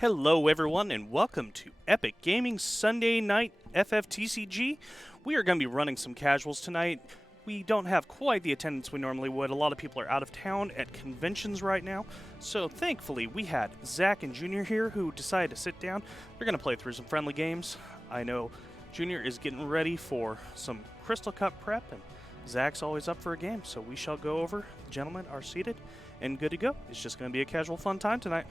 Hello everyone and welcome to Epic Gaming Sunday Night FFTCG. We are going to be running some casuals tonight. We don't have quite the attendance we normally would. A lot of people are out of town at conventions right now. So thankfully we had Zach and Junior here who decided to sit down. They're going to play through some friendly games. I know Junior is getting ready for some Crystal Cup prep and Zach's always up for a game. So we shall go over. The gentlemen are seated and good to go. It's just going to be a casual fun time tonight.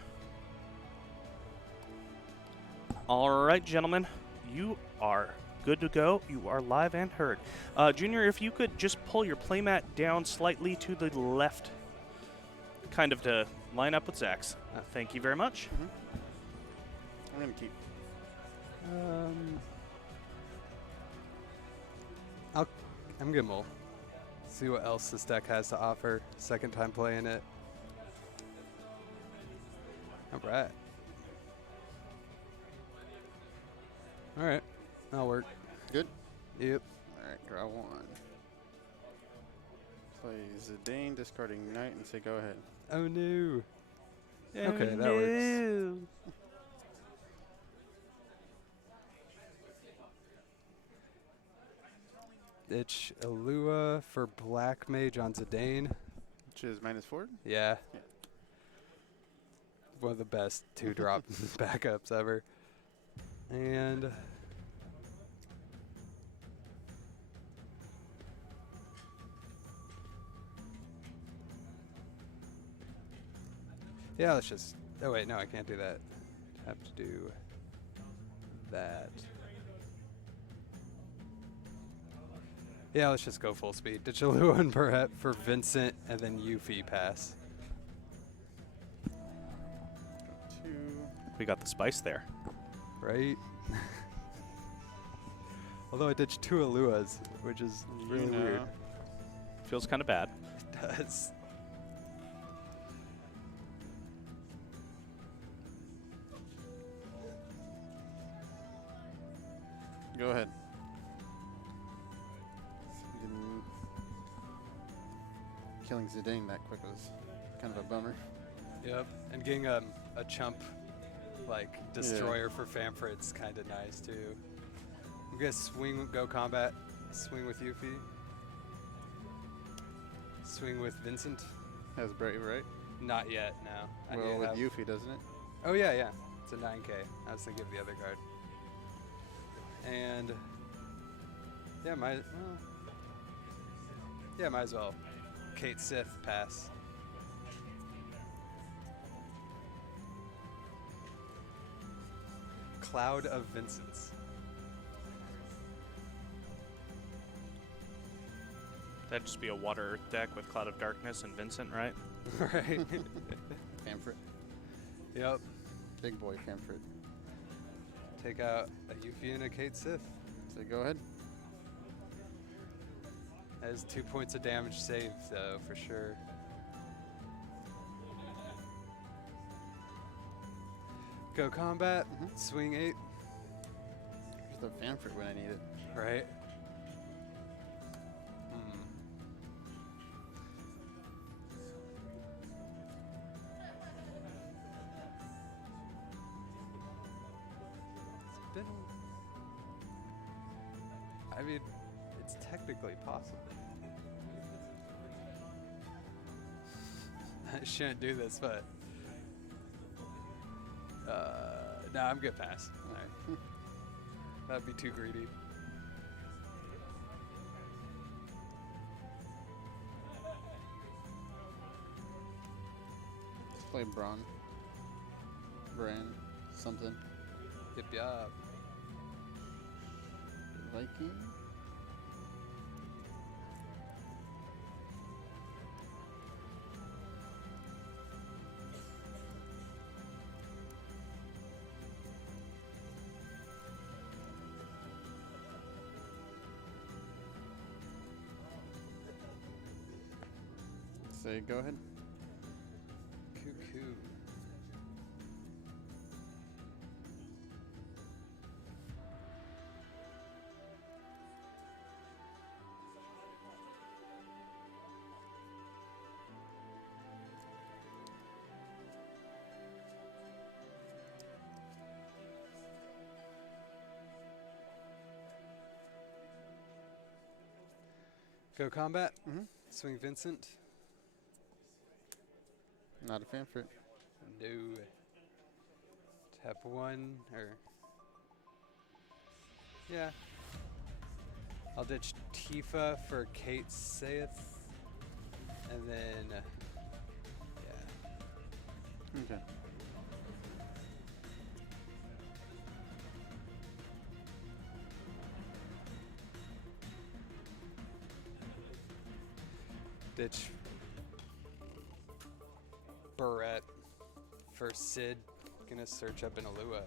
All right, gentlemen, you are good to go. You are live and heard. Junior, if you could just pull your playmat down slightly to the left, kind of to line up with Zach's. Thank you very much. I'm going to keep. I'm good, Mole. See what else this deck has to offer. Second time playing it. All right. All right, that'll work. Good? Yep. All right, draw one. Play Zidane, discarding Knight, and say go ahead. Oh, no. Okay, that no. works. It's Alua for Black Mage on Zidane. Which is -4? Yeah. Yeah. One of the best two-drop backups ever. And yeah, let's just. Oh wait, no, I can't do that. Have to do that. Yeah, let's just go full speed. Dichalu and Barrett for Vincent, and then Yuffie pass. Two. We got the spice there. Right? Although I ditched two Aluas, which is really weird. Feels kind of bad. It does. Go ahead. Killing Zidane that quick was kind of a bummer. Yep, and getting a chump like destroyer for Famfrit's kind of nice too. I'm gonna swing, go combat, swing with Yuffie, swing with Vincent. Has Brave, right? Not yet, no. Well, with Yuffie, doesn't it? Oh yeah, yeah. It's a 9K. I was thinking of the other card. And yeah, might as well. Kate Sith pass. Cloud of Vincents. That'd just be a Water Earth deck with Cloud of Darkness and Vincent, right? Right. Famfrit. Yep. Big boy Famfrit. Take out a Yuffie and a Kate Sith. Say go ahead. That is 2 points of damage saved, though, for sure. Go combat. Swing 8. Just a Famfrit when I need it. Right. I mean, it's technically possible. I shouldn't do this, but no, I'm good. Pass. All right. That'd be too greedy. Let's play Braun. Bran. Something. Yep, yep. Viking. Say go ahead. Cuckoo. Go combat. Mm-hmm. Swing Vincent. Not a fan for it. No. Tap 1 or yeah. I'll ditch Tifa for Kate Saith, and then yeah. Okay. Ditch Barrett for Sid. Gonna search up an Alua.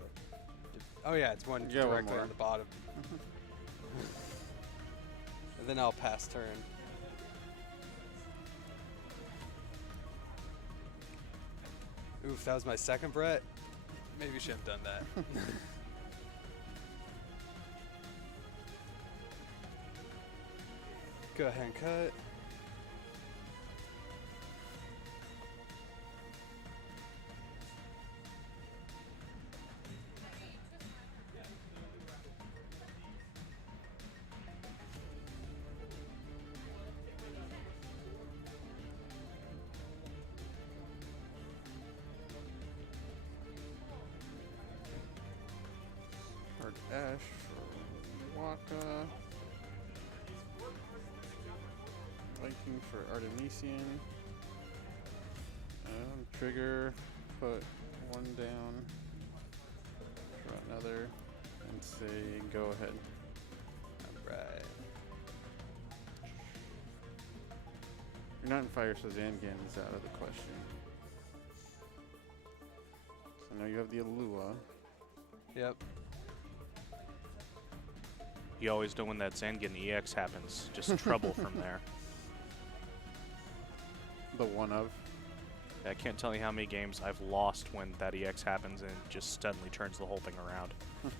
Oh yeah, it's one Yeah, one directly more. on the bottom. And then I'll pass turn. Oof, that was my second Brett. Maybe we should have done that. Go ahead and cut. Hard Ash for Waka. Viking for Artemisian. Trigger, put one down. Draw another. And say go ahead. Alright. You're not in fire, so Zangan is out of the question. So now you have the Alua. Yep. You always know when that Zangan EX happens. Just trouble from there. The one of. I can't tell you how many games I've lost when that EX happens and it just suddenly turns the whole thing around. Yeah.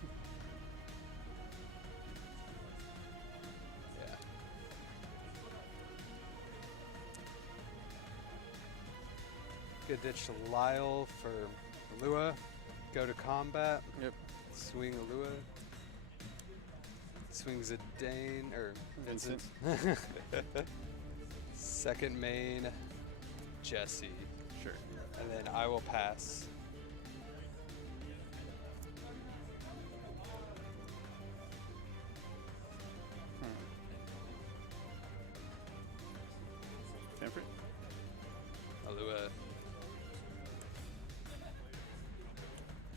Good ditch Lyle for Alua. Go to combat. Yep. Swing Alua. Swing Zidane or Vincent. Second main, Jesse. Sure. And then I will pass. Stanford? Alua.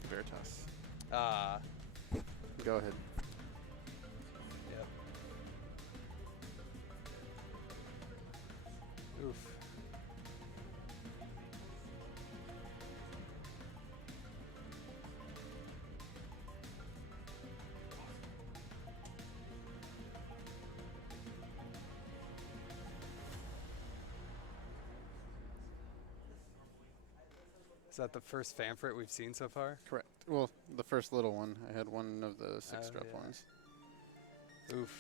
Veritas. Ah. Go ahead. Yep. Oof. Is that the first Famfrit we've seen so far? Correct. Well, the first little one. I had one of the six drop yeah. ones. Oof.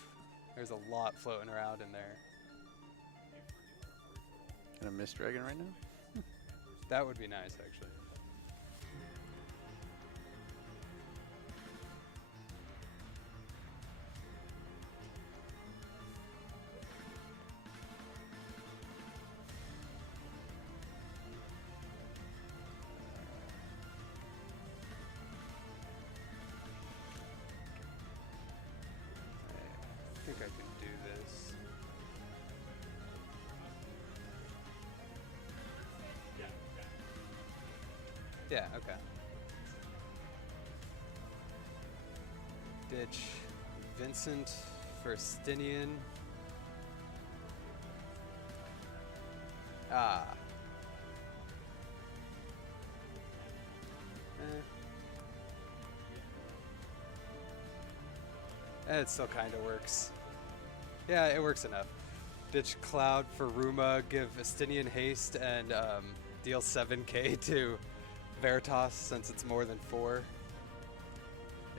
There's a lot floating around in there. Can I miss Dragon right now? That would be nice, actually. I think I can do this. Yeah, okay. Ditch Vincent for Stinian. Ah. It still kind of works. Yeah, it works enough. Ditch Cloud for Ruma, give Estinian haste, and deal 7k to Veritas since it's more than 4.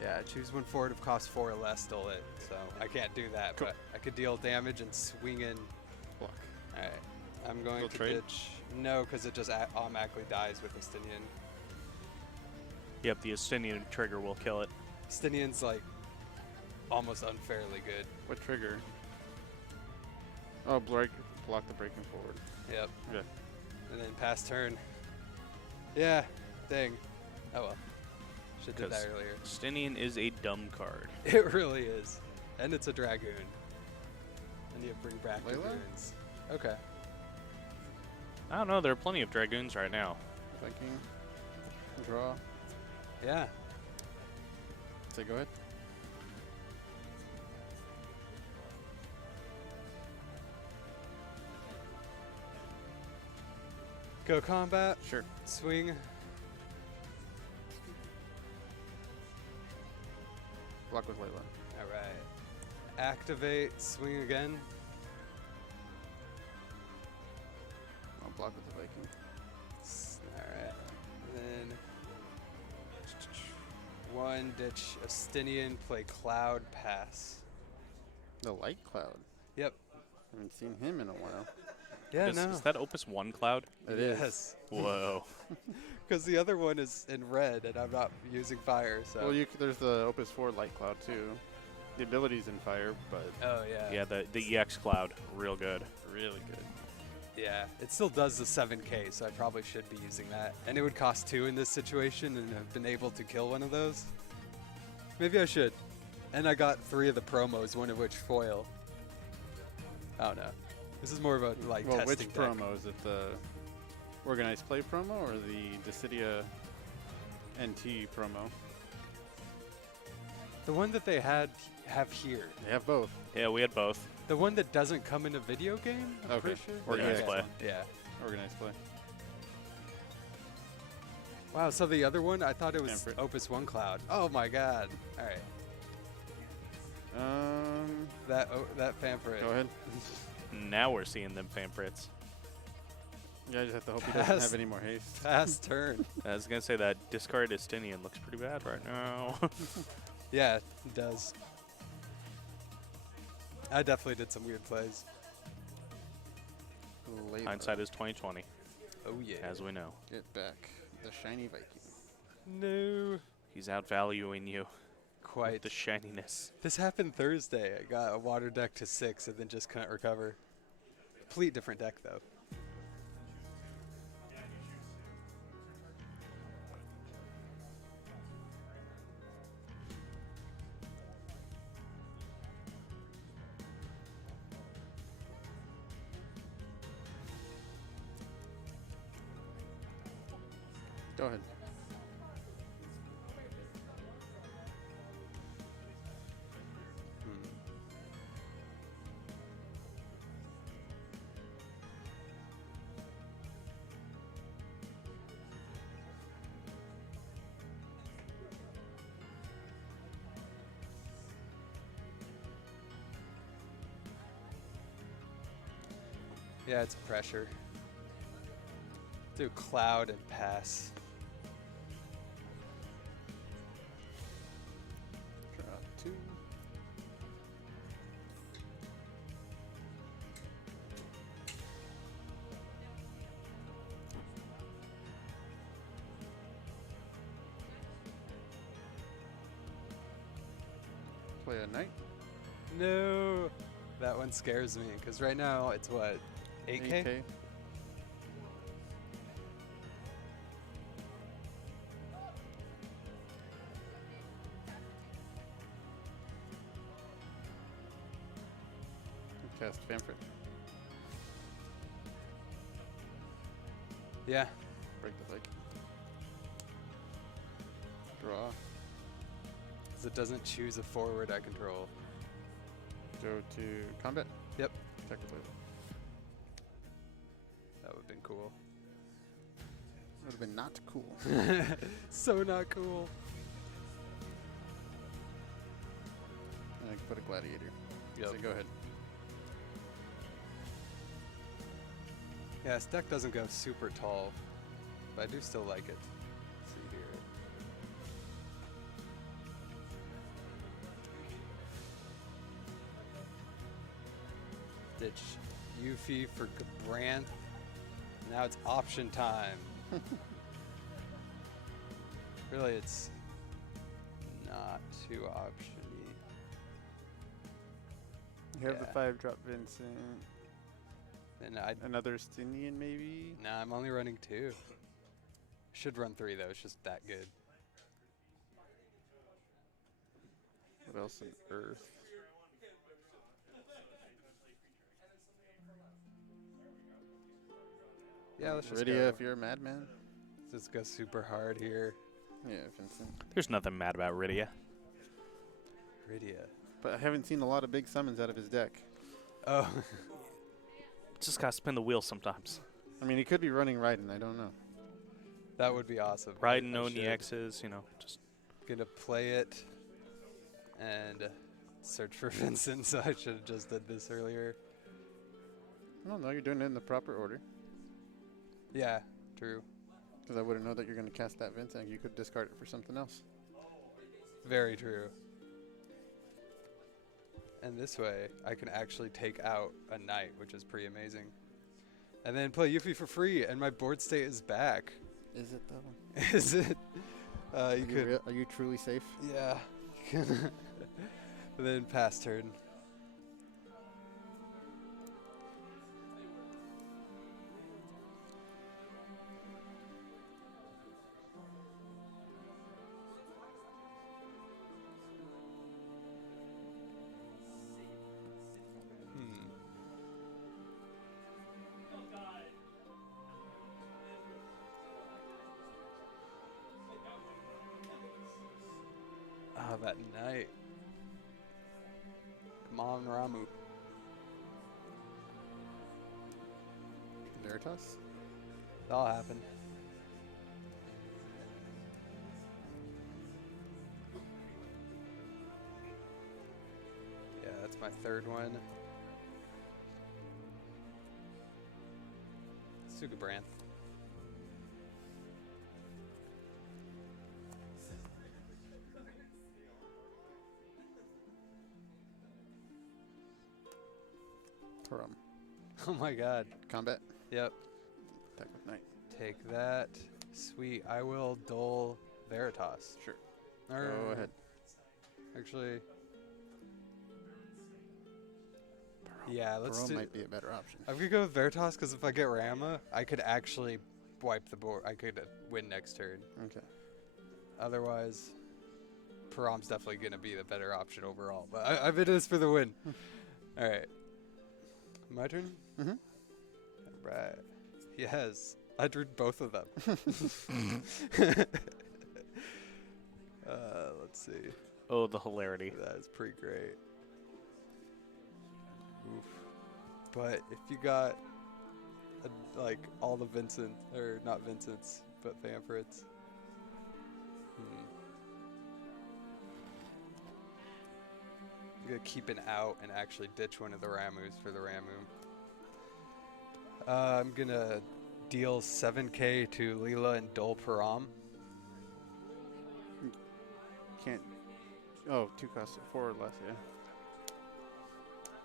Yeah, choose when forward of cost 4 or less, stole it. So I can't do that, Cool. but I could deal damage and swing in. Block. Alright, I'm going You'll to trade? ditch. No, because it just automatically dies with Estinian. Yep, the Estinian trigger will kill it. Estinian's like almost unfairly good. What trigger? Oh, block the breaking forward. Yep. Okay. And then pass turn. Yeah. Dang. Oh well. Should have did that earlier. Stinian is a dumb card. It really is. And it's a Dragoon. And you bring back Layla? Dragoons. Okay. I don't know. There are plenty of Dragoons right now. Viking. Draw. Yeah. Say go ahead. Go combat. Sure. Swing. Block with Layla. All right. Activate. Swing again. I'll block with the Viking. All right. And then one ditch Astinian. Play Cloud. Pass. The Light Cloud. Yep. Haven't seen him in a while. Yeah. Is that Opus 1 cloud? It is. Yes. Whoa. Because the other one is in red, and I'm not using fire. So. Well, there's the Opus 4 Light Cloud too. The ability's in fire, but Oh yeah. Yeah, the EX cloud. Real good. really good. Yeah, it still does the 7K, so I probably should be using that. And it would cost 2 in this situation, and I've been able to kill one of those. Maybe I should. And I got 3 of the promos, one of which foil. I don't know. This is more of a like Well, testing which deck. promo? Is it the Organized Play promo or the Dissidia NT promo? The one that they have here. They have both. Yeah, we had both. The one that doesn't come in a video game? I'm Okay. pretty sure. Organized Yeah. play. Yeah. Organized Play. Wow, so the other one, I thought it was Temperate. Opus 1 Cloud. Oh my god. All right. That Pamphlet. Go ahead. Now we're seeing them Pamphrates. Yeah, I just have to hope he doesn't have any more haste. Fast turn. I was going to say that discarded Stinian looks pretty bad right now. Yeah, it does. I definitely did some weird plays. Layla. Hindsight is 2020, Oh yeah. as we know. Get back the shiny Viking. No. He's outvaluing you with Quite. the shininess. This happened Thursday. I got a water deck to 6 and then just couldn't recover. Complete different deck though. Go ahead. Yeah, it's pressure. Do cloud and pass. Draw 2. Play a knight. No. That one scares me because right now it's what? 8K? 8K. Cast Pamphlet. Yeah. Break the Viking. Draw. Because it doesn't choose a forward I control. Go to combat. Yep. Attack with Layla. That would have been cool. Would have been not cool. So not cool. And I can put a gladiator. Yep. So go ahead. Yeah, this deck doesn't go super tall, but I do still like it. Let's see here. Ditch Yuffie for Gabranth. Now it's option time. Really, it's not too option-y. You have Yeah. the 5-drop Vincent. And I Another Stinian, maybe? Nah, I'm only running 2. Should run 3 though. It's just that good. What else on Earth? Yeah, let's just Rydia, go. if you're a madman. Let's just go super hard here. Yeah, Vincent. There's nothing mad about Rydia. Rydia. But I haven't seen a lot of big summons out of his deck. Oh, Just gotta spin the wheel sometimes. I mean, he could be running Raiden. I don't know. that would be awesome. Raiden, I no should. EXs, you know, just Gonna play it and search for Vincent, so I should have just did this earlier. I don't know. You're doing it in the proper order. Yeah, true. Because I wouldn't know that you're going to cast that Vincent. You could discard it for something else. Very true. And this way, I can actually take out a knight, which is pretty amazing. And then play Yuffie for free, and my board state is back. Is it though? Is it? You could. Are you truly safe? Yeah. Then pass turn. Oh, that night. Come on, Ramu. Veritas? That'll happen. Yeah, that's my third one. Sugabranth. Param. Oh my god. Combat. Yep. Attack with Knight. Take that. Sweet. I will Dole Veritas. Sure. Or Go ahead. Actually. Yeah, let's Param do. might be a better option. I'm gonna go with Veritas because if I get Rama, I could actually wipe the board. I could win next turn. Okay. Otherwise, Param's definitely gonna be the better option overall. But I've been in this for the win. All right. My turn. Mm-hmm. Right. Yes. I drew both of them. Let's see. oh, the hilarity. That is pretty great. Oof. But if you got like all the Vincent, or not Vincents, but Vampirits. I'm gonna keep an out and actually ditch one of the Ramus for the Ramu. I'm gonna deal 7k to Leela and Dol Param. Can't. Oh, 2 costs 4 or less, yeah.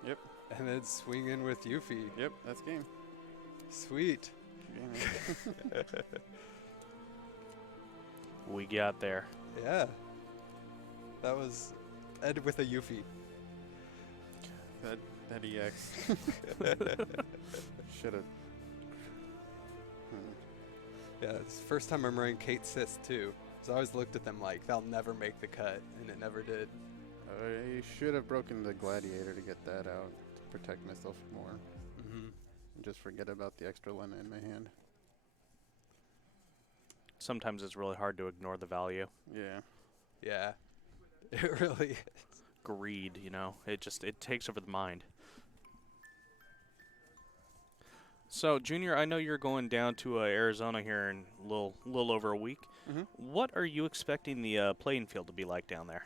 Yep. And then swing in with Yuffie. Yep, that's game. Sweet. Game. We got there. Yeah. That was Ed with a Yuffie. that EX. Should have. Yeah, it's the first time I'm running Kate Sis too. So I always looked at them like they'll never make the cut, and it never did. I should have broken the Gladiator to get that out to protect myself more. Mm-hmm. And just forget about the extra Lena in my hand. Sometimes it's really hard to ignore the value. Yeah. Yeah, it really is. Greed, you know, it takes over the mind. So, Junior, I know you're going down to Arizona here in a little over a week. Mm-hmm. What are you expecting the playing field to be like down there?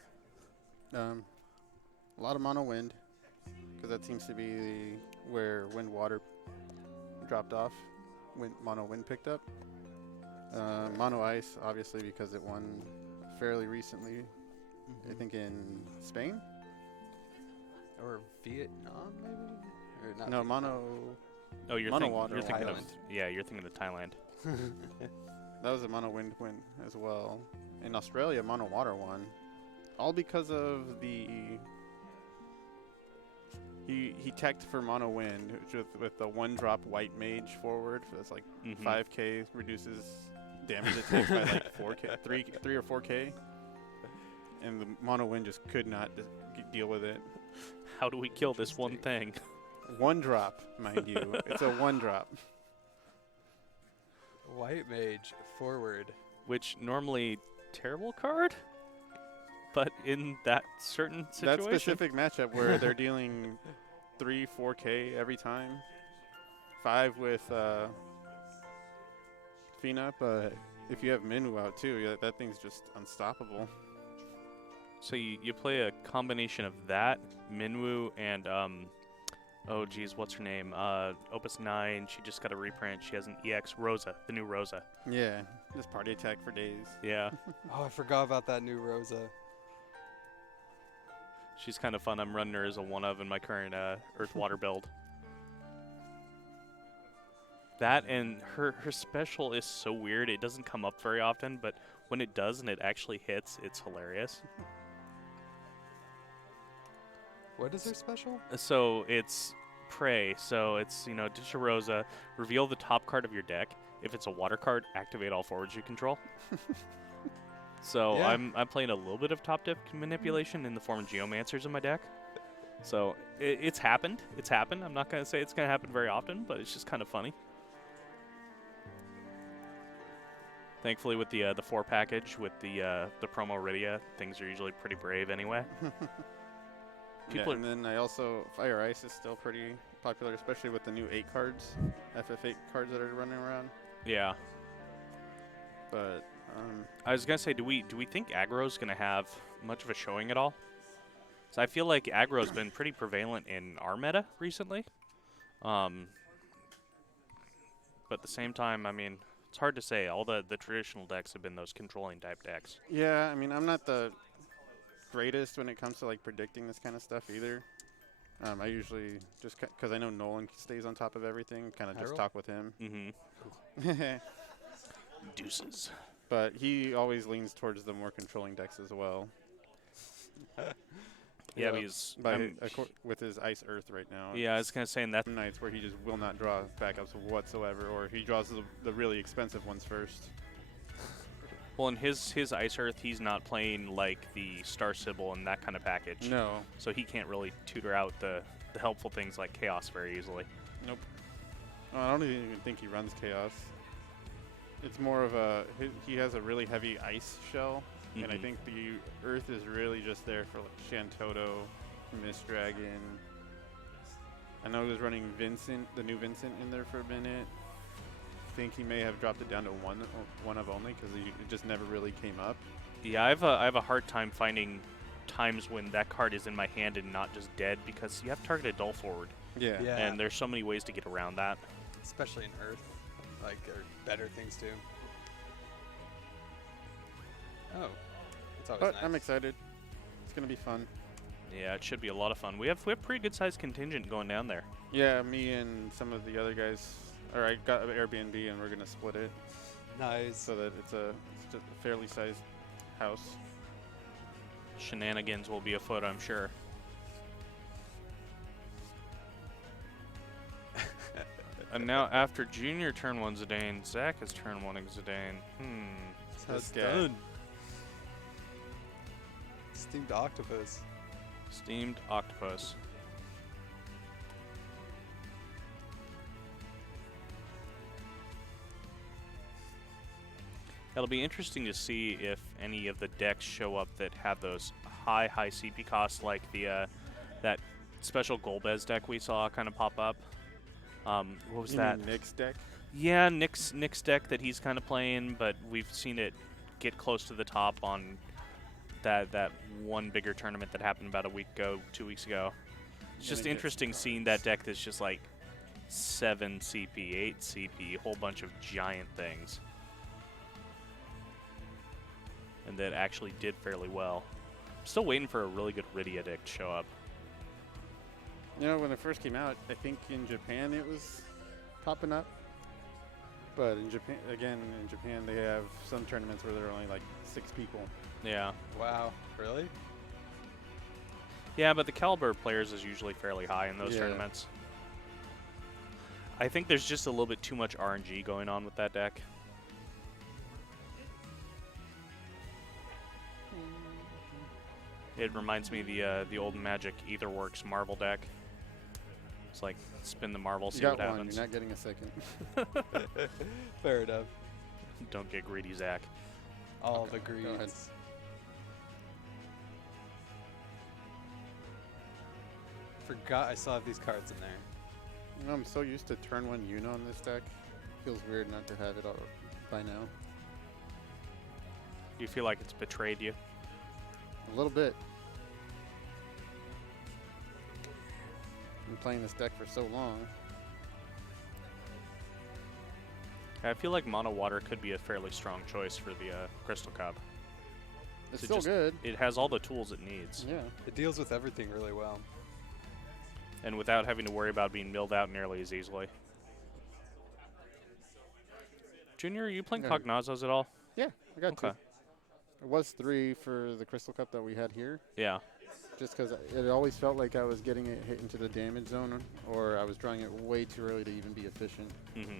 A lot of mono wind, because that seems to be where wind water dropped off. Mono wind picked up. Mono ice, obviously, because it won fairly recently. I think in Spain. Or Vietnam, maybe? Or not No, Vietnam. mono. Oh, you're Mono thinking water you're thinking of Thailand. you're thinking of Thailand. That was a mono wind win as well. In Australia, mono water won. All because of the He teched for mono wind with the 1-drop white mage forward. That's like 5k, reduces damage it takes by like 4k, 3 or 4k. And the mono wind just could not deal with it. How do we kill this one thing? 1-drop, mind you. It's a 1-drop. White mage forward. Which normally terrible card, but in that certain situation. That specific matchup where they're dealing 3, 4k every time. 5 with Fina, but if you have Minwu out too, that thing's just unstoppable. So you play a combination of that, Minwu, and oh geez, what's her name? Opus 9. She just got a reprint. She has an EX Rosa, the new Rosa. Yeah, just party attack for days. Yeah. Oh, I forgot about that new Rosa. She's kind of fun. I'm running her as a one of in my current Earth Water build. That and her special is so weird. It doesn't come up very often, but when it does and it actually hits, it's hilarious. What is her special? So it's Prey. So it's, ditch a Rosa, reveal the top card of your deck. If it's a water card, activate all forwards you control. So Yeah. I'm playing a little bit of top deck manipulation in the form of Geomancers in my deck. So it's happened. It's happened. I'm not going to say it's going to happen very often, but it's just kind of funny. Thankfully, with the 4 package, with the promo Rydia, things are usually pretty brave anyway. And then I also Fire Ice is still pretty popular, especially with the new 8 cards, FF8 cards that are running around. Yeah. But I was gonna say, do we think aggro's gonna have much of a showing at all? So I feel like aggro's been pretty prevalent in our meta recently. But at the same time, I mean, it's hard to say. All the traditional decks have been those controlling type decks. yeah, I mean, I'm not the greatest when it comes to like predicting this kind of stuff either. I usually just because I know Nolan stays on top of everything, kind of just talk with him. Mm-hmm. Deuces. But he always leans towards the more controlling decks as well. Yeah, because with his Ice Earth right now. Yeah, I was gonna say that nights where he just will not draw backups whatsoever, or he draws the really expensive ones first. Well, in his Ice Earth, he's not playing like the Star Sybil and that kind of package. No. So he can't really tutor out the helpful things like Chaos very easily. Nope. I don't even think he runs Chaos. It's more of he has a really heavy ice shell, and I think the Earth is really just there for like Shantoto, Mist Dragon. I know he was running Vincent, the new Vincent, in there for a minute. I think he may have dropped it down to one of only because it just never really came up. Yeah, I have a hard time finding times when that card is in my hand and not just dead because you have to target a dull forward. Yeah. And there's so many ways to get around that. Especially in Earth. Like, or better things too. Oh. That's always But nice. I'm excited. It's going to be fun. Yeah, it should be a lot of fun. We have pretty good sized contingent going down there. Yeah, me and some of the other guys, or I got an Airbnb and we're going to split it. Nice. So that it's just a fairly sized house. Shenanigans will be afoot, I'm sure. And now after Junior turn 1 Zidane, Zach has turn 1 Zidane. That's how it's guy. done. Steamed octopus. Steamed Octopus. It'll be interesting to see if any of the decks show up that have those high CP costs, like the that special Golbez deck we saw kind of pop up. What was You that? mean Nick's deck? Yeah, Nick's deck that he's kind of playing, but we've seen it get close to the top on that one bigger tournament that happened about 2 weeks ago. It's just interesting seeing that deck that's just like 7 CP, 8 CP, a whole bunch of giant things. And that actually did fairly well. I'm still waiting for a really good Rydia deck to show up. You know, when it first came out, I think in Japan it was popping up. But in Japan they have some tournaments where there are only like 6 people. Yeah. Wow. Really? Yeah, but the caliber of players is usually fairly high in those Yeah. tournaments. I think there's just a little bit too much RNG going on with that deck. It reminds me of the old Magic Etherworks Marvel deck. It's like spin the marble, You see got what one. happens. You're not getting a second. Fair enough. Don't get greedy, Zach. All Okay, the go ahead. greeds. Forgot I still have these cards in there. You know, I'm so used to turn 1 Yuna on this deck. Feels weird not to have it all by now. Do you feel like it's betrayed you? A little bit. Been playing this deck for so long. I feel like Mono Water could be a fairly strong choice for the Crystal Cup. It's It still just- good. It has all the tools it needs. Yeah. It deals with everything really well. And without having to worry about being milled out nearly as easily. Junior, are you playing Yeah. Cognazos at all? Yeah, I got Okay. 2. It was 3 for the Crystal Cup that we had here. Yeah. Just because it always felt like I was getting it hit into the damage zone, or I was drawing it way too early to even be efficient. Mm-hmm.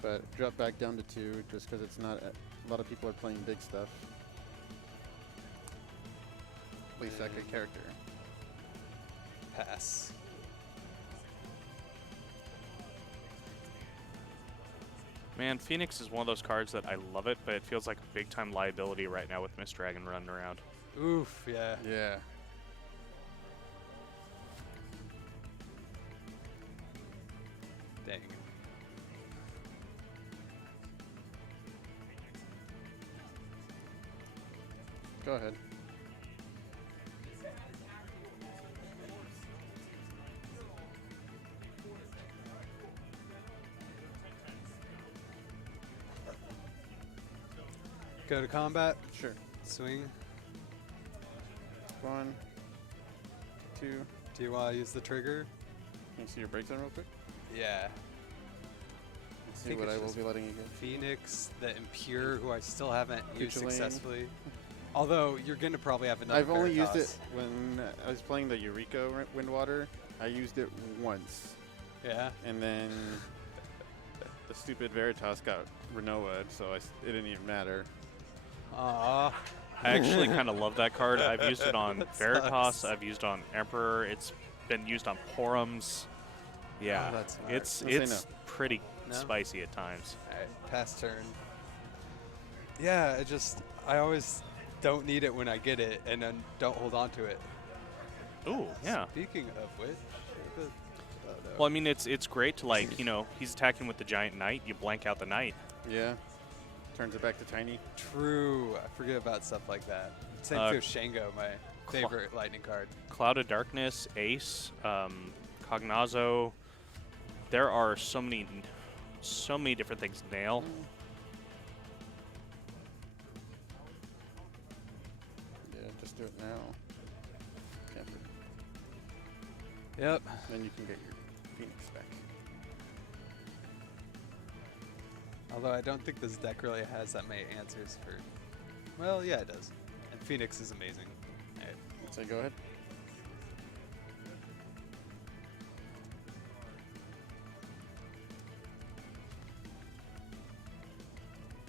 But dropped back down to 2 just because it's not. A lot of people are playing big stuff. At least that good character. Pass. Man, Phoenix is one of those cards that I love it, but it feels like a big-time liability right now with Miss Dragon running around. Oof, yeah. Yeah. Dang. Go ahead. Go to combat. Sure. Swing. 1, 2. Do you want to use the trigger? Can you see your breakdown real quick? Yeah. Let's see think what it's I will just be letting you get. Phoenix, the Impure, who I still haven't used Kuchulain. successfully. Although you're going to probably have another I've only used it Veritas. when I was playing the Eureka Windwater. I used it once, Yeah. and then the stupid Veritas got Renoa'd, so it didn't even matter. Aw. I actually kind of love that card. I've used it on That Veritas. sucks. I've used it on Emperor. It's been used on Porums. Yeah, Oh, that's smart. it's I'll say it's pretty No? spicy at times. Alright, pass turn. Yeah, I always don't need it when I get it, and then don't hold on to it. Ooh, yeah. Speaking of which, oh, no. Well, I mean, it's great to, like, you know, he's attacking with the giant knight. You blank out the knight. Yeah. Turns it back to tiny. True. I forget about stuff like that. Same Uh, thing with Shango, my favorite lightning card. Cloud of Darkness, Ace, Cognazo. There are so many different things to nail. Yeah, just do it now. Can't for- Yep. Then you can get your Phoenix back. Although I don't think this deck really has that many answers for. Well, yeah, it does. And Phoenix is amazing. Alright. So go ahead.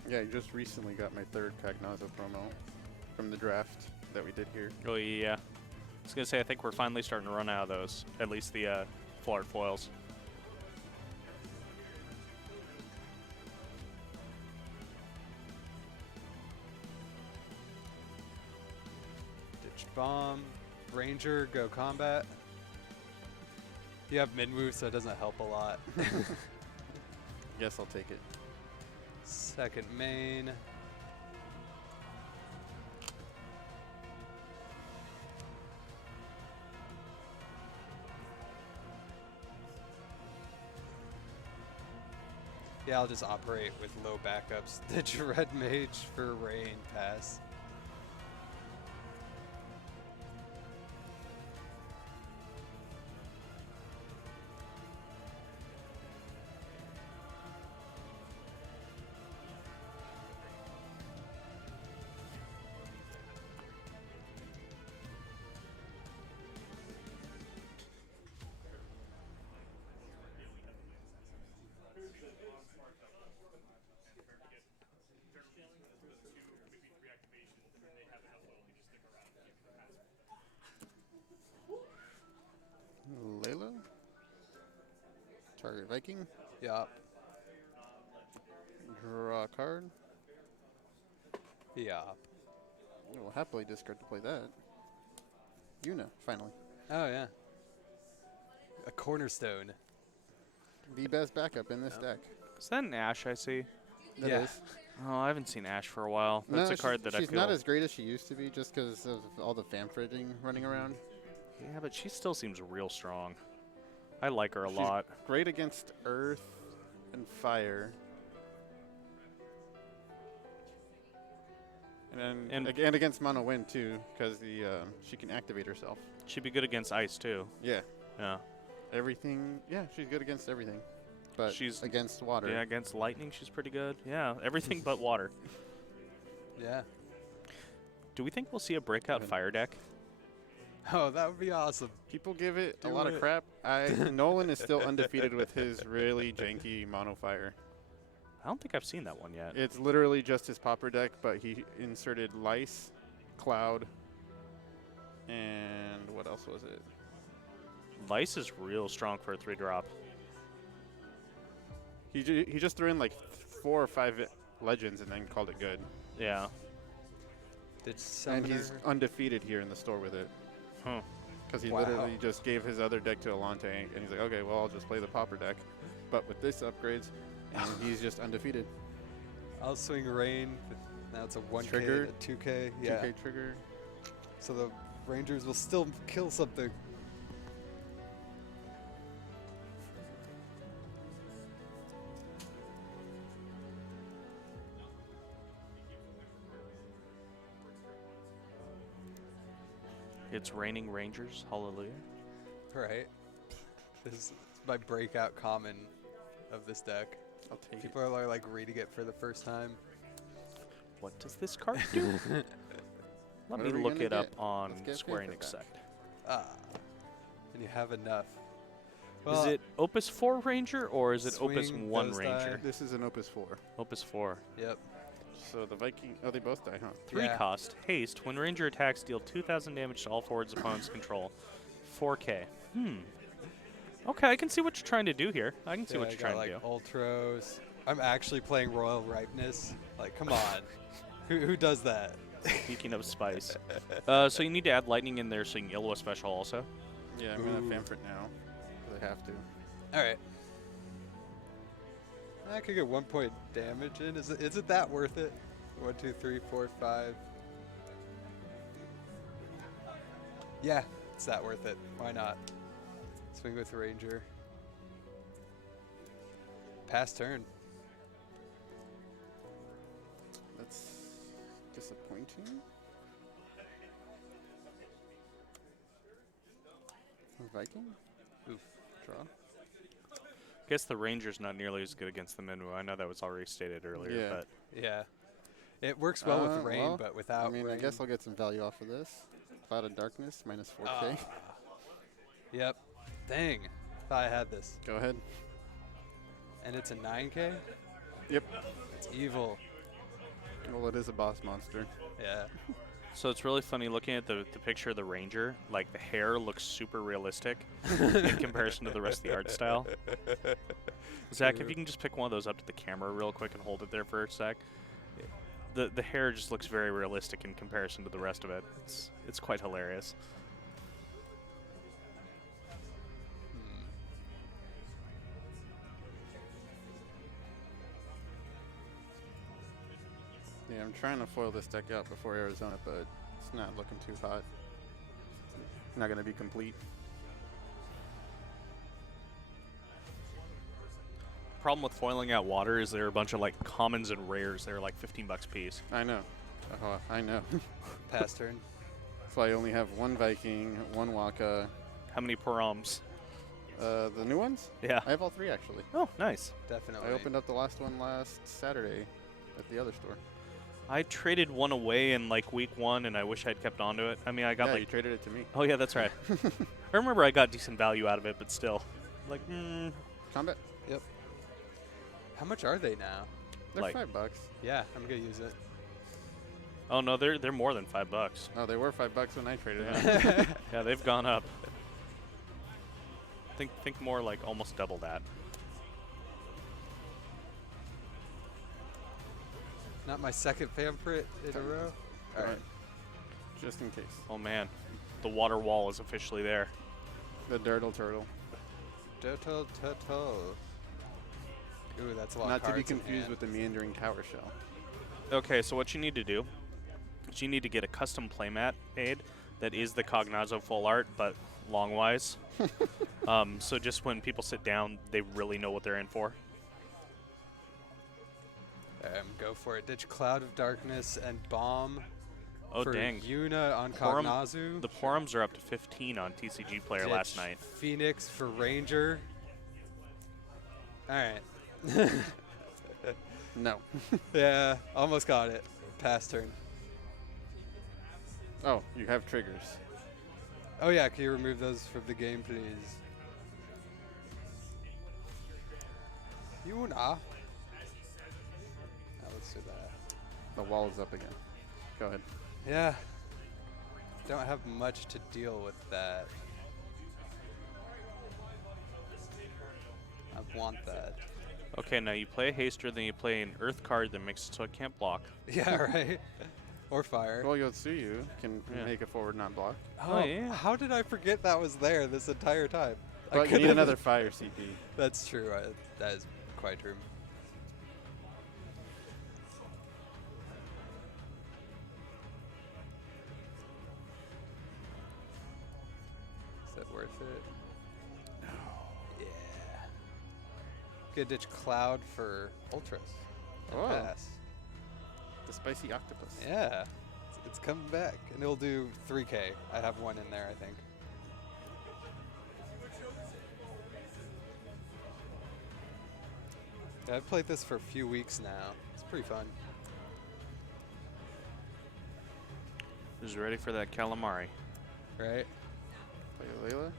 Yeah, I just recently got my 3rd Cognazo promo from the draft that we did here. Oh, yeah. I was going to say, I think we're finally starting to run out of those. At least the full art foils. Ditch Bomb. Ranger, go combat. You have mid move, so it doesn't help a lot. Guess I'll take it. Second main. Yeah, I'll just operate with low backups. The Dread Mage for Rain pass. target Viking. Yeah. Draw a card. Yeah. I will happily discard to play that. Yuna, finally. Oh, yeah. A cornerstone. The best backup in this Yeah. deck. Is that an Ash I see? That Yeah. is. Oh, I haven't seen Ash for a while. That's No, a card that I she's feel. not as great as she used to be just because of all the Famfridging running around. Yeah, but she still seems real strong. I like her a She's lot. Great against Earth and Fire. And against Mono Wind too, because she can activate herself. She'd be good against Ice too. Yeah. Yeah. Everything. Yeah, she's good against everything. But She's against water. Yeah, against lightning she's pretty good. Yeah, everything but water. Yeah. Do we think we'll see a breakout Even- fire deck? Oh, that would be awesome. People give it a Do lot it. of crap. Nolan is still undefeated with his really janky mono fire. I don't think I've seen that one yet. It's literally just his popper deck, but he inserted Lice, Cloud, and what else was it? Lice is real strong for a 3-drop. He just threw in like 4 or 5 legends and then called it good. Yeah. Did And he's Summoner- undefeated here in the store with it. Huh. Because he Wow. literally just gave his other deck to Alante, and he's like, okay, well, I'll just play the popper deck, but with this upgrades, and he's just undefeated. I'll swing Rain. Now it's a 1K, Trigger. a 2K. Yeah. 2K trigger. So the Rangers will still kill something. It's raining Rangers. Hallelujah. Right. This is my breakout common of this deck. I'll take it. People are like reading it for the first time. What does this card do? Let What me are we look gonna it up get? on Let's get Square Panther Enix back. site. Ah. And you have enough. Is it Opus 4 Ranger or is it Opus Swing 1 those Ranger? die. This is an Opus 4. Opus 4. Yep. So the Viking, oh, they both die, huh? 3 Yeah. cost. Haste. When Ranger attacks, deal 2,000 damage to all forwards opponents control. 4K. Okay, I can see what you're trying to do here. I can see Yeah, what I you're got, trying like to do. Ultros. I'm actually playing Royal Ripeness. Like, come on. Who does that? Speaking of spice. So you need to add lightning in there so you can yellow a special also. Yeah, I'm Ooh. going to Famfrit now. 'Cause I have to. All right. I could get 1 point damage in. Is it that worth it? 1, 2, 3, 4, 5. Yeah, it's that worth it. Why not? Swing with Ranger. Pass turn. That's disappointing. Viking? Oof. Draw. Guess the Ranger's not nearly as good against the Minwu. I know that was already stated earlier, Yeah. but Yeah. It works well with rain, well, but without I mean, rain. I guess I'll get some value off of this. Cloud of Darkness, minus 4K. Yep. Dang. Thought I had this. Go ahead. And it's a 9K? Yep. It's evil. Well, it is a boss monster. Yeah. so it's really funny looking at the picture of the Ranger. Like the hair looks super realistic in comparison to the rest of the art style. Zach, if you can just pick one of those up to the camera real quick and hold it there for a sec. The hair just looks very realistic in comparison to the rest of it. It's quite hilarious. Yeah, I'm trying to foil this deck out before Arizona, but it's not looking too hot. Not going to be complete. Problem with foiling out water is there are a bunch of like commons and rares. They're like $15 a piece. I know. Oh, I know. Pass turn. So I only have 1 Viking, 1 Waka. How many params? The new ones? Yeah. I have all 3 actually. Oh, nice. Definitely. I opened up the last one last Saturday at the other store. I traded one away in like week 1, and I wish I'd kept on to it. I mean, I got Yeah, like. you traded it to me. Oh yeah, that's right. I remember I got decent value out of it, but still, like, Combat? Yep. How much are they now? They're Like- $5. Yeah, I'm gonna use it. oh no, they're more than $5. Oh, they were $5 when I traded it. Yeah. Yeah, they've gone up. Think more like almost double that. Not my second Vamprit in a row. All right. Just in case. Oh man, the water wall is officially there. The Dirtle Turtle. Turtle. Ooh, that's a lot Not of to be cards in confused hand. with the Meandering Tower Shell. Okay, so what you need to do is you need to get a custom playmat aid that is the Cognazzo full art, but long-wise. So just when people sit down, they really know what they're in for. Go for it. Ditch Cloud of Darkness and Bomb Oh, for dang. Yuna on Porum- Cognazzo. The Porums are up to 15 on TCG Player Ditch last night. Phoenix for Ranger. All right. No. Yeah, almost got it. Pass turn. Oh, you have triggers. Oh yeah, can you remove those from the game, please? Yuna. Now let's do that. The wall is up again. Go ahead. Yeah. Don't have much to deal with that. I want that. Okay, now you play a Haster, then you play an Earth card that makes it so it can't block. Yeah, right. Or fire. Well, Yotsuyu can Yeah. make a forward not block. Oh, yeah. How did I forget that was there this entire time? I But you couldn't need have- another fire CP. That's true. That is quite true. Is that worth it? No. Yeah. Good ditch Cloud for Ultras. And Oh. pass. The spicy octopus. Yeah. It's coming back. And it'll do 3K. I have one in there, I think. Yeah, I've played this for a few weeks now. It's pretty fun. Who's ready for that calamari? Right? Play Layla.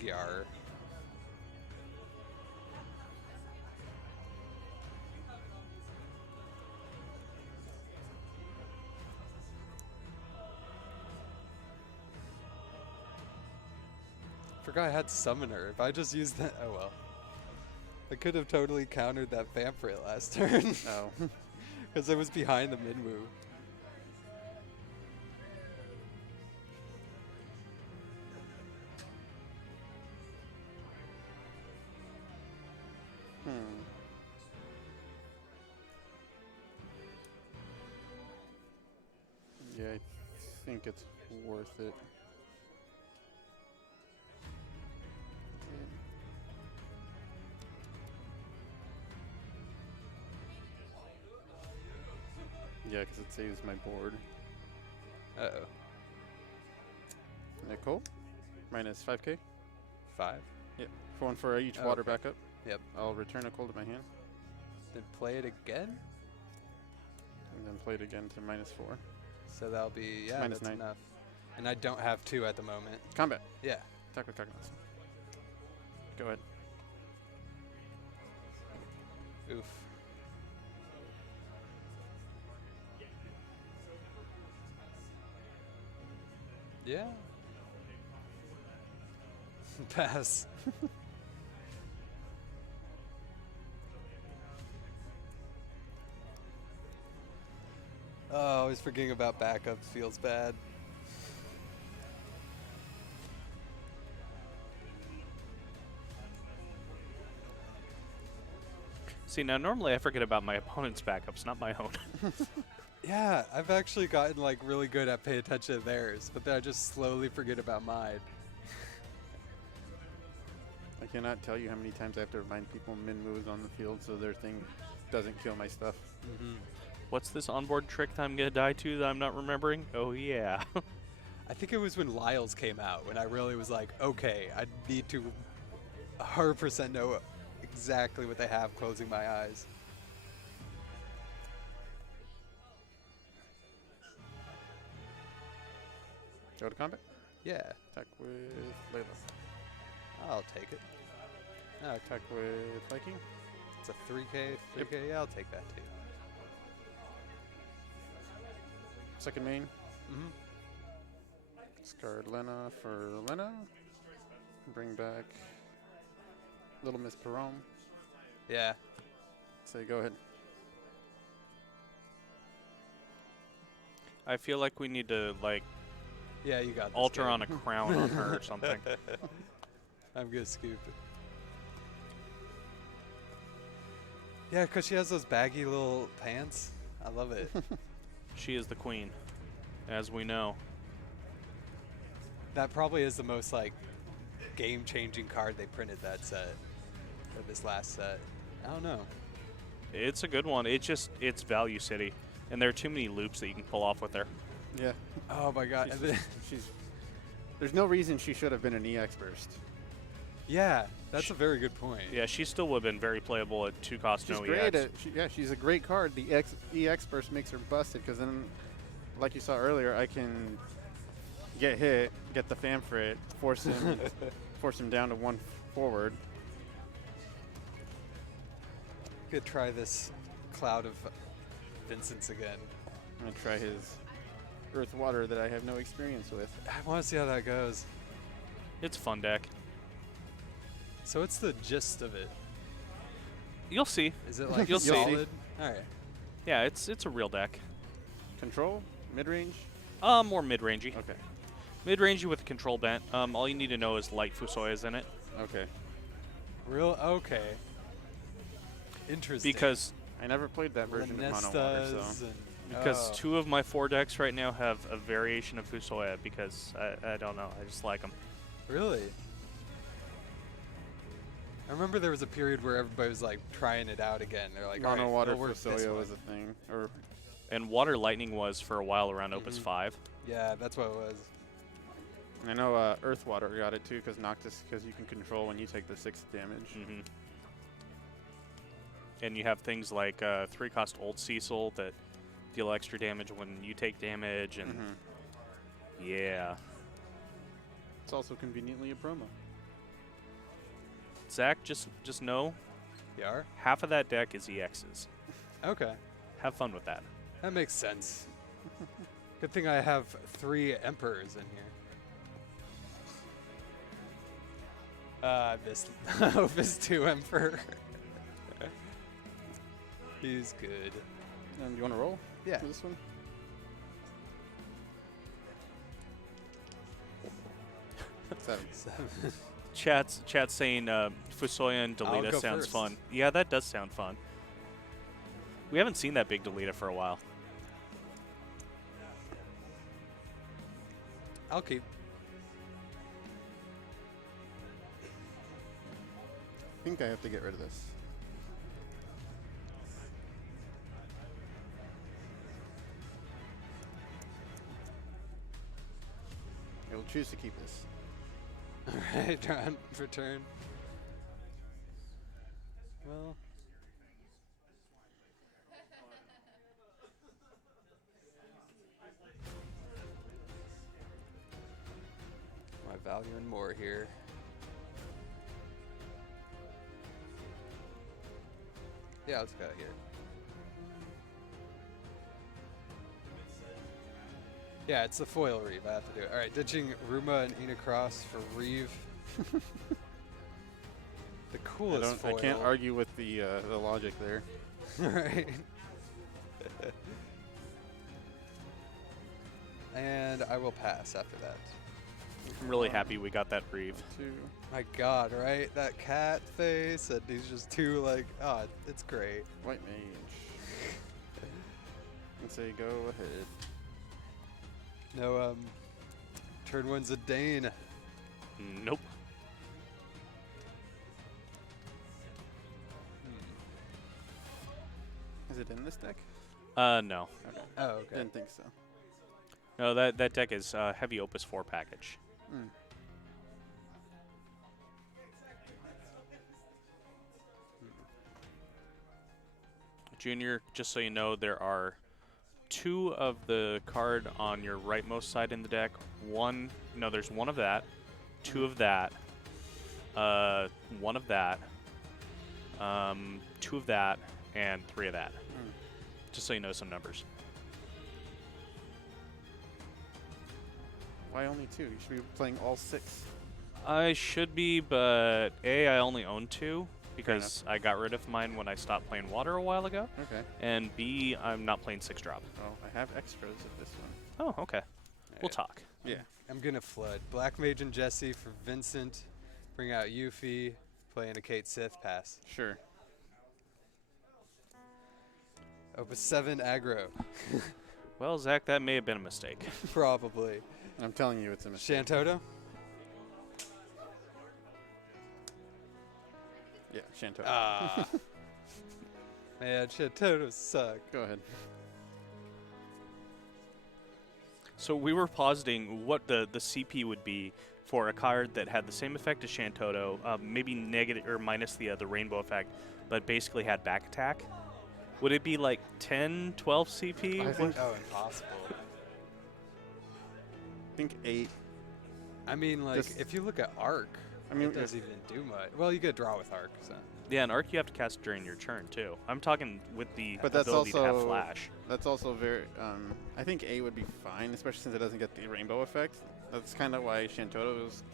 Gyar. Forgot I had Summoner. If I just used that, oh well. I could have totally countered that Vampire last turn. Oh. Because I was behind the Minwu. Yeah, I think it's worth it. Yeah, because it saves my board. Uh-oh. Nicole, minus 5k. 5. Yep, for one for each water Okay. backup. Yep. I'll return a cold to my hand, Then play it again? and then play it again to minus 4. So that'll be, yeah, Minus that's 9. enough. And I don't have 2 at the moment. Combat. Yeah. Attack with Cognizant. Go ahead. Oof. Yeah. Pass. Oh, always forgetting about backups feels bad. See, now normally I forget about my opponent's backups, not my own. Yeah, I've actually gotten like really good at paying attention to theirs, but then I just slowly forget about mine. I cannot tell you how many times I have to remind people Minwu is on the field so their thing doesn't kill my stuff. Mm-hmm. What's this onboard trick that I'm going to die to that I'm not remembering? Oh, yeah. I think it was when Lyle's came out when I really was like, okay, I need to 100% know exactly what they have closing my eyes. Go to combat. Yeah, Attack with Layla. I'll take it. No, Attack with Viking. it's a 3K, 3K, Yep. yeah, I'll take that too. Second main. Mm-hmm. Discard Lena for Lena. Bring back Little Miss Perome. Yeah, Say go ahead. I feel like we need to like Yeah, you got this. alter Gabe. on a crown on her or something. I'm gonna scoop it. Yeah, because she has those baggy little pants. I love it. She is the queen, as we know. That probably is the most like game-changing card they printed that set, or this last set. I don't know. It's a good one. It's Value City, and there are too many loops that you can pull off with her. Yeah. Oh my god. She's there's no reason she should have been an EX burst. Yeah, that's a very good point. Yeah, she still would have been very playable at 2 cost She's no great EX. she's a great card. The EX burst makes her busted because then, like you saw earlier, I can get hit, get the Famfrit, force him down to 1 forward. Could try this Cloud of Vincent's again. I'm gonna try his Earth Water that I have no experience with. I want to see how that goes. It's a fun deck. So what's the gist of it? You'll see. Is it like You'll see. solid? All right. Yeah, it's a real deck. Control, mid range. More mid-rangey. Okay. Mid-rangey with a control bent. All you need to know is light Fusoya's in it. Okay. Okay. Interesting. Because I never played that version of Mono Water, Lannestas so. because 2 of my 4 decks right now have a variation of Fusoya because I don't know. I just like them. Really? I remember there was a period where everybody was like trying it out again. They're like, Mono all right, Water it'll work this Fusoya one." was a thing. Or And Water Lightning was for a while around Opus Mhm. 5. Yeah, that's what it was. I know Earth Water got it too because you can control when you take the 6th damage. Mm-hmm. And you have things like 3 cost Old Cecil that deal extra damage when you take damage, and yeah. It's also conveniently a promo. Zach, just know YAR? half of that deck is EXs. Okay. Have fun with that. That makes sense. Good thing I have 3 Emperors in here. This Opus 2 Emperor. He's good. Do you want to roll? Yeah. For this one? Seven. Chat's saying Fusoya and I'll Delita go sounds first. fun. Yeah, that does sound fun. We haven't seen that big Delita for a while. I'll keep. I think I have to get rid of this. I will choose to keep this. Alright, John, return. Well. My valuing more here. Yeah, let's go here. Yeah, it's the foil Reeve. I have to do it. All right, ditching Ruma and Ina Cross for Reeve. The coolest I foil. can't argue with the logic there. Right. And I will pass after that. I'm really happy we got that Reeve. 2. My God, right? That cat face, and he's just too like, oh, it's great. White Mage. And say go ahead. No, turn 1's a Dane. Nope. Is it in this deck? No. Okay. Oh, okay. Didn't think so. No, that deck is heavy Opus 4 package. Mm. Junior, just so you know, there are 2 of the card on your rightmost side in the deck. There's 1 of that, 2 of that, 1 of that, 2 of that, and 3 of that. Mm. Just so you know some numbers. Why only 2? You should be playing all 6. I should be, but A, I only own 2, because I got rid of mine when I stopped playing water a while ago. Okay. And B, I'm not playing 6-drop. Oh, I have extras of this one. Oh, okay. We'll talk. Yeah. I'm gonna flood. Black Mage and Jesse for Vincent. Bring out Yuffie. Play in a Kate Sith pass. Sure. Opus 7 aggro. Well, Zach, that may have been a mistake. Probably. I'm telling you, it's a mistake. Shantoto? Yeah, Shanto. Ah. Man, Shantotos suck. Go ahead. So we were positing what the CP would be for a card that had the same effect as Shantoto, maybe negative or minus the rainbow effect, but basically had back attack. Would it be like 10, 12 CP? I think- Oh, impossible. I think 8. I mean, like, Just- if you look at Arc, I mean, it doesn't even do much. Well, you get draw with Arc, so. Yeah, and Arc you have to cast during your turn too. I'm talking with the But that's ability to have also- Flash. that's also very. I think 8 would be fine, especially since it doesn't get the rainbow effect. That's kind of why Shantoto is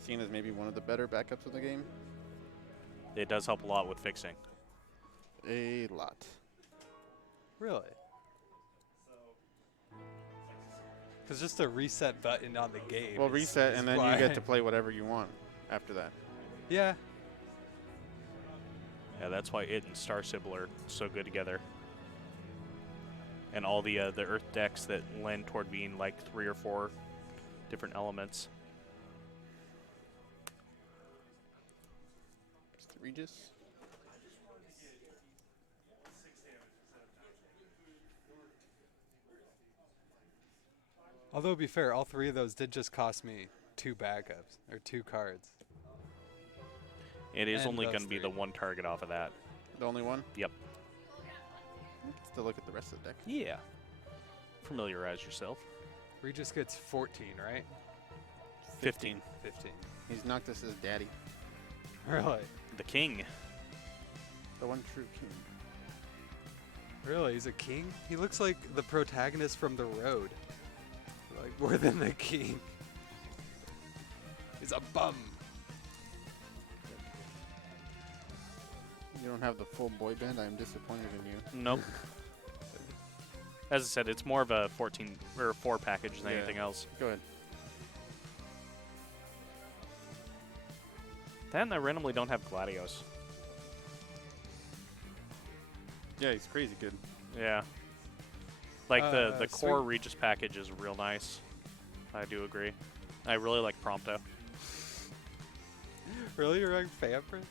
seen as maybe one of the better backups of the game. It does help a lot with fixing. A lot. Really? Because just a reset button on the game. Well, is- reset, is and then why- you get to play whatever you want after that. Yeah. Yeah, that's why it and Star Sibyl are so good together. And all the Earth decks that lend toward being like 3 or 4 different elements. Just Regis. Although, to be fair, all 3 of those did just cost me 2 backups, or 2 cards. It is And only those going to be the 3. one target off of that. The only one? Yep. Still look at the rest of the deck. Yeah. Familiarize yourself. Regis gets 14, right? 15. 15. He's Noctis's daddy. Really? The king. The one true king. Really? He's a king? He looks like the protagonist from The Road. Like, more than the king. He's a bum. You don't have the full boy band. I'm disappointed in you. Nope. As I said, it's more of a 14 or 4 package than Yeah. anything else. Go ahead. Then I randomly don't have Gladios. Yeah, he's crazy good. Yeah. Like the Sweet. core Regis package is real nice. I do agree. I really like Prompto. Really? You're like fan prints?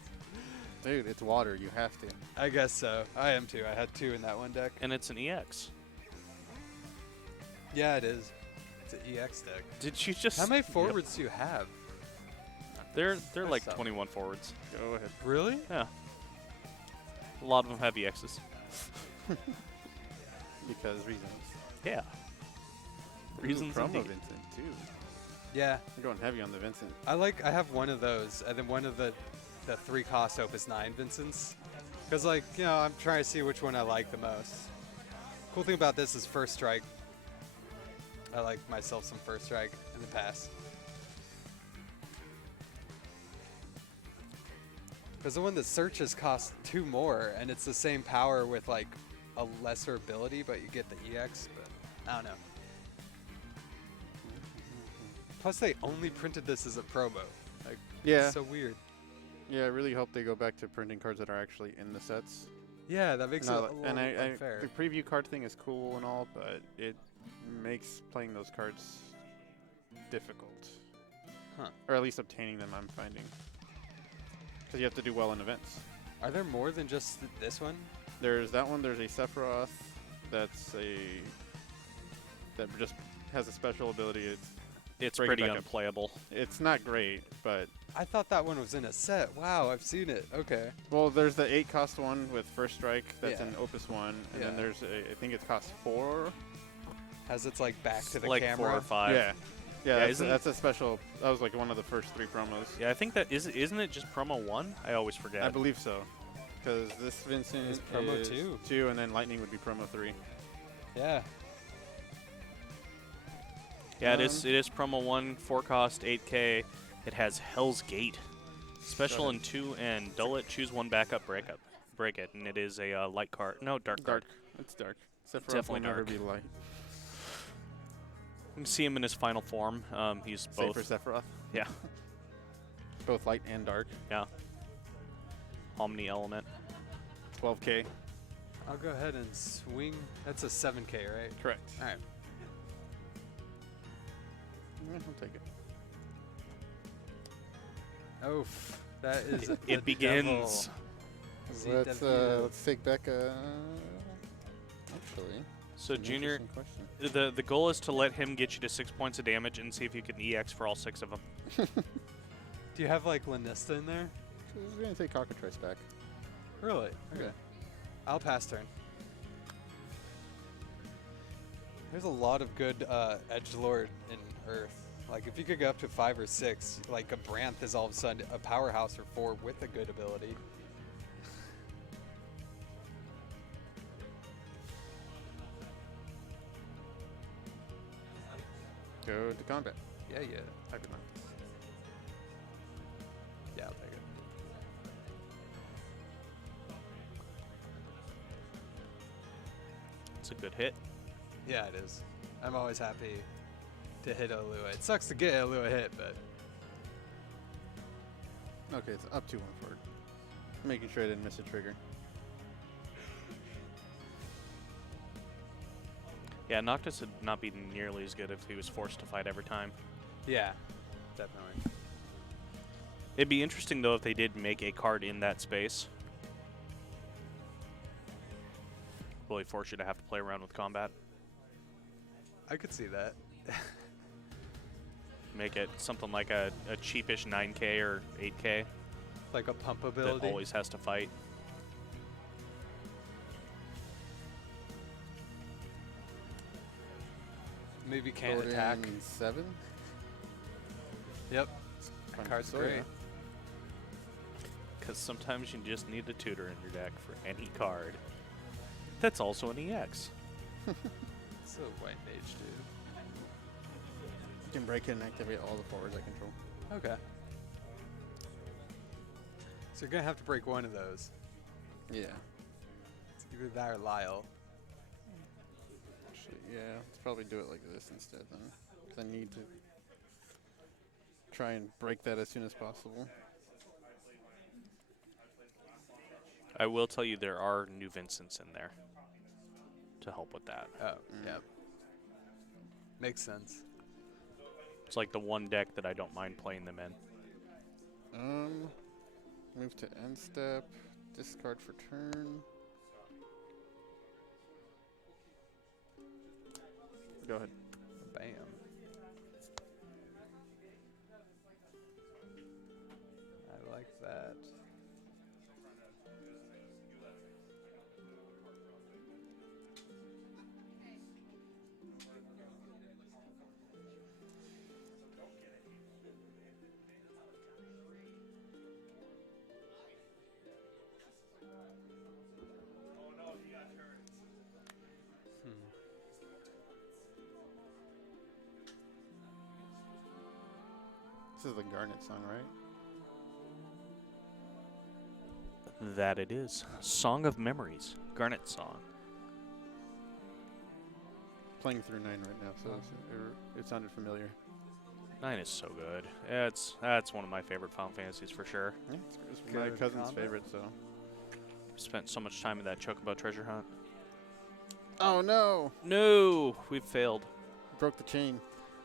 Dude, it's water. You have to. I guess so. I am too. I had 2 in that one deck. And it's an EX. Yeah, it is. It's an EX deck. Did you just... How many Yep. forwards do you have? They're like That's 21 forwards. Go ahead. Really? Yeah. A lot of them have EXs. Because reasons. Yeah. Reasons Ooh, promo indeed. Vincent, too. Yeah. I'm going heavy on the Vincent. I have one of those, and then one of the 3 cost Opus 9 Vincents. Because, like, you know, I'm trying to see which one I like the most. Cool thing about this is First Strike. I like myself some First Strike in the past. Because the one that searches costs 2 more, and it's the same power with, like, a lesser ability, but you get the EX, but I don't know. Plus, they only printed this as a promo. Like, Yeah. it's so weird. Yeah, I really hope they go back to printing cards that are actually in the sets. Yeah, that makes it a No, little and unfair. the preview card thing is cool and all, but it makes playing those cards difficult. Huh. Or at least obtaining them, I'm finding. Because you have to do well in events. Are there more than just this one? There's that one. There's a Sephiroth that just has a special ability. It's Break it pretty back up. unplayable. It's not great, but I thought that one was in a set. Wow, I've seen it. Okay. well, there's the 8 cost one with First Strike. That's Yeah. an Opus 1, and Yeah. then there's I think it costs 4. Has its like back to the like camera? 4 or 5. Yeah, Yeah, isn't- that's a special. That was like one of the first 3 promos. Yeah, I think that isn't it just promo 1? I always forget. I believe so. Because this Vincent Is promo is 2. and then Lightning would be promo 3. Yeah. Yeah, it is promo 1, 4 cost, 8K. It has Hell's Gate. Special ahead. in 2 and dull it. Choose one backup, break it, and it is a light card. No, dark card. Dark. It's dark. Sephiroth Definitely will never dark. be light. You can see him in his final form. He's Save both. for Sephiroth. Yeah, Both light and dark. yeah. Omni element. 12K. I'll go ahead and swing. That's a 7K, right? Correct. All right. Yeah, I'll take it. Oof. That is. It the begins. devil. Let's take back. Actually. So an Junior, interesting question. the goal is to let him get you to 6 points of damage and see if you can EX for all 6 of them. Do you have like Lanista in there? We're gonna take Cockatrice back. Really? Okay. Yeah. I'll pass turn. There's a lot of good edgelord in Earth. Like if you could go up to 5 or 6, like a Branth is all of a sudden a powerhouse or 4 with a good ability. Go to combat. Yeah, yeah. I could not. Yeah, I'll take it. It's a good hit. Yeah, it is. I'm always happy to hit Alua. It sucks to get Alua hit, but Okay, it's up to 1 forward. Making sure I didn't miss a trigger. Yeah, Noctis would not be nearly as good if he was forced to fight every time. yeah, definitely. It'd be interesting though if they did make a card in that space. Really force you to have to play around with combat. I could see that. Make it something like a cheapish 9K or 8K Like a pump that ability. always has to fight. Maybe can't Golden attack. 7. Yep. Fine. Card's So, great. yeah. Because sometimes you just need a tutor in your deck for any card. That's also an EX. It's a white mage, dude. You can break it and activate all the forwards I control. Okay. So you're gonna have to break one of those. Yeah. It's either that or Lyle. Actually, yeah. Let's probably do it like this instead then. Because I need to try and break that as soon as possible. I will tell you there are new Vincents in there to help with that. Oh, yep. Makes sense. It's like the one deck that I don't mind playing them in. Move to end step. Discard for turn. Go ahead. Bam. I like that. This is the Garnet song, right? That it is. Song of Memories. Garnet song. Playing through 9 right now, so it sounded familiar. 9 is so good. That's one of my favorite Final Fantasies for sure. Yeah, it's my Good cousin's combo. favorite, so. Spent so much time in that Chocobo treasure hunt. Oh no! No, we've failed. Broke the chain.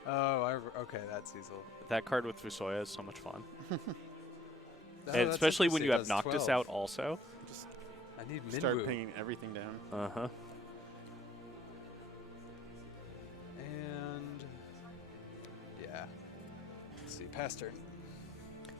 Oh, okay, that's Cecil. That card with Fusoya is so much fun. Oh, And that's especially when interesting, you it have does Noctis 12. out also. Just I need start Minwu. pinging everything down. Uh-huh. And yeah. Let's see, pass turn.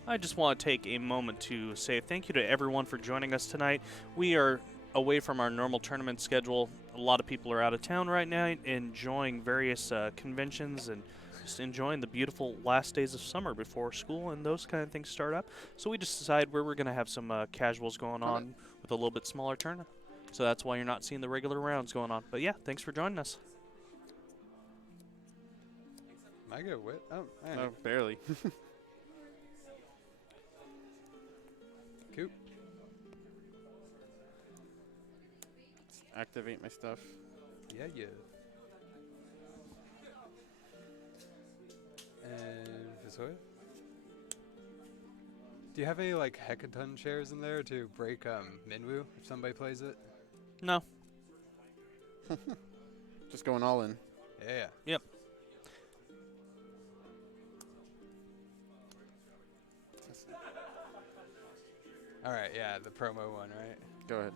I just want to take a moment to say thank you to everyone for joining us tonight. We are away from our normal tournament schedule. A lot of people are out of town right now, enjoying various conventions and just enjoying the beautiful last days of summer before school and those kind of things start up. So we just decided where we're going to have some casuals going on with a little bit smaller tournament. So that's why you're not seeing the regular rounds going on. But yeah, thanks for joining us. Am I good with? Oh, I No, barely. activate my stuff. Yeah, yeah. And Visoya? Do you have any like Hecaton shares in there to break Minwu if somebody plays it? No. Just going all in. Yeah. Yep. All right, yeah, the promo one, right? Go ahead.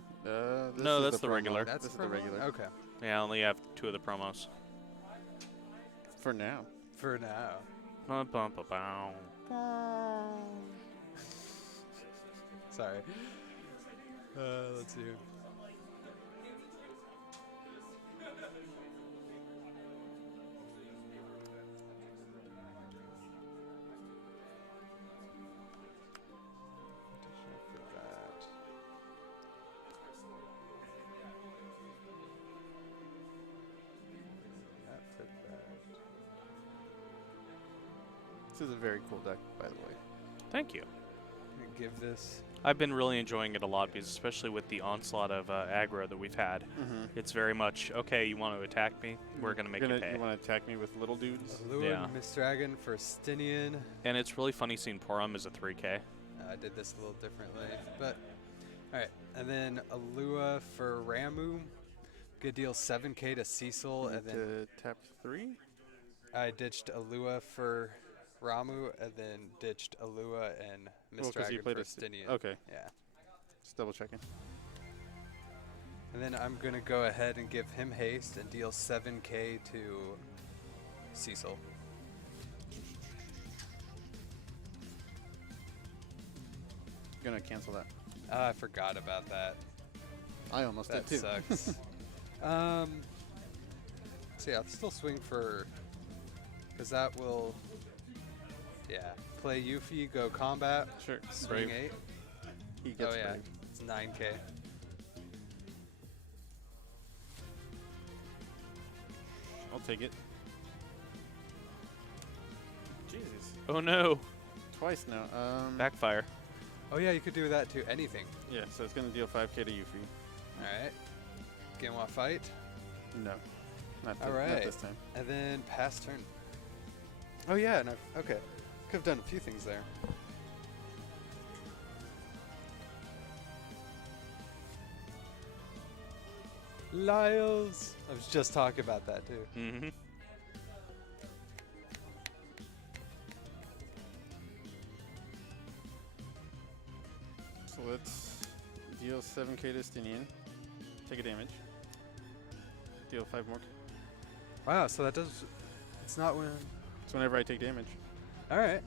No, is that's the promo. regular. That's This is promo? the regular. Okay. Yeah, I only have 2 of the promos. For now. For now. Bum, bum, ba, bow. Sorry. Let's see. This is a very cool deck, by the way. Thank you. Give this. I've been really enjoying it a lot, because especially with the onslaught of aggro that we've had. It's very much, okay, you want to attack me? We're going to make you pay. You want to attack me with little dudes? Alua Yeah. Miss Dragon for Stinian. And it's really funny seeing Porum as a 3K. I did this a little differently, but all right. And then Alua for Ramu. Good deal, 7K to Cecil, and then to tap 3? I ditched Alua for Ramu, and then ditched Alua and Miss 'cause you Dragon played for a Stinian. Okay, Yeah. just double checking. And then I'm gonna go ahead and give him haste and deal 7K to Cecil. Gonna cancel that. I forgot about that. I almost That did too. sucks. So yeah, I'll still swing for, because that will, yeah, play Yuffie, go combat, Sure. swing Brave. 8. He gets Oh yeah, brave. it's 9K. I'll take it. Jesus. Oh no. Twice now. Backfire. Oh yeah, you could do that to anything. Yeah, so it's gonna deal 5K to Yuffie. Alright. Game one fight. No. Not Alright. this time. And then pass turn. Oh yeah, and okay. Could have done a few things there. Lyles! I was just talking about that too. Mm-hmm. So let's deal 7K to Stinian. Take a damage. Deal 5 more. Wow, so that does. It's not when. It's whenever I take damage. Alright.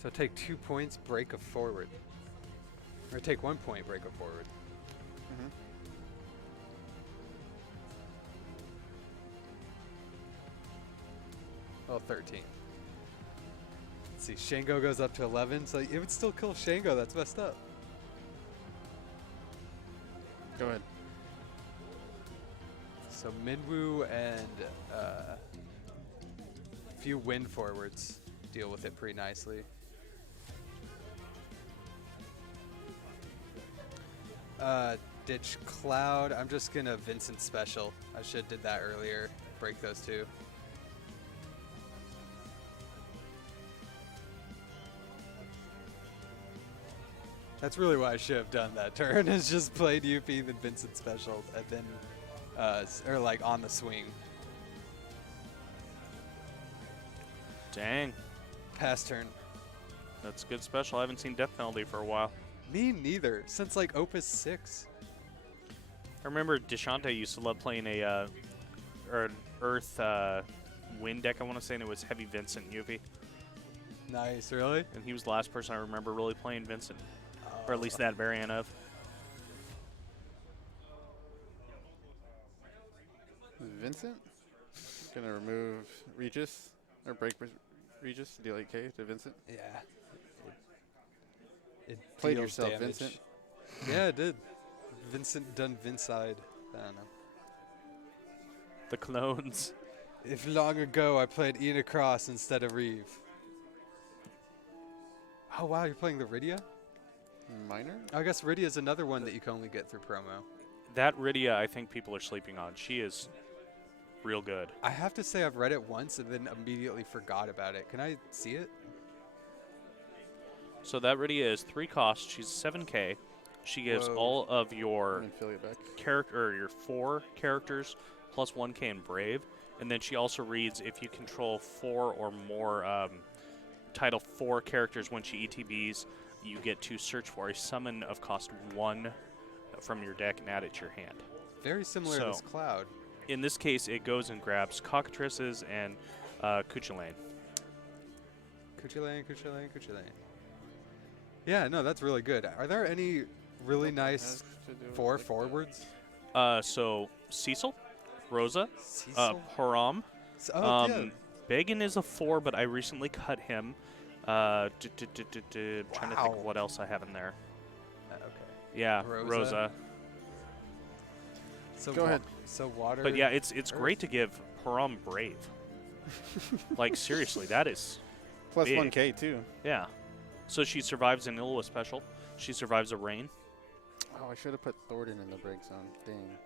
So take 2 points, break a forward. Or take 1 point, break a forward. Mm-hmm. Oh, 13. Let's see, Shango goes up to 11, so it would still kill Shango. That's messed up. Go ahead. So Minwu and a few wind forwards deal with it pretty nicely. Ditch Cloud. I'm just gonna Vincent special. I should have did that earlier. Break those two. That's really what I should have done that turn, is just played UP, then Vincent special, and then, or like on the swing. Dang. Pass turn. That's good special. I haven't seen Death Penalty for a while. Me neither, since like Opus 6. I remember Deshante used to love playing a or an Earth Wind deck, I want to say, and it was Heavy Vincent Yuffie. Nice, really? And he was the last person I remember really playing Vincent. Or at least that variant of. Vincent? Gonna remove Regis, or break Regis, deal 8K to Vincent. Yeah. It Played deals yourself, damage. Vincent. Yeah, it did. Vincent done Vinside. I don't know. The clones. If long ago I played Ian Cross instead of Reeve. Oh wow, you're playing the Rydia? Minor? I guess Rydia is another one that you can only get through promo. That Rydia, I think people are sleeping on. She is real good. I have to say I've read it once and then immediately forgot about it. Can I see it? So that Rydia is 3 cost. She's 7K. She gives Whoa. all of your And affiliate back. your 4 characters plus 1K in Brave, and then she also reads if you control 4 or more Title 4 characters when she ETBs, you get to search for a summon of cost 1 from your deck and add it to your hand. Very similar to this Cloud. In this case, it goes and grabs Cockatrices and Cuchulainn. Cuchulainn. Yeah, no, that's really good. Are there any really nice 4 forwards? So Cecil, Rosa, Cecil? Param. Yeah. Bagan is a 4, but I recently cut him. Trying to think of what else I have in there. Okay. Yeah, Rosa. Rosa. So Go ahead. So water. But yeah, it's great to give Param Brave. Like seriously, that is Plus big. 1K too. Yeah. So she survives an Illua special. She survives a rain. Oh, I should have put Thornton in the break zone. Dang.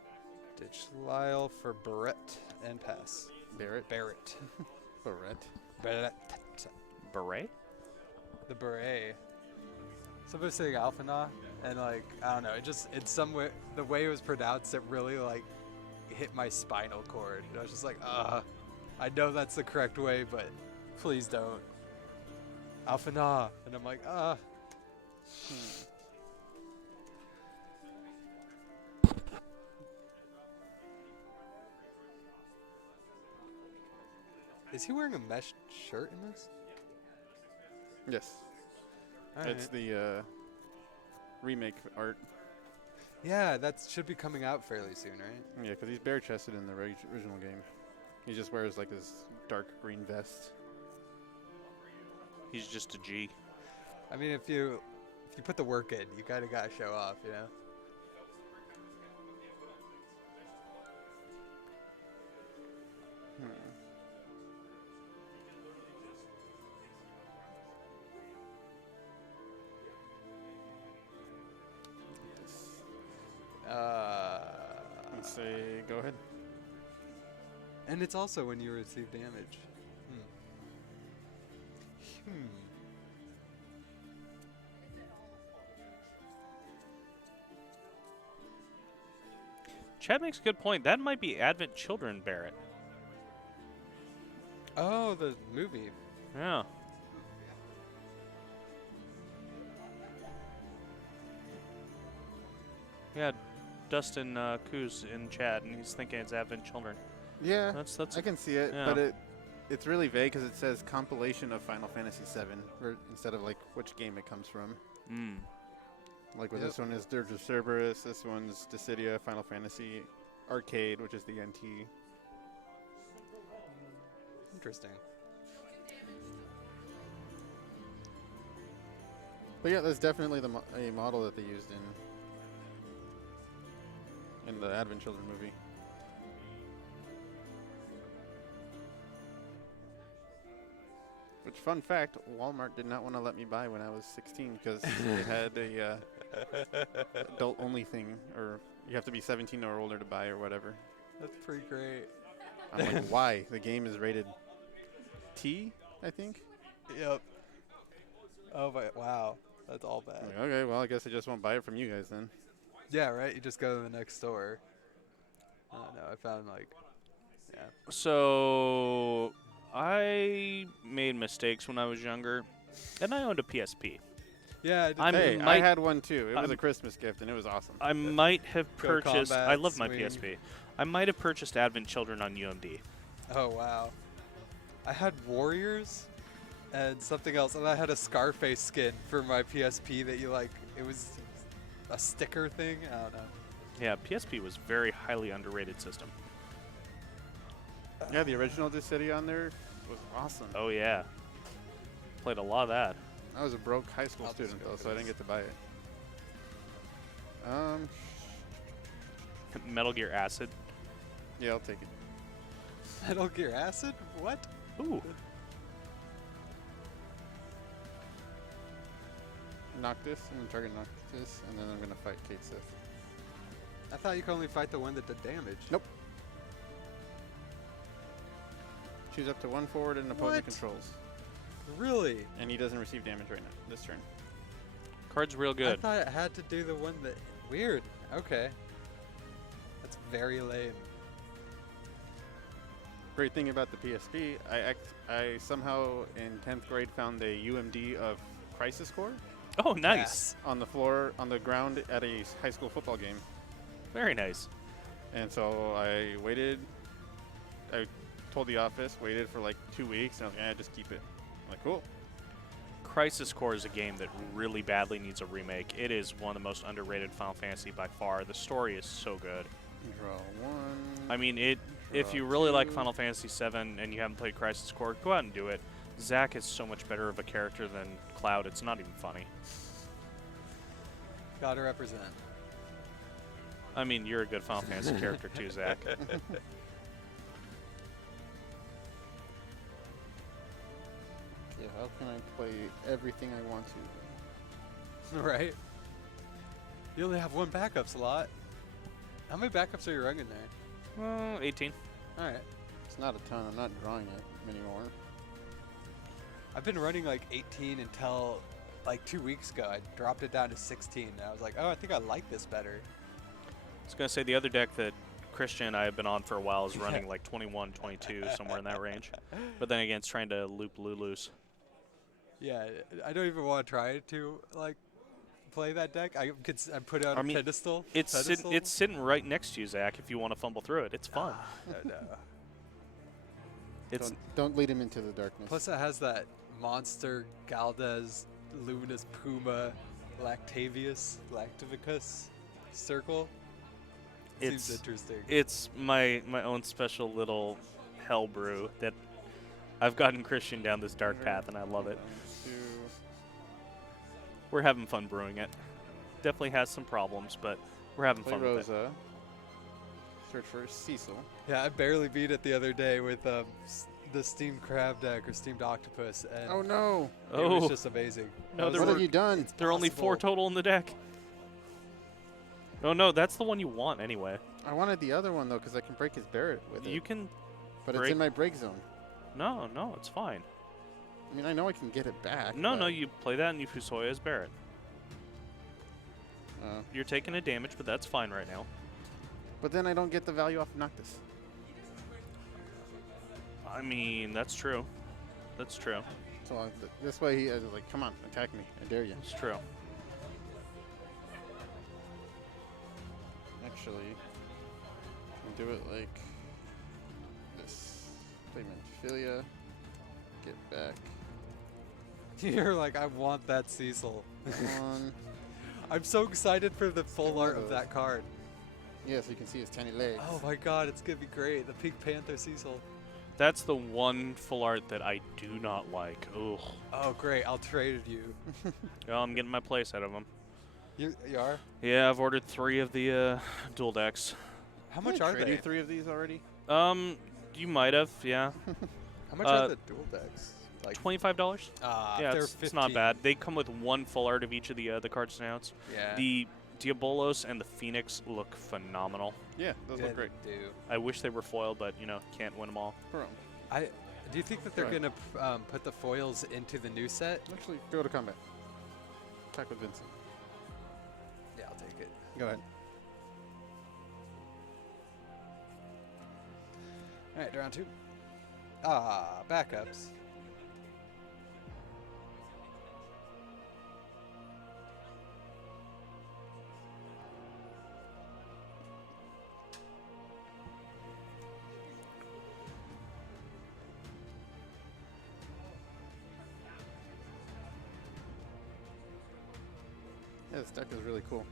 Ditch Lyle for Barrett and pass. Barrett. Barrett. Barrett. Beret? The beret. Somebody saying Alphana, and like I don't know, it just in some way the way it was pronounced, it really like hit my spinal cord. And I was just like, I know that's the correct way, but please don't. Alphana, and I'm like, Is he wearing a mesh shirt in this? Yes. It's the remake art. Yeah, that should be coming out fairly soon, right? Yeah, because he's bare-chested in the original game. He just wears like this dark green vest. He's just a G. I mean, if you put the work in, you gotta show off, you know. Let's say, go ahead. And it's also when you receive damage. Chad makes a good point. That might be Advent Children Barrett. Oh, the movie. Yeah. Yeah, Dustin Kuz in chat, and he's thinking it's Advent Children. Yeah, That's I can see it, yeah. but it's really vague because it says compilation of Final Fantasy VII instead of like which game it comes from. Like with this one is Dirge of Cerberus, this one's Dissidia, Final Fantasy Arcade, which is the NT. Interesting. But yeah, that's definitely a model that they used in the Advent Children movie. Which, fun fact, Walmart did not want to let me buy when I was 16 because they had a adult-only thing, or you have to be 17 or older to buy or whatever. That's pretty great. I'm like, why? The game is rated T, I think. Yep. Oh, but wow. That's all bad. I'm like, okay, well, I guess I just won't buy it from you guys then. Yeah, right? You just go to the next store. I don't know. I found, like, yeah. So I made mistakes when I was younger, and I owned a PSP. Yeah, I did. Hey, I might- had one too. It was I'm- a Christmas gift, and it was awesome. I might have Go purchased. Combat, I love my swing. PSP. I might have purchased Advent Children on UMD. Oh, wow. I had Warriors and something else, and I had a Scarface skin for my PSP that you, like, it was a sticker thing. I don't know. Yeah, PSP was very highly underrated system. Yeah, the original Dissidia on there was awesome. Oh yeah, played a lot of that. I was a broke high school I'll just student go though, for so I this. didn't get to buy it. Metal Gear Acid. Yeah, I'll take it. Metal Gear Acid? What? Ooh, Noctis. I'm gonna target Noctis, and then I'm gonna fight Kate Sith. I thought you could only fight the one that did damage. Nope. Choose up to 1 forward and opposing What? controls. Really? And he doesn't receive damage right now, this turn. Card's real I good. thought it had to do the one that... Weird. Okay. That's very lame. Great thing about the PSP, I somehow in 10th grade found a UMD of Crisis Core Oh, nice. on the floor, on the ground at a high school football game. Very nice. And so I waited, I told the office, waited for like 2 weeks, and I was like, yeah, just keep it. I'm like, cool. Crisis Core is a game that really badly needs a remake. It is one of the most underrated Final Fantasy by far. The story is so good. Draw 1. I mean, if you really like Final Fantasy VII and you haven't played Crisis Core, go out and do it. Zack is so much better of a character than Cloud. It's not even funny. Gotta represent. I mean, you're a good Final Fantasy character too, Zack. Yeah, how can I play everything I want to? Right? You only have 1 backup slot. How many backups are you running there? Well, 18. Alright. It's not a ton. I'm not drawing it anymore. I've been running like 18 until like 2 weeks ago. I dropped it down to 16. And I was like, oh, I think I like this better. I was going to say the other deck that Christian and I have been on for a while is running like 21, 22, somewhere in that range. But then again, it's trying to loop Lulus. Yeah, I don't even want to try to like play that deck. I put it on a pedestal. It's sitting right next to you, Zach. If you want to fumble through it, it's fun. No. It's Don't lead him into the darkness. Plus, it has that monster Galdes, Luminous Puma, Lactavius circle. Seems interesting. It's my own special little hell brew that I've gotten Christian down this dark path, and I love it. We're having fun brewing it. Definitely has some problems, but we're having Play fun with it. Rosa. Search for Cecil. Yeah, I barely beat it the other day with the Steamed Crab deck or Steamed Octopus. And Oh no! it was just amazing. No, What have you done? there are only 4 total in the deck. No, that's the one you want anyway. I wanted the other one though, because I can break his Barret with it. You can. But it's in my break zone. No, it's fine. I mean, I know I can get it back. No, you play that and you Fusoya as Barret. Uh, You're taking a damage, but that's fine right now. but then I don't get the value off of Noctis. I mean, that's true. That's true. So this way he is like, come on, attack me. I dare you. It's true. Actually, I'll do it like this. Play Manphilia. Get back. You're like, I want that Cecil. One. I'm so excited for the full one of art of those. that card. Yeah, so you can see his tiny legs. Oh my god, it's gonna be great. The Pink Panther Cecil. That's the one full art that I do not like. Ugh. Oh great, I'll trade you. Well, I'm getting my place out of them. You are? Yeah, I've ordered 3 of the dual decks. How much are Trade they? you 3 of these already? You might have, yeah. How much are the dual decks? Like $25? Yeah, they're it's not 15. bad. They come with 1 full art of each of the card snouts. Yeah. The Diabolos and the Phoenix look phenomenal. Yeah, those look great. They do. I wish they were foiled, but, can't win them all. Bro. Do you think that they're Right. gonna put the foils into the new set? Actually, go to combat. Attack with Vincent. Yeah, I'll take it. Go ahead. All right, round 2. Backups. Yeah, this deck is really cool.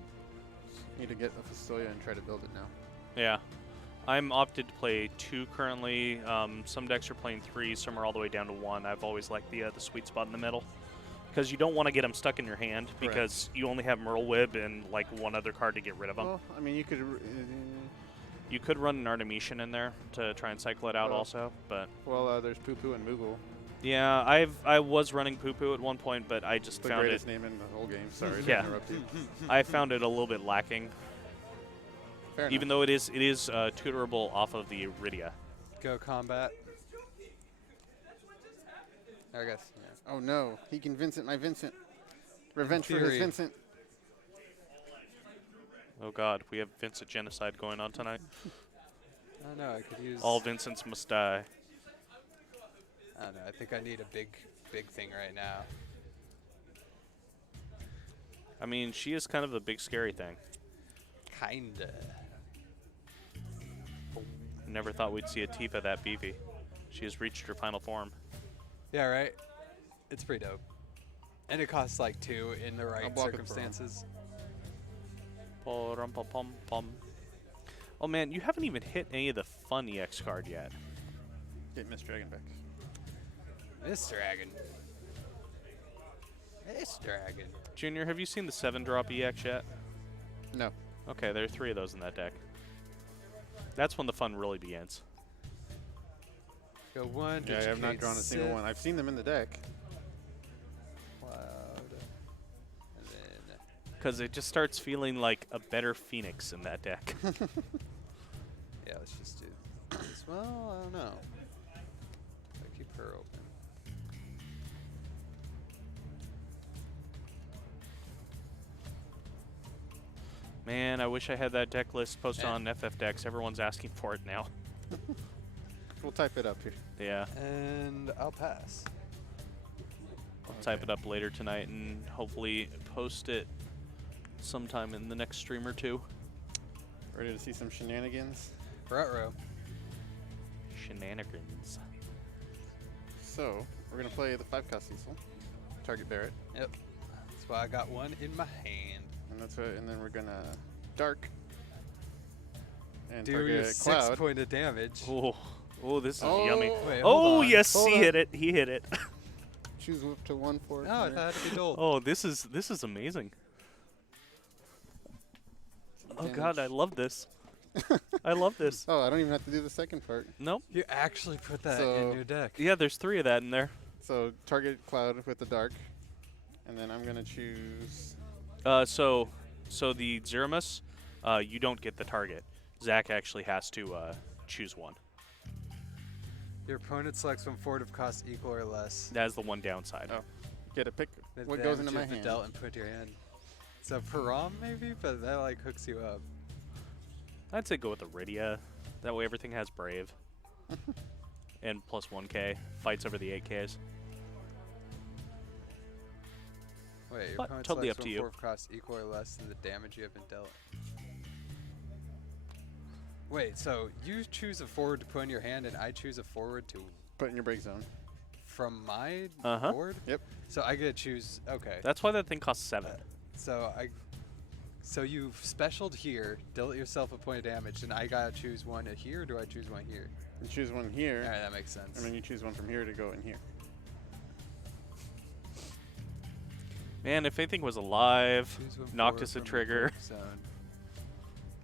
Need to get a Fusoya and try to build it now. Yeah. I'm opted to play 2 currently. Some decks are playing 3, some are all the way down to 1. I've always liked the sweet spot in the middle. Because you don't want to get them stuck in your hand, because you only have Merle Wib and like 1 other card to get rid of them. Well, I mean, you could... You could run an Artemisian in there to try and cycle it out also, but... well, there's Poo Poo and Moogle. Yeah, I was running Poo Poo at one point, but I just The found greatest it. name in the whole game. Sorry to Yeah. interrupt you. I found it a little bit lacking, Fair even enough. though it is tutorable off of the Iridia. Go combat. I guess. Yeah. Oh no, he can Vincent my Vincent. Revenge for his theory. Vincent. Oh God, we have Vincent genocide going on tonight. I don't know. I could use. All Vincents must die. I don't know. I think I need a big thing right now. I mean, she is kind of the big scary thing. Kinda. Never thought we'd see a Tifa that beefy. She has reached her final form. Yeah, right. It's pretty dope. And it costs like 2 in the I'll right block it for him. circumstances. Pom-pom-pom-pom. Oh man, you haven't even hit any of the fun EX card yet. Get Miss Dragon back. This dragon. This dragon. Junior, have you seen the 7-drop EX yet? No. Okay, there are 3 of those in that deck. That's when the fun really begins. Go 1. Yeah, I have not drawn a single Sith, one. I've seen them in the deck. Cloud. And then. Because it just starts feeling like a better Phoenix in that deck. Yeah, let's just do this. Well, I don't know. I keep her open. Man, I wish I had that deck list posted Yeah. on FF Decks. Everyone's asking for it now. We'll type it up here. Yeah, And I'll pass. I'll type it up later tonight and hopefully post it sometime in the next stream or two. Ready to see some shenanigans? Ruh-roh. Shenanigans. So, we're going to play the 5-cost Cecil. Target Barrett. Yep. That's why I got one in my hand. And that's what, and then we're going to Dark. And Do target your Cloud. 6 point of damage. Oh, this is Oh. yummy. Wait, Oh, hold on. yes, Hold he on. hit it. He hit it. Choose up to 1 for it. No, I thought it'd be dull. Oh, this is amazing. Oh God, I love this. I love this. Oh, I don't even have to do the second part. Nope. You actually put that So- in your deck. Yeah, there's 3 of that in there. So, target Cloud with the Dark. And then I'm going to choose... So the Zeramus, you don't get the target. Zach actually has to choose one. Your opponent selects one forward of cost equal or less. That is the one downside. Oh. Get a pick. The What goes into damage my you've been hand? dealt and put to your hand. So Param maybe, but that like hooks you up. I'd say go with the Iridia. That way everything has Brave. And plus 1k. Fights over the 8ks. Wait, your But opponent totally selects up to one you. forward of cost equal or less than the damage you have been dealt. Wait, so you choose a forward to put in your hand, and I choose a forward to Put in your break zone. from my Uh-huh. board. Yep. So I get to choose. Okay. That's why that thing costs 7. So you've specialed here, dealt yourself a point of damage, and I gotta choose one here. Or do I choose one here? You choose one here. All right, that makes sense. And then you choose one from here to go in here. Man, if anything was alive, Choose one knocked forward us a from the Oh, trigger. break zone.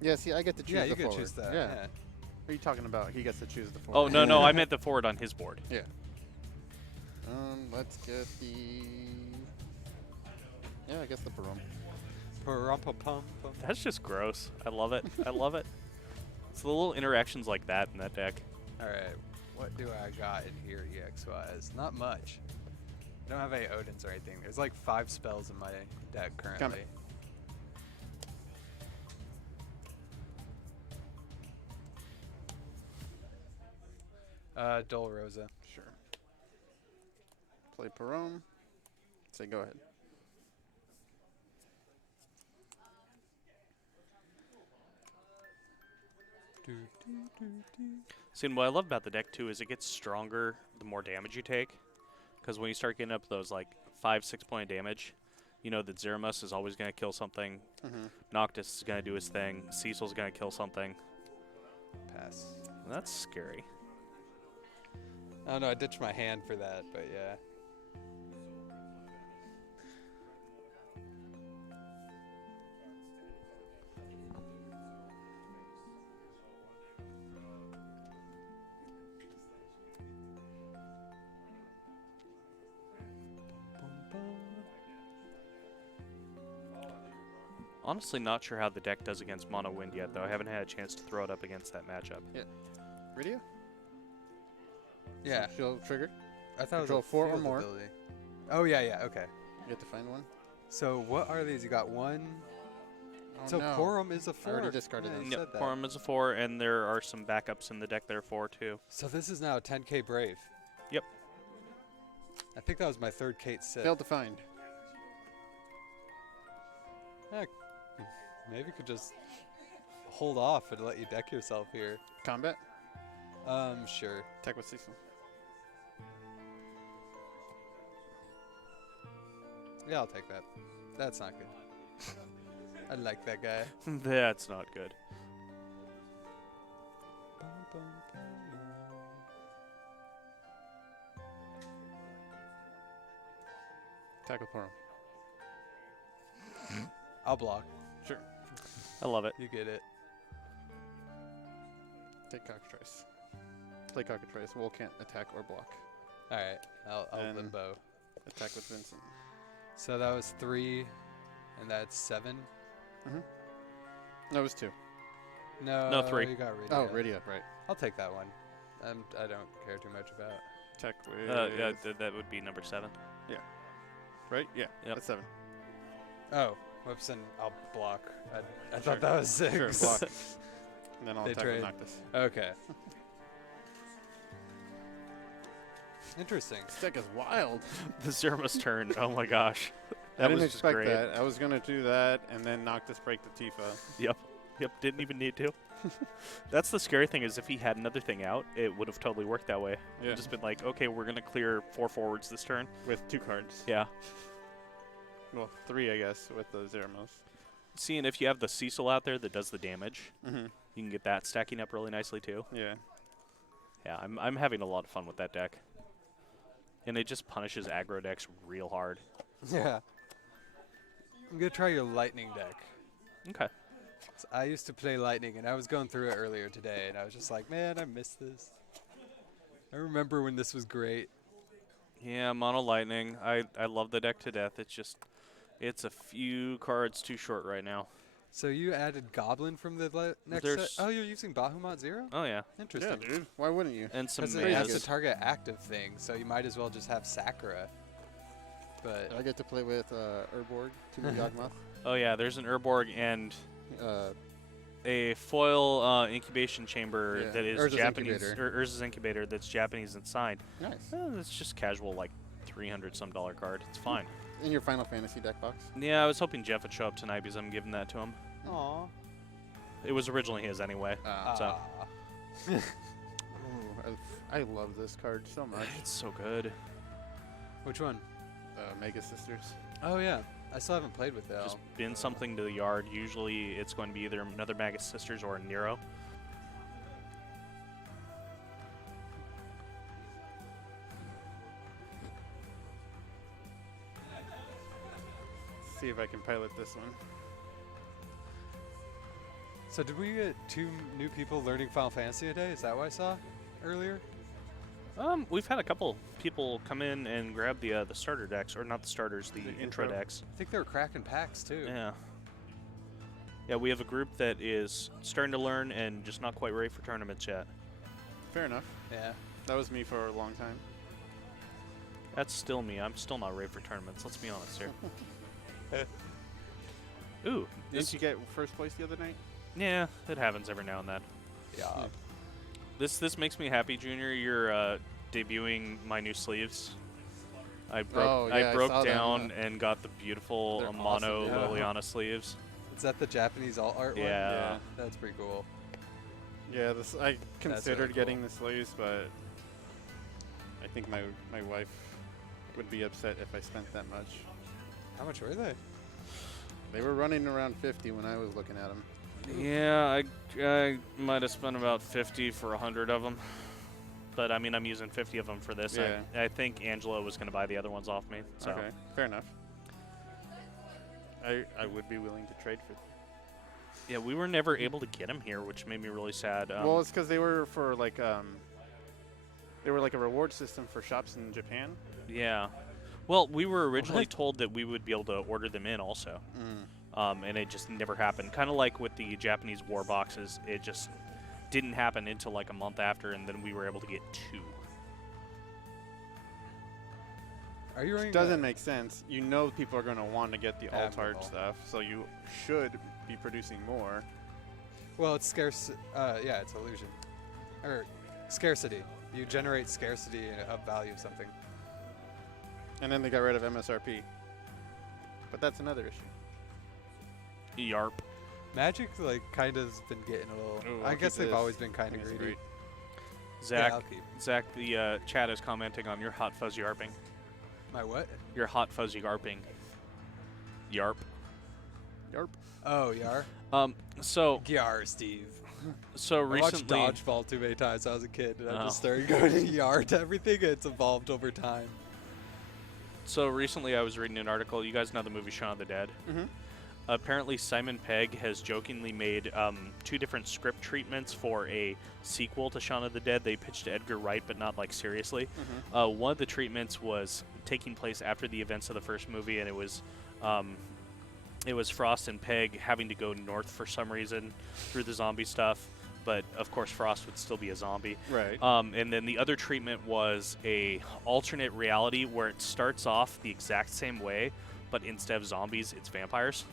Yeah, see, I get to choose Yeah, the you can forward. choose that. Yeah. Yeah. What are you talking about? He gets to choose the Oh, forward. no, I meant the forward on his board. Yeah. Let's get the... Yeah, I guess the Param. Parapapum. That's just gross. I love it. I love it. It's the little interactions like that in that deck. All right, what do I got in here EX-wise? Not much. I don't have any Odins or anything. There's like 5 spells in my deck currently. Dol Rosa. Sure. Play Param. Say go ahead. See, and what I love about the deck too is it gets stronger the more damage you take. Because when you start getting up those like 5-6 point damage, you know that Zeramus is always going to kill something. Mm-hmm. Noctis is going to do his thing. Cecil's going to kill something. Pass. That's scary. I don't know, I ditched my hand for that, but yeah. Honestly, not sure how the deck does against Mono Wind yet, though. I haven't had a chance to throw it up against that matchup. Radio? Yeah. So she'll trigger. I thought Control it was a 4 or field more. ability. Oh, yeah, okay. You get to find one. So what are these? You got one. Oh, So no. Quorum is a I 4. already discarded yeah, this. you Yep, said that. Quorum is a 4, and there are some backups in the deck that are 4, too. So this is now a 10k Brave. Yep. I think that was my third Kate sit. Failed to find. Maybe you could just hold off and let you deck yourself here. Combat. Sure. Attack with Cecil. Yeah, I'll take that. That's not good. I like that guy. That's not good. Attack with Quorum. I'll block. Sure. I love it. You get it. Take Cockatrice. Play Cockatrice. Wool can't attack or block. All right. I'll And- limbo. Attack with Vincent. So that was 3, and that's 7. That was 2. No, No, 3. You got radio. Oh, radio. Right. I'll take that one. I don't care too much about. Attack with. Yeah, that would be number 7. Right? Yeah. Yep. That's 7. Oh, whoops, and I'll block. I Sure. thought that was 6. Sure. Block. And then I'll They attack trade. with Noctis. Okay. Interesting. This deck is wild. The Zerma's turn. Oh my gosh. I That didn't was just expect great. that. I was gonna do that and then Noctis break the Tifa. Yep, didn't even need to. That's the scary thing is if he had another thing out, it would have totally worked that way. Yeah. Just been like, okay, we're going to clear 4 forwards this turn. With 2 cards. Yeah. Well, 3, I guess, with the Zeramos. Seeing if you have the Cecil out there that does the damage, Mm-hmm. you can get that stacking up really nicely too. Yeah. Yeah, I'm having a lot of fun with that deck. And it just punishes aggro decks real hard. Yeah. I'm going to try your lightning deck. Okay. So I used to play lightning, and I was going through it earlier today, and I was just like, man, I miss this. I remember when this was great. Yeah, Mono Lightning. I love the deck to death. It's just, it's a few cards too short right now. So you added Goblin from the next set? There's- Oh, you're using Bahamut 0? Oh yeah, Interesting. Yeah, dude. Why wouldn't you? and some Because it has Mayas. to target active things, so you might as well just have Sakura. But I get to play with Urborg, Tomb of Yawgmoth. Oh yeah, there's an Urborg and Uh, a foil incubation chamber Yeah, that is Urza's Japanese, incubator. or Urza's incubator that's Japanese and signed. nice. It's just casual, like $300 some card. It's fine. In your Final Fantasy deck box. Yeah, I was hoping Jeff would show up tonight because I'm giving that to him. Aw. It was originally his anyway. So Ooh, I love this card so much. it's so good. Which one? Mega Sisters. Oh, yeah. I still haven't played with that. Just bin something to the yard. Usually it's going to be either another Magus Sisters or a Nero. See if I can pilot this one. So did we get 2 new people learning Final Fantasy a day? Is that what I saw earlier? We've had a couple people come in and grab the starter decks, or not the starters, the The intro intro. decks. I think they were cracking packs, too. Yeah. Yeah, we have a group that is starting to learn and just not quite ready for tournaments yet. Fair enough. Yeah. That was me for a long time. That's still me. I'm still not ready for tournaments. Let's be honest here. Ooh, Didn't you get first place the other night? yeah, it happens every now and then. Yeah. This makes me happy, Junior. You're debuting my new sleeves. I broke Oh, yeah, I I broke saw them, down yeah. and got the beautiful They're mono awesome, yeah. Liliana sleeves. Is that the Japanese alt art one? Yeah. That's pretty cool. Yeah, this I considered really getting cool. the sleeves, but I think my wife would be upset if I spent that much. How much were they? They were running around 50 when I was looking at them. Yeah, I might have spent about 50 for 100 of them. But I mean, I'm using 50 of them for this. Yeah. I think Angela was going to buy the other ones off me. So. Okay, fair enough. I would be willing to trade for. Yeah, we were never able to get them here, which made me really sad. Well, it's because they were for like they were like a reward system for shops in Japan. yeah. Well, we were originally told that we would be able to order them in also. and it just never happened. Kind of like with the Japanese war boxes, it just didn't happen until like a month after, and then we were able to get 2. Are you running? Doesn't make sense. You know people are going to want to get the Admirable. alt-art stuff, so you should be producing more. Well, it's scarce. Yeah, it's illusion, or scarcity. You generate scarcity of value of something. And then they got rid of MSRP. But that's another issue. Yarp. Magic, like, kind of's been getting a little. Ooh, I I'll guess keep they've this. always been kind I of think it's greedy. great. Zach, I'll keep. Zach, the chat is commenting on your hot fuzzy yarping. My what? Your hot fuzzy yarping. Yarp. Yarp. Oh, Yar. So Yar, Steve. so I watched recently, Dodgeball too many times when I was a kid, and I just Oh. started going to Yar to everything, and it's evolved over time. so recently I was reading an article. You guys know the movie Shaun of the Dead. Mm-hmm. Apparently, Simon Pegg has jokingly made 2 different script treatments for a sequel to Shaun of the Dead. They pitched to Edgar Wright, but not like seriously. Mm-hmm. One of the treatments was taking place after the events of the first movie, and it was Frost and Pegg having to go north for some reason through the zombie stuff. But of course, Frost would still be a zombie. Right. And then the other treatment was a alternate reality where it starts off the exact same way, but instead of zombies, it's vampires.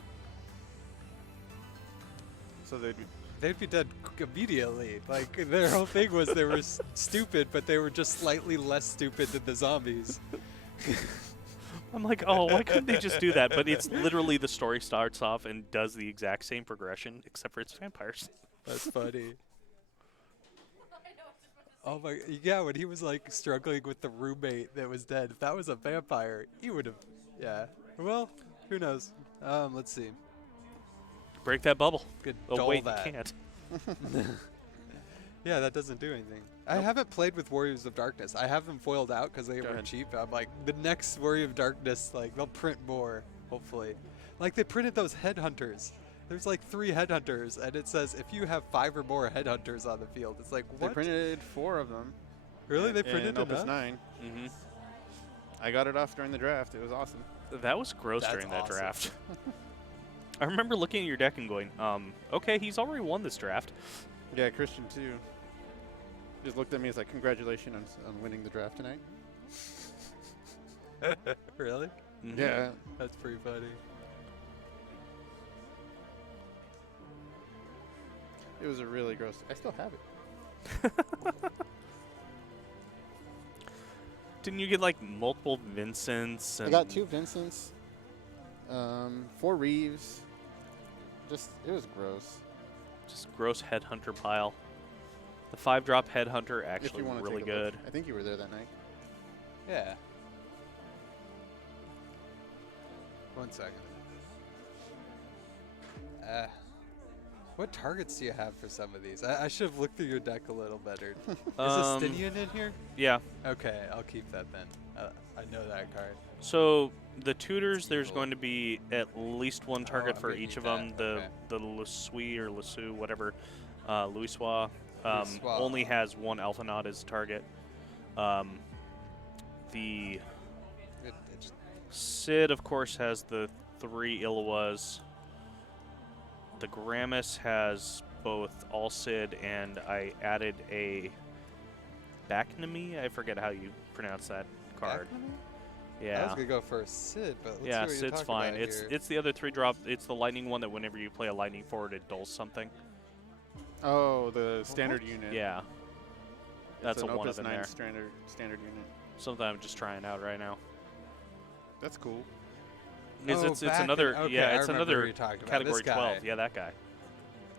So They'd be dead immediately. Like, their whole thing was they were stupid, but they were just slightly less stupid than the zombies. I'm like, oh, why couldn't they just do that? But it's literally the story starts off and does the exact same progression, except for it's vampires. That's funny. Oh my, yeah, when he was like struggling with the roommate that was dead, if that was a vampire, he would have, yeah. Well, who knows? Let's see. Break that bubble. Could Oh, dull wait, that. you can't. Yeah, that doesn't do anything. I Nope. haven't played with Warriors of Darkness. I have them foiled out because they Go were ahead. cheap. I'm like, the next Warrior of Darkness, like, they'll print more, hopefully. Like, they printed those headhunters. There's like 3 headhunters, and it says if you have 5 or more headhunters on the field. It's like, They what? printed 4 of them. Really? They in printed Opus enough? 9. Mm-hmm. I got it off during the draft. It was awesome. That was gross That's during that awesome. draft. I remember looking at your deck and going, okay, he's already won this draft. Yeah, Christian too. Just looked at me and was like, congratulations on winning the draft tonight. Really? Mhm. Yeah. That's pretty funny. It was a really gross. I still have it. Didn't you get like multiple Vincents? And I got 2 Vincents, 4 Reeves. Just, it was gross. Just gross headhunter pile. The 5-drop headhunter If actually you want to really take a look. good. I think you were there that night. Yeah. 1 second. What targets do you have for some of these? I should have looked through your deck a little better. Is Estinian in here? Yeah. Okay, I'll keep that then. I know that card. So the tutors, there's Evil. going to be at least 1 target I'm for gonna each of need them. that, The Lusui or Lusu, whatever, Louisois, Louisois. only has 1 Althanaut as a target. The It just, Sid, of course, has the 3 Ilwas. The Gramus has both All Sid and I added a Baknami. I forget how you pronounce that card. I was Yeah. gonna go for a Sid, but let's Yeah, see what you're Sid's talking fine. about here. It's the other 3-drop. It's the lightning one that whenever you play a lightning forward, it dulls something. Oh, the standard unit. Yeah. That's It's a an one Opus of them 9 there. standard unit. Something I'm just trying out right now. That's cool. It's back another in- okay, yeah, I it's remember who another you're talking about. category This guy. 12. Yeah, that guy.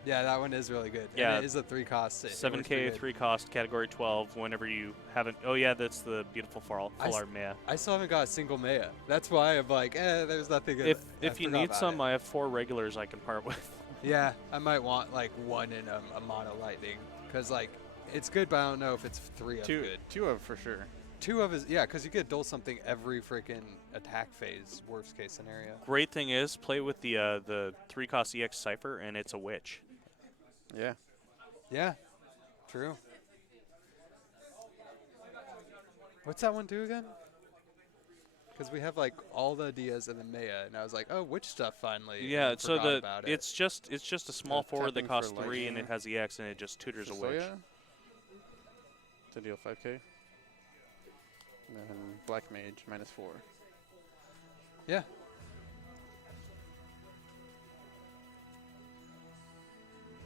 Yeah, that one is really good. Yeah. And it is a 3 cost. It works 7K, pretty good. 3 cost, category 12. Whenever you haven't. Oh yeah, that's the beautiful full art Maya. I still haven't got a single Maya. That's why I'm like, there's nothing. If I you forgot need about some, it. I have 4 regulars I can part with. Yeah, I might want like 1 in a mono lightning, cause like it's good, but I don't know if it's 3 of good. 2 of for sure. 2 of is yeah, cause you could duel something every freaking attack phase. Worst case scenario. Great thing is, play with the 3 cost EX Cipher, and it's a witch. Yeah. Yeah, true. What's that one do again? Because we have like all the Diaz and the Maya, and I was like, oh, witch stuff finally. Yeah, and so forgot about it. it's just a small forward that tapping costs for 3 and it lightning. has EX and it just tutors a witch. Soya to deal 5k. And then Black Mage -4. Yeah.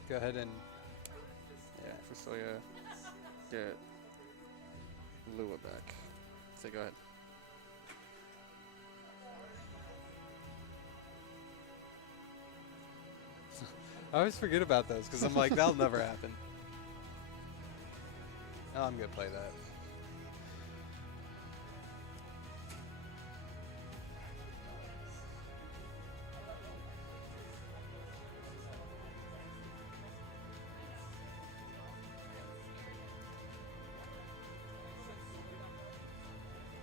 Go ahead and Yeah, for Soya, get Lua back. So go ahead. I always forget about those because I'm like, that'll never happen. Oh, I'm gonna play that.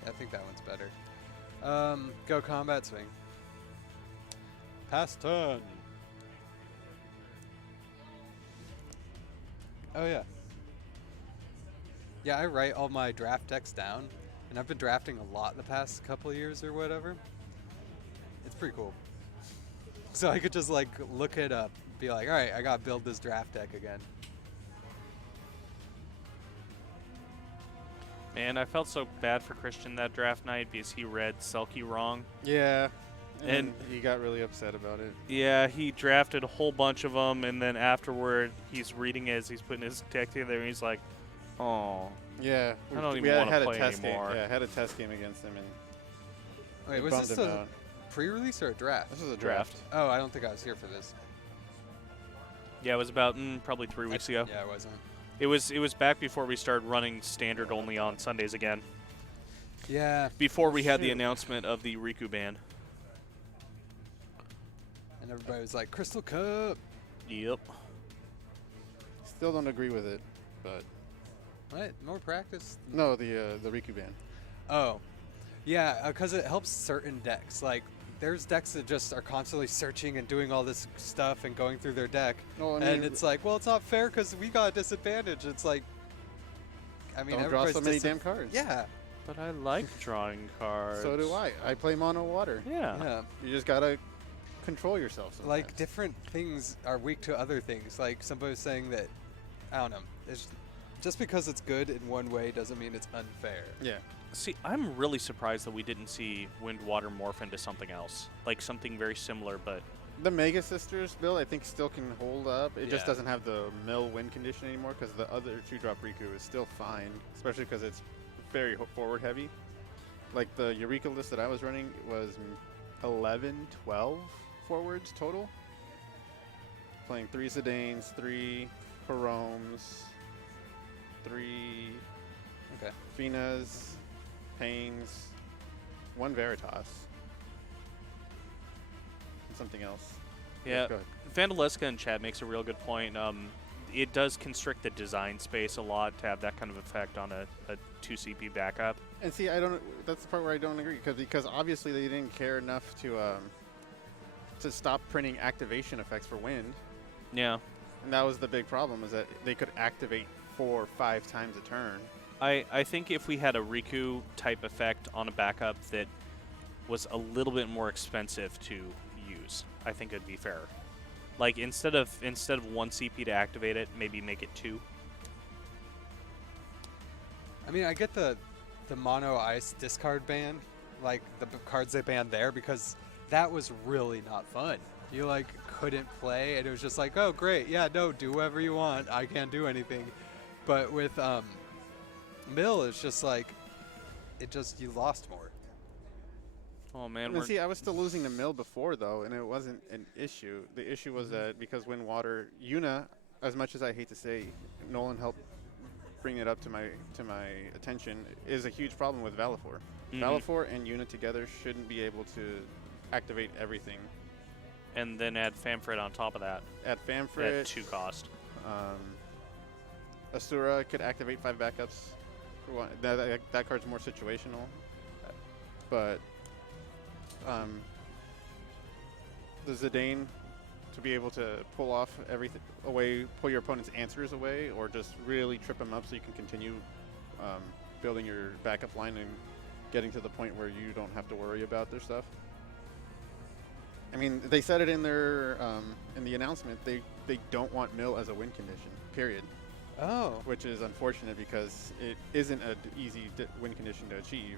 I think that one's better. Go combat swing. Pass turn. Oh yeah. Yeah, I write all my draft decks down, and I've been drafting a lot the past couple of years or whatever. It's pretty cool. So I could just like look it up, be like, all right, I gotta build this draft deck again. Man, I felt so bad for Christian that draft night because he read Selkie wrong. Yeah. And he got really upset about it. Yeah, he drafted a whole bunch of them, and then afterward, he's reading as he's putting his deck together, and he's like, "Oh, Yeah. I don't we even want to had play a test anymore." game. Yeah, had a test game against him, and Wait, it was bummed this him a out. pre-release or a draft? This was a draft. Oh, I don't think I was here for this. Yeah, it was about probably 3 weeks ago. Yeah, I wasn't. It was back before we started running standard only on Sundays again. Yeah. Before we had the Shoot. announcement of the Rikku ban. And everybody was like, Crystal Cup. Yep. Still don't agree with it, but What? More practice? no, the Rikku ban. Oh. Yeah, because it helps certain decks. Like, there's decks that just are constantly searching and doing all this stuff and going through their deck. No, I mean, And it's like, well, it's not fair because we got a disadvantage. It's like, I mean, don't draw everybody's so many damn cards. Yeah. But I like drawing cards. So do I. I play mono water. Yeah. Yeah. You just gotta control yourself. Sometimes. Like, different things are weak to other things. Like, somebody was saying that, I don't know, it's just because it's good in one way doesn't mean it's unfair. Yeah. See, I'm really surprised that we didn't see Wind Water morph into something else. Like something very similar, but The Mega Sisters build, I think, still can hold up. It just Yeah. doesn't have the mill win condition anymore because the other 2-drop Rikku is still fine, especially because it's very forward heavy. Like the Eureka list that I was running was 11, 12 forwards total. Playing 3 Zidanes, 3 Paromes, 3 Okay. Finas, Pains, 1 Veritas, and something else. yeah. Go ahead. Vandaleska in chat makes a real good point. It does constrict the design space a lot to have that kind of effect on a 2 CP backup. And see, I don't. That's the part where I don't agree because obviously they didn't care enough to stop printing activation effects for wind, Yeah. and that was the big problem, is that they could activate 4 or 5 times a turn. I think if we had a Rikku type effect on a backup that was a little bit more expensive to use, I think it'd be fair. Like instead of 1 CP to activate it, maybe make it 2. I mean, I get the mono ice discard ban, like the cards they banned there, because that was really not fun. You like couldn't play, and it was just like, oh great, yeah, no, do whatever you want. I can't do anything. But with Mill, it's just like, you lost more. Oh man, And see, I was still losing the mill before though, and it wasn't an issue. The issue was that because wind water, Yuna, as much as I hate to say, Nolan helped bring it up to my attention, is a huge problem with Valifor. Valifor and Yuna together shouldn't be able to activate everything. and then add Famfrit on top of that At at Famfrit, 2 cost. Asura could activate 5 backups. For one. That card's more situational, but the Zidane to be able to pull off everything away, pull your opponent's answers away, or just really trip them up so you can continue building your backup line and getting to the point where you don't have to worry about their stuff. I mean, they said it in their in the announcement. They don't want mill as a win condition. Period. Oh. Which is unfortunate because it isn't an easy win condition to achieve.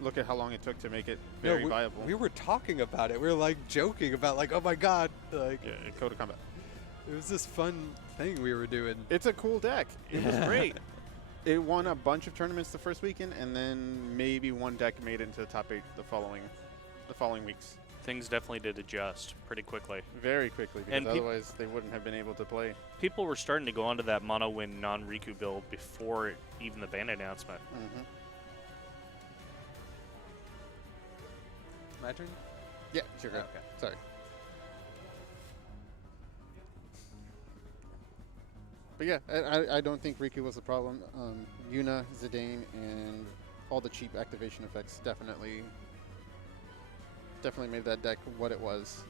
Look at how long it took to make it very viable. We were talking about it. We were like joking about like, oh my god, like yeah, Code of Combat. It was this fun thing we were doing. It's a cool deck. It was great. It won a bunch of tournaments the first weekend, and then maybe one deck made it into the top 8 the following weeks. Things definitely did adjust pretty quickly. Very quickly, because And otherwise they wouldn't have been able to play. People were starting to go onto that mono win non-Rikku build before even the ban announcement. Mm-hmm. My turn? Yeah, sure. Oh, okay. Sorry. But yeah, I don't think Rikku was the problem. Yuna, Zidane, and all the cheap activation effects definitely made that deck what it was.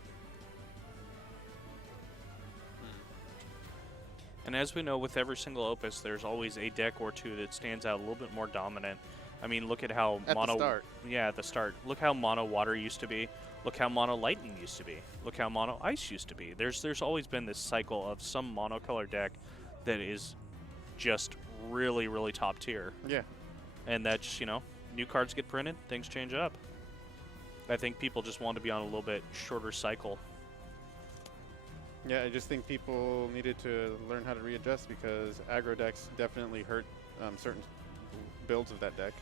And as we know, with every single opus, there's always a deck or two that stands out a little bit more dominant. I mean, look at how At the start. Yeah, at the start. Look how mono water used to be. Look how mono lightning used to be. Look how mono ice used to be. There's always been this cycle of some monocolor deck that is just really, really top tier. Yeah. And that just, new cards get printed, things change up. I think people just want to be on a little bit shorter cycle. Yeah, I just think people needed to learn how to readjust because aggro decks definitely hurt certain builds of that deck.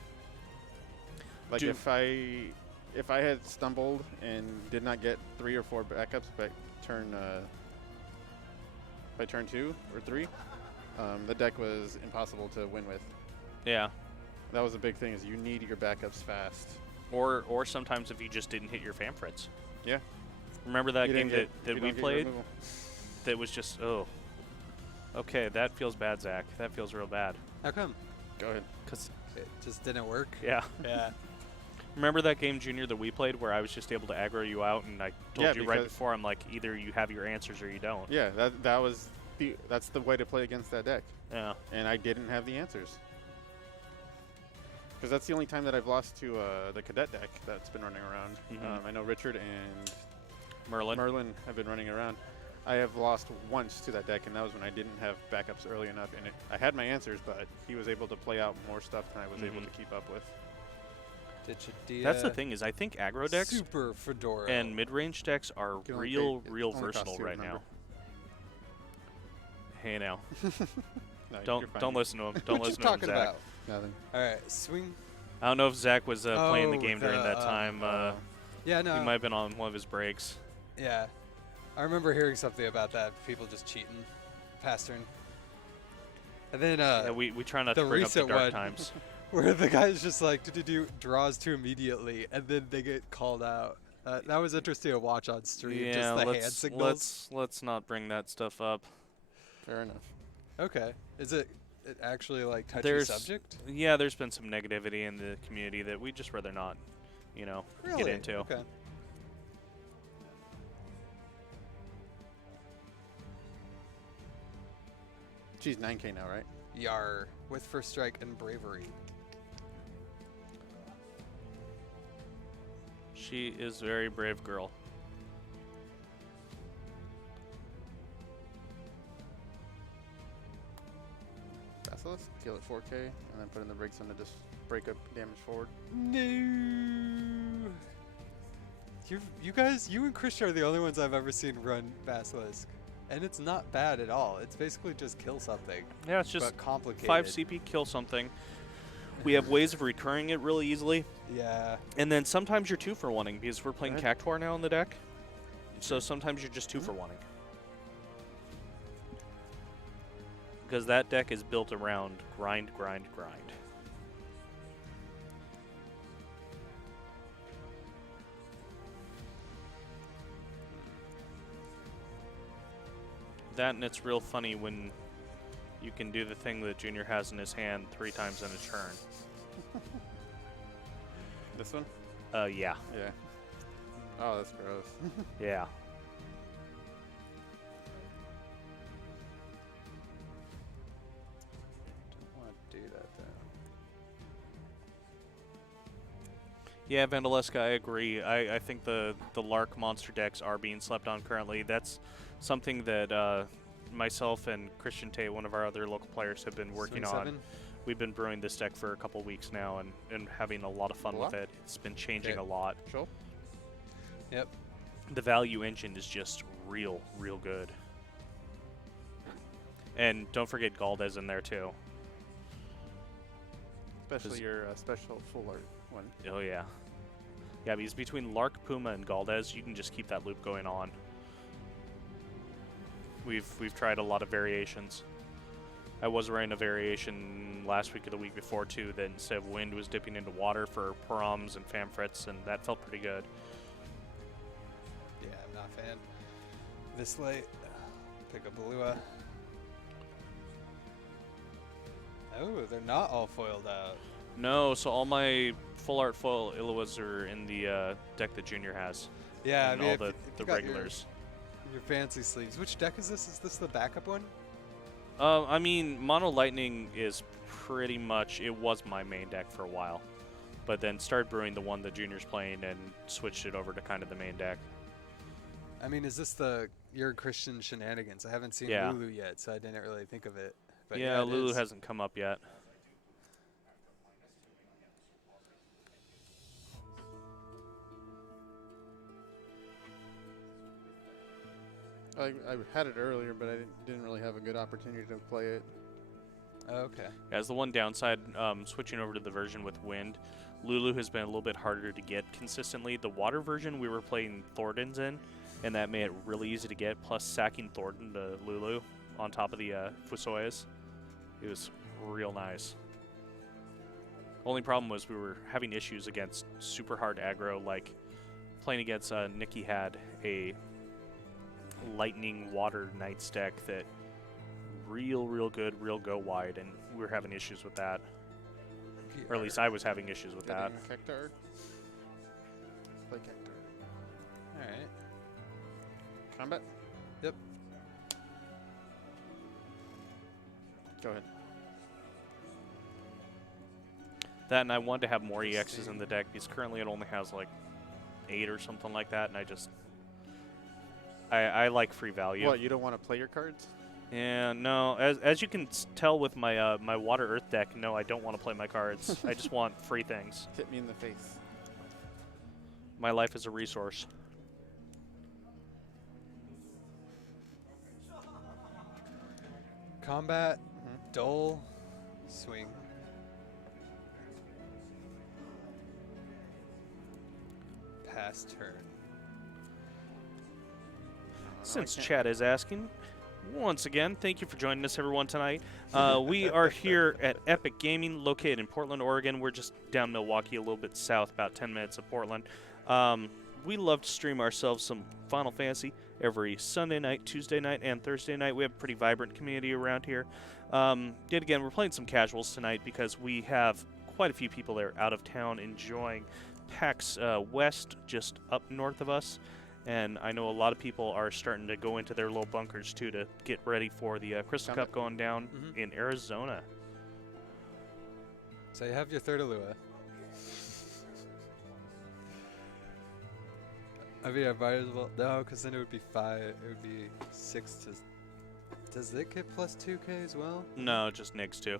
Like if I had stumbled and did not get 3 or 4 backups by turn 2 or 3, the deck was impossible to win with. Yeah. That was a big thing, is you need your backups fast. Or sometimes if you just didn't hit your Famfrits. Yeah. Remember that game that we played? Removal. That was just, oh. Okay, that feels bad, Zach. That feels real bad. How come? Go ahead. Because It just didn't work? yeah. Yeah. Remember that game, Junior, that we played where I was just able to aggro you out, and I told you right before, I'm like, either you have your answers or you don't. Yeah, that's the way to play against that deck. Yeah. And I didn't have the answers. Because that's the only time that I've lost to the cadet deck that's been running around. Mhm. I know Richard and Merlin. have been running around. I have lost once to that deck, and that was when I didn't have backups early enough. And I had my answers, but he was able to play out more stuff than I was able to keep up with. That's the thing, is I think aggro decks Super Fedora. and mid-range decks are Can only real pay- real only costs versatile 2, right now. remember? Hey now. No, you're Don't fine. listen to him. Don't What you listen to him, talking Zach. about? Nothing. All right, swing. I don't know if Zach was playing the Oh, game during that time. Yeah, no. He might have been on one of his breaks. Yeah. I remember hearing something about that. People just cheating past turn. And then Yeah, we try not to the bring up the recent dark one- times. where the guy's just like draws too immediately, and then they get called out. That was interesting to watch on stream. Yeah, just the hand signals. let's not bring that stuff up. Fair enough. Okay. Is it actually like touchy There's subject? Yeah, there's been some negativity in the community that we just rather not, Really? get into. Okay. She's 9K now, right? Yar with first strike and bravery. She is a very brave girl. Basilisk, kill at 4K, and then put in the brakes on to just break up damage forward. No. You guys, you and Christian are the only ones I've ever seen run Basilisk. And it's not bad at all. It's basically just kill something. Yeah, it's just but complicated. 5 CP, kill something. We have ways of recurring it really easily. Yeah. And then sometimes you're 2 for 1-ing because we're playing Go ahead. Cactuar now in the deck. So sometimes you're just 2 for 1-ing. Because that deck is built around grind, grind, grind. That, and it's real funny when you can do the thing that Junior has in his hand 3 times in a turn. This one? Yeah. Yeah. Oh, that's gross. Yeah. Don't want to do that though. Yeah, Vandaleska, I agree. I think the Lark monster decks are being slept on currently. That's something that myself and Christian Tate, one of our other local players, have been working Swing on. 7? We've been brewing this deck for a couple weeks now and having a lot of fun with it. It's been changing a lot. Sure. Yep. The value engine is just real good. And don't forget Galdes in there too. Especially your special full art one. Oh yeah. Yeah, because between Lark, Puma, and Galdes, you can just keep that loop going on. We've tried a lot of variations. I was running a variation last week or the week before too that instead of wind was dipping into water for Params and Famfrits, and that felt pretty good. Yeah, I'm not a fan. This late, pick up a Lua. Oh, they're not all foiled out. No, so all my full art foil Iluas are in the deck that Junior has. Yeah, and I mean, all if the you got regulars. Your fancy sleeves. Which deck is this? Is this the backup one? I mean, Mono Lightning is pretty much, it was my main deck for a while. But then started brewing the one that Junior's playing and switched it over to kind of the main deck. I mean, is this your Christian shenanigans? I haven't seen Yeah. Lulu yet, so I didn't really think of it. But yeah, it Lulu is. hasn't come up yet. I had it earlier, but I didn't really have a good opportunity to play it. Oh, okay. As the one downside, switching over to the version with Wind, Lulu has been a little bit harder to get consistently. The water version we were playing Thordens in, and that made it really easy to get, plus sacking Thornton to Lulu on top of the Fusoyas. It was real nice. Only problem was we were having issues against super hard aggro, like playing against Nikki had a lightning water knights deck that real good, real go wide, and we were having issues with that. Or at least I was having issues with that. Cactar. Play Cactar. Alright. Combat? Yep. Go ahead. That, and I wanted to have more Let's EXs see. in the deck because currently it only has like 8 or something like that, and I like free value. What, you don't want to play your cards? Yeah, no. As you can tell with my my Water Earth deck, no, I don't want to play my cards. I just want free things. Hit me in the face. My life is a resource. Combat, Dole, Swing. Pass turn. Since Chad is asking, once again, thank you for joining us, everyone, tonight. We are here at Epic Gaming, located in Portland, Oregon. We're just down Milwaukee, a little bit south, about 10 minutes of Portland. We love to stream ourselves some Final Fantasy every Sunday night, Tuesday night, and Thursday night. We have a pretty vibrant community around here. Yet again, we're playing some casuals tonight because we have quite a few people that are out of town enjoying PAX West, just up north of us. And I know a lot of people are starting to go into their little bunkers, too, to get ready for the Crystal Cup going down in Arizona. So you have your third Alua. I mean, I might as well. No, because then it would be 5. It would be 6 to. Does it get plus 2k as well? No, just Nigs, too.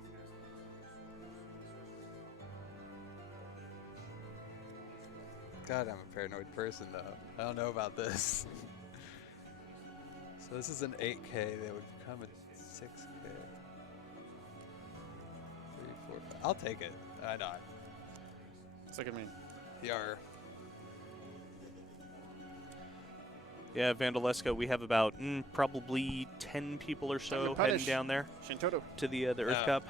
God, I'm a paranoid person, though. I don't know about this. So this is an 8k. That would become a 6k. 3, 4, 5. I'll take it. Why not? Look at me. Yar. Yeah, Vandaleska, we have about probably 10 people or so to heading punish. down there Shintoto. to the Earth Oh. Cup.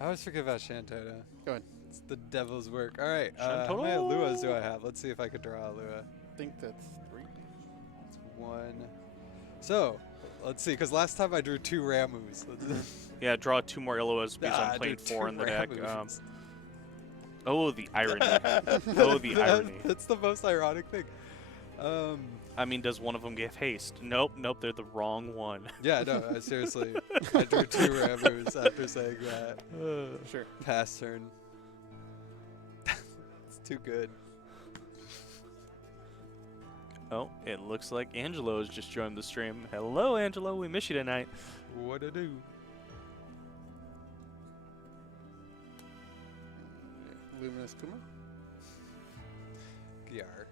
I always forget about Shantota. Go ahead. It's the devil's work. All right. How Shantota. many Luas do I have? Let's see if I could draw a Lua. I think that's 3. It's 1. So, let's see, because last time I drew 2 Ramus. Yeah, draw 2 more Iluas because I'm playing 4 in the deck. Oh, the irony. Oh, the irony. That's the most ironic thing. I mean, does one of them give haste? Nope, they're the wrong one. Yeah, no, seriously. I drew 2 Ramus after saying that. Sure. Pass turn. Too good. Oh, it looks like Angelo has just joined the stream. Hello, Angelo. We miss you tonight. What to do? Luminous Puma. Gyar.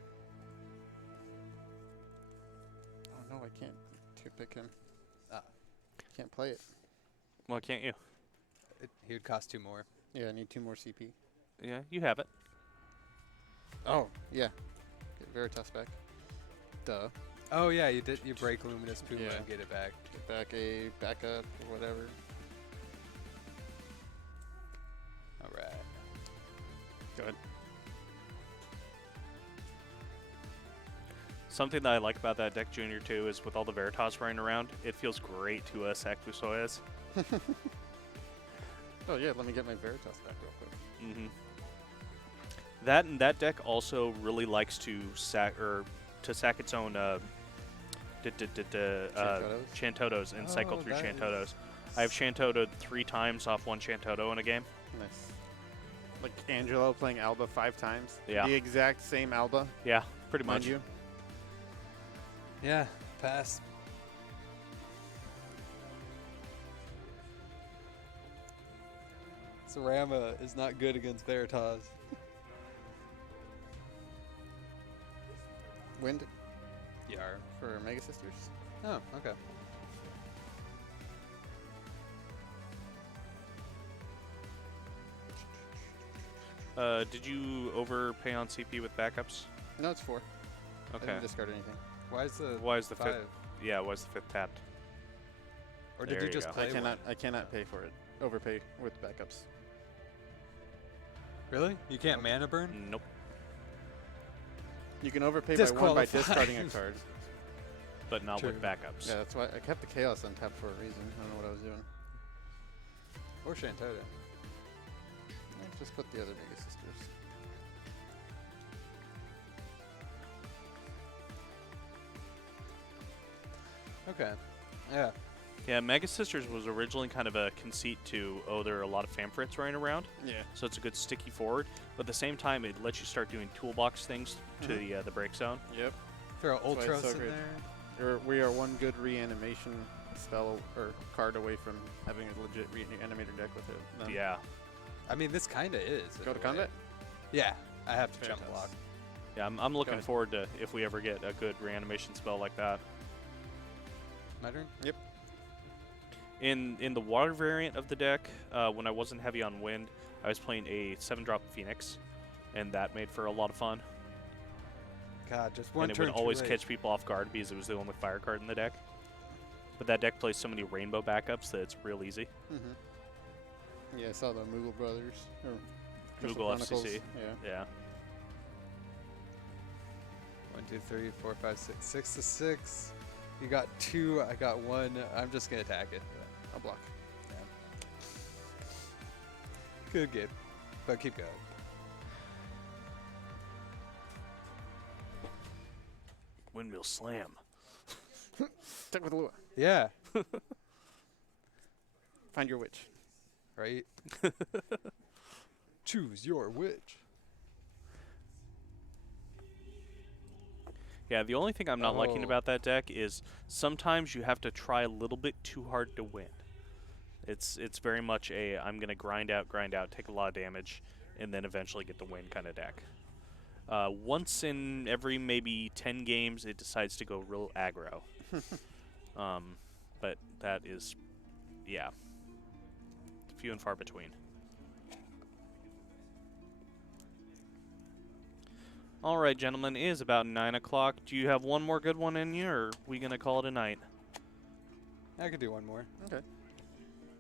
Oh no, I can't pick him. Ah. Can't play it. Why can't you? He would cost 2 more. Yeah, I need 2 more CP. Yeah, you have it. Oh, yeah. Get Veritas back. Duh. Oh yeah, you did. You break Luminous Puma Yeah. and get it back. Get back a backup or whatever. All right. Good. Something that I like about that deck, Junior, too, is with all the Veritas running around, it feels great to sack Fusoyas. Oh yeah, let me get my Veritas back real quick. Mm-hmm. That and that deck also really likes to sack its own Chantodos and cycle Oh, through that Chantodos. is- I have Chantodoed 3 times off 1 Chantodo in a game. Nice. Like Angelo playing Alba 5 times. Yeah. The exact same Alba, Yeah, pretty mind much. you. Yeah. Pass. Sarama is not good against Veritas. Wind Yar. for Mega Sisters. Oh, okay. Did you overpay on CP with backups? No, it's 4. I Okay. didn't discard anything. Why is the Why is the 5? fifth? Yeah, why is the 5th tapped? Or There did you you just go. play I cannot pay for it. Overpay with backups. Really? You can't mana burn? Nope. You can overpay by 1 by Disqualified. discarding a card. But not with True. backups. Yeah, that's why I kept the Chaos untapped for a reason. I don't know what I was doing. Or Shantoda? Just put the other Mega Sisters. Okay. Yeah. Yeah, Mega Sisters was originally kind of a conceit to, there are a lot of Famfrits running around, Yeah. so it's a good sticky forward. But at the same time, it lets you start doing toolbox things to the break zone. Yep. Throw why it's Ultros so in good. there. We are one good reanimation spell or card away from having a legit reanimator deck with it. No. Yeah. I mean, this kind of is. in Go a to way. combat? Yeah. I have to jump Veritas. block. Yeah, I'm looking ahead. forward to if we ever get a good reanimation spell like that. My turn? Yep. In the water variant of the deck, when I wasn't heavy on wind, I was playing a 7-drop Phoenix, and that made for a lot of fun. God, just one And it turn would always too late. catch people off guard because it was the only fire card in the deck. But that deck plays so many rainbow backups that it's real easy. Mm-hmm. Yeah, I saw the Moogle Brothers. Or Crystal Moogle Chronicles. FCC. Yeah. Yeah. 1, 2, 3, 4, 5, 6. 6 to 6. You got 2. I got 1. I'm just gonna attack it. I'll block. Good game, but keep going. Windmill Slam. Stick with Lua. Yeah. Find your witch. Right. Choose your witch. Yeah, the only thing I'm not liking Oh. about that deck is sometimes you have to try a little bit too hard to win. It's very much a I'm going to grind out, take a lot of damage, and then eventually get the win kind of deck. Once in every maybe 10 games, it decides to go real aggro. But that is, yeah, few and far between. All right, gentlemen, it is about 9 o'clock. Do you have one more good one in you, or are we going to call it a night? I could do one more. Okay.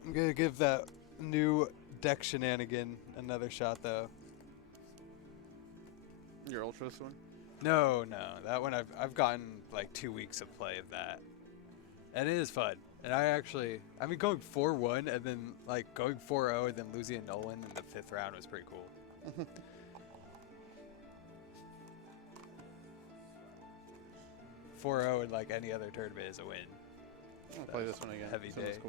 I'm gonna give that new deck shenanigan another shot though. Your Ultros one? No, that one I've gotten like 2 weeks of play of that, and it is fun. And I mean, going 4-1 and then like going 4-0 and then losing a Nolan in the 5th round was pretty cool. 4-0 in like any other tournament is a win. I'll play this one again. Heavy This one's day.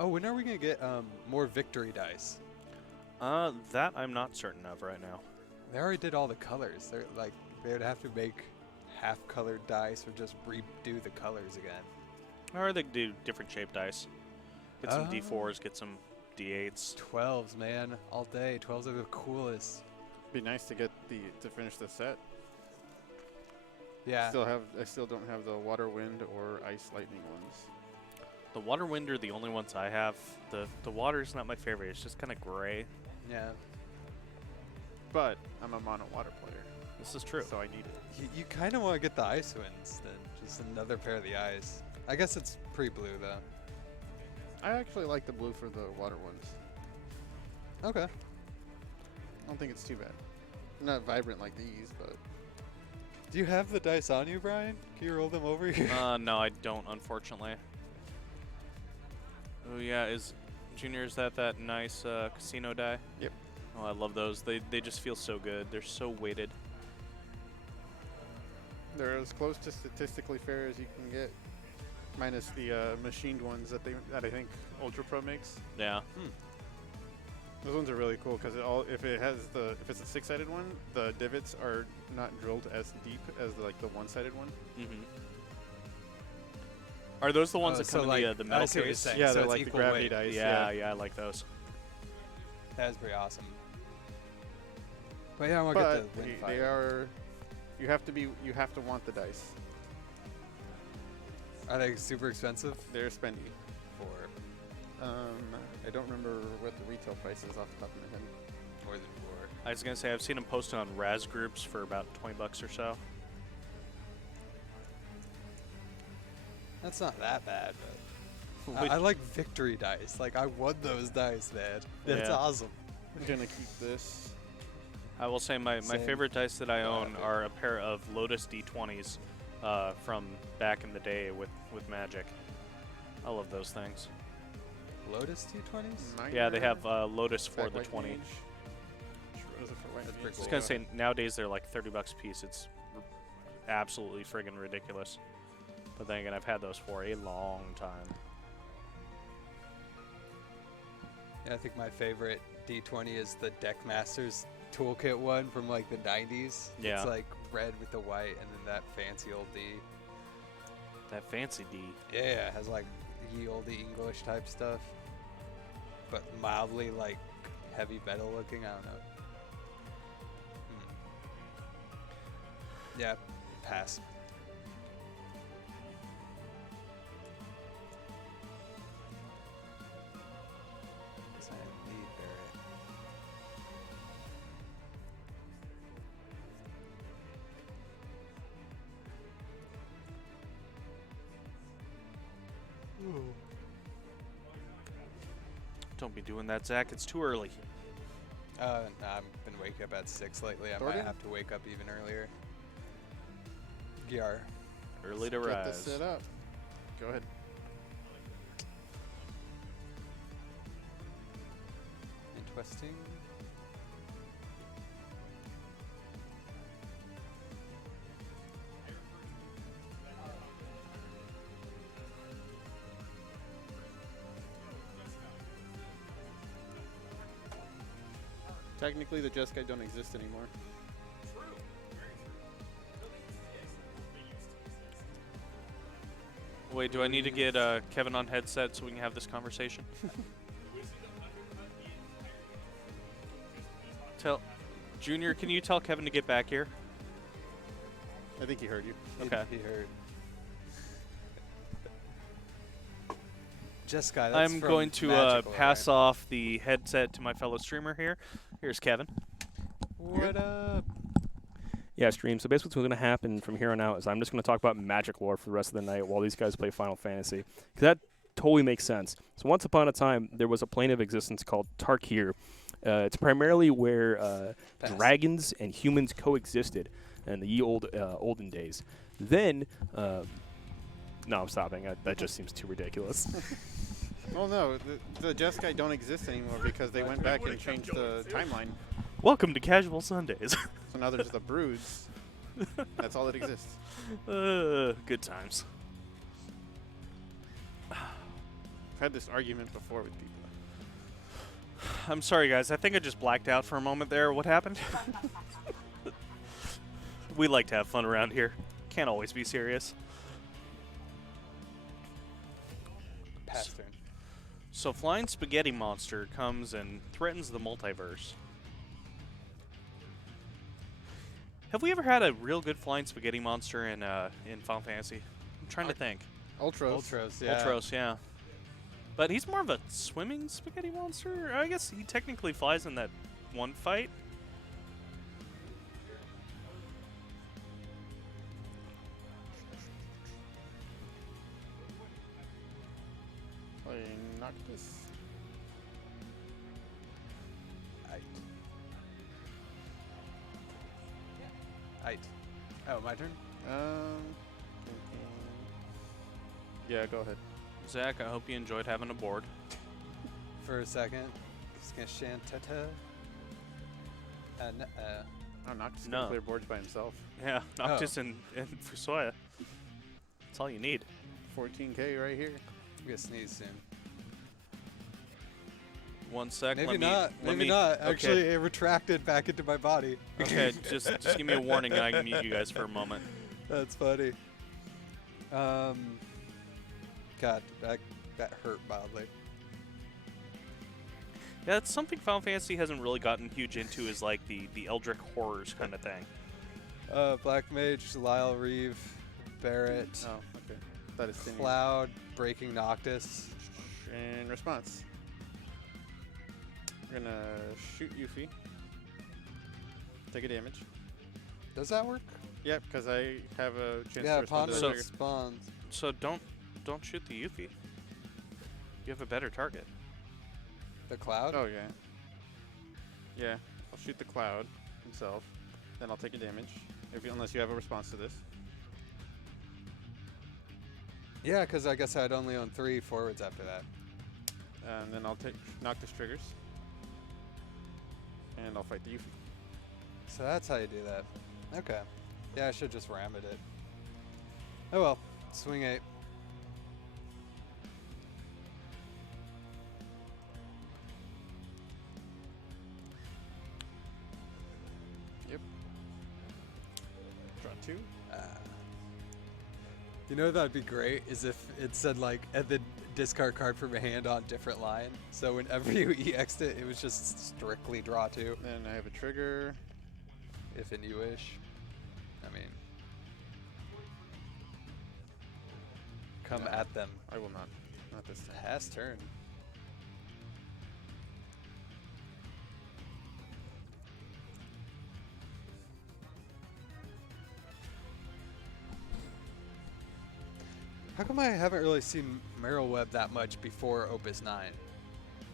Oh, when are we gonna get more victory dice? That I'm not certain of right now. They already did all the colors. They're like they would have to make half-colored dice or just redo the colors again. Or they do different shaped dice. Get some Oh. D4s, get some D8s. 12s, man, all day. 12s are the coolest. Be nice to get to finish the set. Yeah. I still don't have the water, wind, or ice lightning ones. The water wind are the only ones I have. The water's not my favorite. It's just kind of gray. Yeah. But I'm a mono water player, This is true. so I need it. You kind of want to get the ice winds then. Just another pair of the ice. I guess it's pre-blue though. I actually like the blue for the water ones. Okay. I don't think it's too bad. Not vibrant like these, but Do you have the dice on you, Brian? Can you roll them over here? No, I don't, unfortunately. Oh yeah, Junior, is that nice casino die? Yep. Oh, I love those. They just feel so good. They're so weighted. they're as close to statistically fair as you can get, minus the machined ones that I think Ultra Pro makes. Yeah. Those ones are really cool because if it's a six-sided one, the divots are not drilled as deep as the one-sided one. Mm-hmm. Are those the ones that so come like, in the metal I see what you're case? saying. Yeah, so they're it's like the equal gravity weight. dice. Yeah, I like those. That's pretty awesome. But yeah, I want to But get the wind they fire. are. You have to want the dice. Are they super expensive? They're spendy. For I don't remember what the retail price is off the top of my head. more than 4. I was gonna say I've seen them posted on Raz groups for about $20 or so. That's not that bad, but I like victory dice. Like I won those dice, man. That's Yeah. awesome. I'm gonna keep this. I will say my Same. favorite dice that I own Graphic. are a pair of Lotus D20s from back in the day with Magic. I love those things. Lotus T20s? Yeah, they have Lotus for the 20. Was it for white That's mage? pretty I was cool. gonna say nowadays they're like $30 a piece. It's absolutely friggin' ridiculous. But then again, I've had those for a long time. Yeah, I think my favorite D20 is the Deckmasters Toolkit one from like the 90s. Yeah. It's like red with the white and then that fancy old D. That fancy D. Yeah, it has like ye olde English type stuff. But mildly like heavy metal looking, I don't know. Yeah, pass. Guess I need Barrett. Don't be doing that, Zach. It's too early. Nah, I've been waking up at 6 lately. I Thornton? might have to wake up even earlier. Gyar. Early to Get rise. this set up. Go ahead. Interesting. Technically, the Jeskai don't exist anymore. Wait, do I need to get Kevin on headset so we can have this conversation? Junior, can you tell Kevin to get back here? I think he heard you. Okay. He heard. Jeskai, that's I'm from going to Magical, pass right? off the headset to my fellow streamer here. Here's Kevin. What up? Yeah, stream. So basically what's going to happen from here on out is I'm just going to talk about Magic lore for the rest of the night while these guys play Final Fantasy. Because that totally makes sense. So once upon a time, there was a plane of existence called Tarkir. It's primarily where Pass. dragons and humans coexisted in the ye olden days. Then, no, I'm stopping. That just seems too ridiculous. Well, no, the Jeskai don't exist anymore because they went back and changed the timeline. Welcome to Casual Sundays. So now there's the Broods. That's all that exists. Good times. had this argument before with people. I'm sorry, guys. I think I just blacked out for a moment there. What happened? We like to have fun around here. Can't always be serious. Pass turn. So Flying Spaghetti Monster comes and threatens the multiverse. Have we ever had a real good Flying Spaghetti Monster in Final Fantasy? I'm trying to think. Ultros. Ultros, yeah. Ultros, yeah. But he's more of a swimming spaghetti monster? I guess he technically flies in that one fight. Playing Noctis. Aight. Oh, my turn? Thinking. Yeah, go ahead. Zach, I hope you enjoyed having a board. For a second. Just gonna Shantetta. Oh, Noctis No. can clear boards by himself. Yeah, Noctis and Fusoya. That's all you need. 14k right here. I'm gonna sneeze soon. 1 sec. Maybe let not. Me, Maybe let me, not. Okay. Actually, it retracted back into my body. Okay, just give me a warning and I can mute you guys for a moment. That's funny. God, that hurt mildly. Yeah, that's something Final Fantasy hasn't really gotten huge into is like the Eldritch horrors kind of thing. Black Mage, Lyle Reeve, Barrett, Oh, okay. That is Tinian. Cloud, Breaking Noctis. In response, we're gonna shoot Yuffie. Take a damage. Does that work? Yeah, because I have a chance Yeah, to respond upon to the So- trigger. responds. So don't shoot the Yuffie. You have a better target. The Cloud? Oh, yeah. Yeah, I'll shoot the Cloud himself. Then I'll take a damage, unless you have a response to this. Yeah, because I guess I'd only own 3 forwards after that. And then I'll take Noctis triggers. And I'll fight the Yuffie. So that's how you do that. Okay. Yeah, I should just ram it. Oh well. Swing 8. Yep. Draw 2. You know that'd be great is if it said like and then discard card from your hand on different line. So whenever you EX'd it, it was just strictly draw 2. Then I have a trigger. If and you wish. I mean, come No. at them. I will not. Not this time. Pass turn. How come I haven't really seen Meryl Webb that much before Opus 9?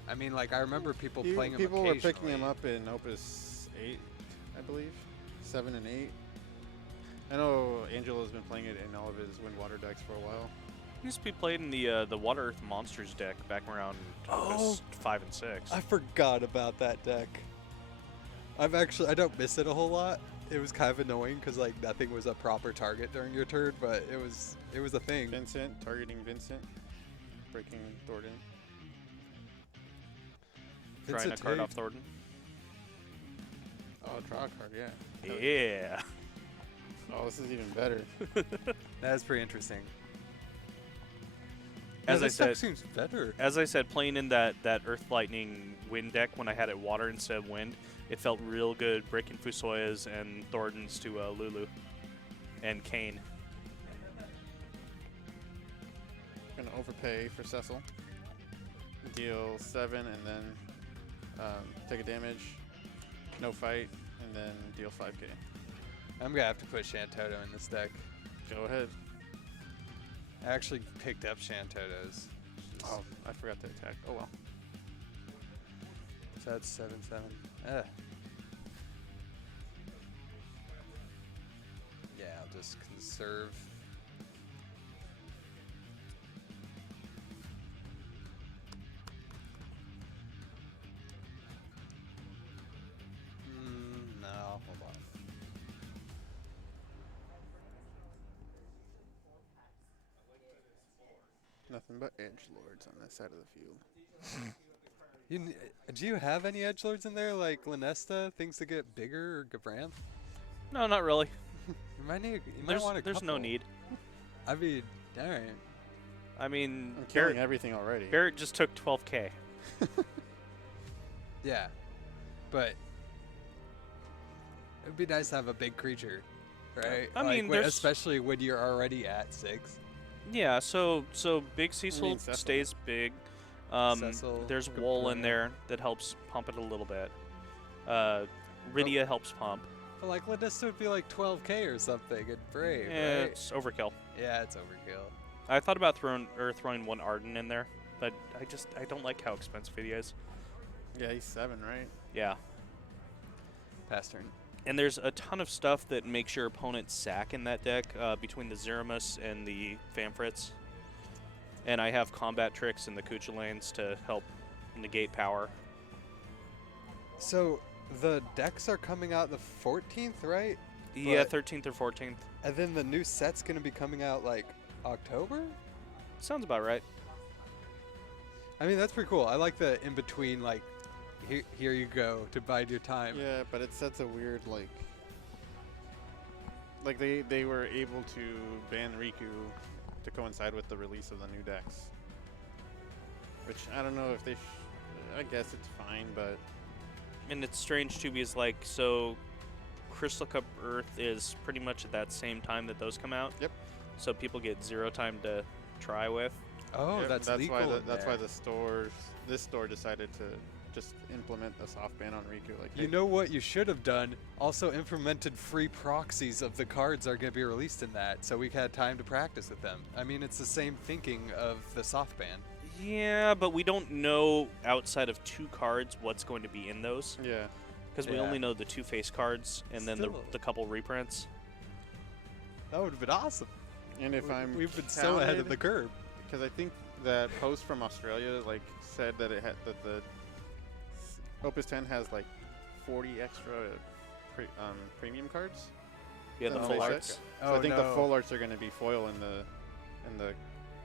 I mean, like, I remember people playing him People were picking him occasionally. up in Opus 8, I believe. 7 and 8. I know Angelo's been playing it in all of his Wind Water decks for a while. He used to be played in the Water Earth Monsters deck back around Opus 5 and 6. I forgot about that deck. I don't miss it a whole lot. It was kind of annoying because like nothing was a proper target during your turn, but it was a thing. Vincent, targeting Vincent. Breaking Thornton. Drawing a Vincent card Tate. off Thornton. Oh, draw a card, yeah. Yeah. Oh, this is even better. That's pretty interesting. As I this deck said, seems better. As I said, playing in that Earth Lightning Wind deck when I had it Water instead of Wind, it felt real good breaking Fusoyas and Thorntons to Lulu and Kane. Gonna overpay for Cecil. Deal 7 and then take a damage. No fight, and then deal 5k. I'm gonna have to put Shantoto in this deck. Go ahead. I actually picked up Shantotos. Oh, I forgot to attack. Oh well. So that's 7/7. Yeah, I'll just conserve. No, hold on. Nothing but edge lords on that side of the field. Do you have any edgelords in there like Lanesta, things that get bigger, or Gabram? No, not really. You might want a There's no couple. need. I mean, all right. I mean, I'm killing everything already. Barrett just took 12k. Yeah, but it'd be nice to have a big creature, right? I mean, especially when you're already at 6. Yeah, so Big Cecil Cecil. stays big. Cecil, There's wool in Gabram. there that helps pump it a little bit. Rydia helps pump. But like Lanesta would be like 12k or something in Brave, Yeah, right? it's overkill. Yeah, it's overkill. I thought about throwing one Arden in there, but I don't like how expensive he is. Yeah, he's 7, right? Yeah. Pass turn. And there's a ton of stuff that makes your opponent sack in that deck between the Zeramus and the Famfrits. And I have combat tricks and the Kuchulanes to help negate power. So the decks are coming out the 14th, right? Yeah, But- 13th or 14th. And then the new set's gonna be coming out like October? Sounds about right. I mean, that's pretty cool. I like the in between, like, here you go to bide your time. Yeah, but it sets a weird, like they were able to ban Rikku to coincide with the release of the new decks. Which, I don't know if they I guess it's fine, but And it's strange too because so Crystal Cup Earth is pretty much at that same time that those come out. Yep. So people get 0 time to try with. Oh, yeah, that's legal. why in that's why there. this store decided to just implement the soft ban on Rikku. Like, You hey, know what you should have done? Also implemented free proxies of the cards that are going to be released in that, so we had time to practice with them. I mean, it's the same thinking of the soft ban. Yeah, but we don't know outside of 2 cards what's going to be in those yeah, because we Yeah. only know the 2 face cards and then Still. the couple reprints. That would have been awesome. and if We've been so ahead of the curve. because I think that post from Australia said that it had that the Opus 10 has 40 extra premium cards. Yeah, the That's full what they arts. said. Oh, So I think no. the full arts are going to be foil in the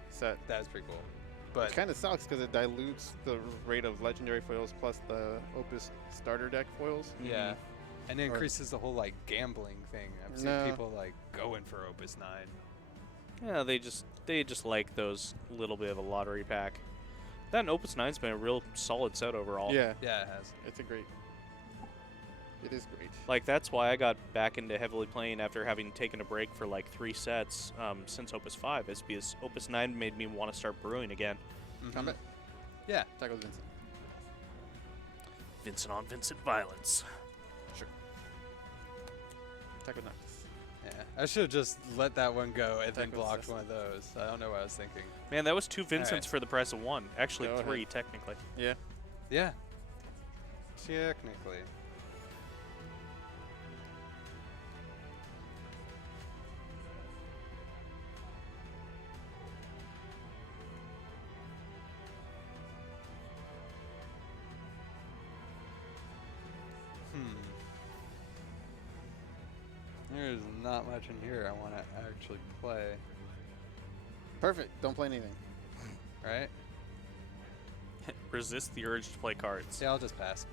set. That's pretty cool. Which But kind of sucks because it dilutes the rate of legendary foils plus the Opus starter deck foils. yeah, and it Or- increases the whole like gambling thing. I've seen No. people like going for Opus 9. Yeah, they just like those little bit of a lottery pack. That and Opus 9's been a real solid set overall. Yeah, Yeah, it has. it is great. Like that's why I got back into heavily playing after having taken a break for 3 sets since Opus 5. Is because Opus 9 made me want to start brewing again. Mhm. Combat. Yeah. Tackles Vincent. Vincent on Vincent violence. Tackle Noctis. Yeah, I should have just let that one go and then Attack with blocked Cecil. one of those. I don't know what I was thinking. Man, that was 2 Vincents Alright. for the price of 1. Actually, Go 3 ahead. technically. Yeah. Yeah. Technically. There's not much in here I want to actually play, Perfect. Don't play anything. right? Resist the urge to play cards Yeah, I'll just pass.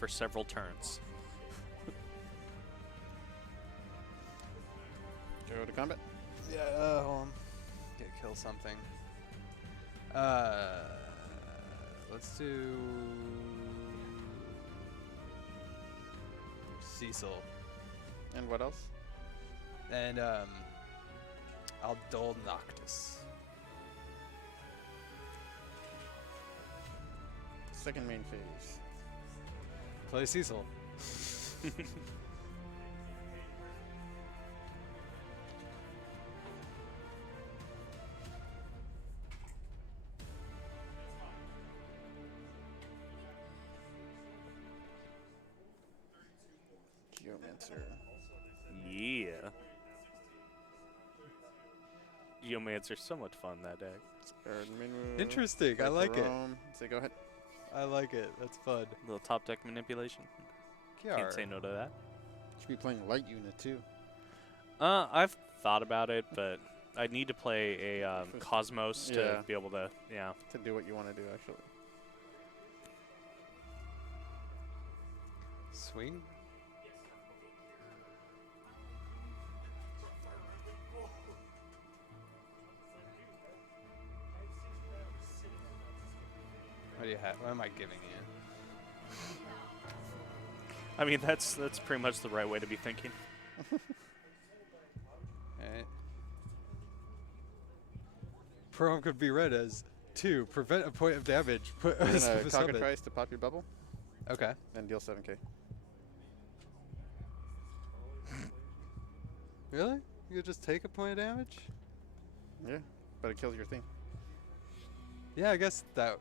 for several turns. Go to combat. Yeah, hold on. Get kill something. Let's do Cecil, And what else? and I'll Dole Noctis. Second main phase. Play Cecil. Geomancer. Yeah. Geomancer's so much fun that deck. Discard Minwu. Interesting. I Play like it. Jerome. Say go ahead. I like it. That's fun. Little top deck manipulation. Can't say no to that. Should be playing light unit too. I've thought about it, but I'd need to play a Cosmos to Yeah. be able to, yeah. To do what you want to do, actually. Swing. What do you have? What am I giving you? I mean, that's pretty much the right way to be thinking. Alright. Prom could be read as 2. Prevent a point of damage. Put You're a going to summon. cockatrice to pop your bubble Okay. and deal 7k. Really? You could just take a point of damage? Yeah, but it kills your thing. Yeah, I guess that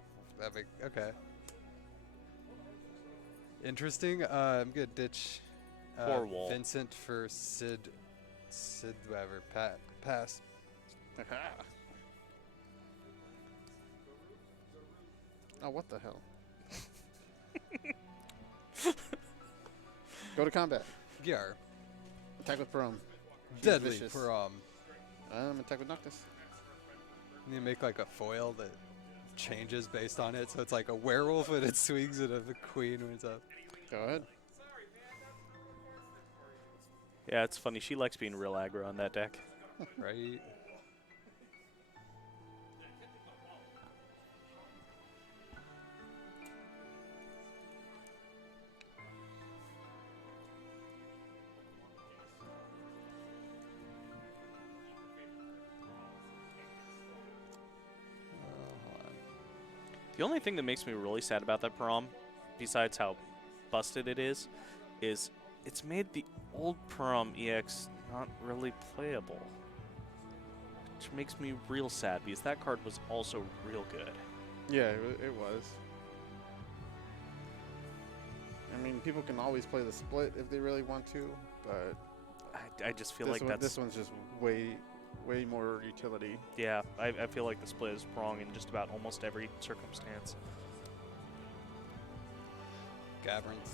make okay. Interesting. I'm gonna ditch Poor Wall. Vincent for Sid whatever. Pass. Oh, what the hell? Go to combat. Yar. Attack with Prom. She's Deadly vicious. Prom. Attack with Noctis. You make like a foil that changes based on it, so it's like a werewolf and it swings and a queen when it's up. Go ahead. Yeah, it's funny. She likes being real aggro on that deck. Right? Hold on. The only thing that makes me really sad about that prom, besides how busted it is it's made the old prom EX not really playable. Which makes me real sad because that card was also real good. Yeah, it was. I mean, people can always play the split if they really want to, but I just feel this like that's this one's just way more utility. yeah. I feel like the split is wrong in just about almost every circumstance. Gaverns.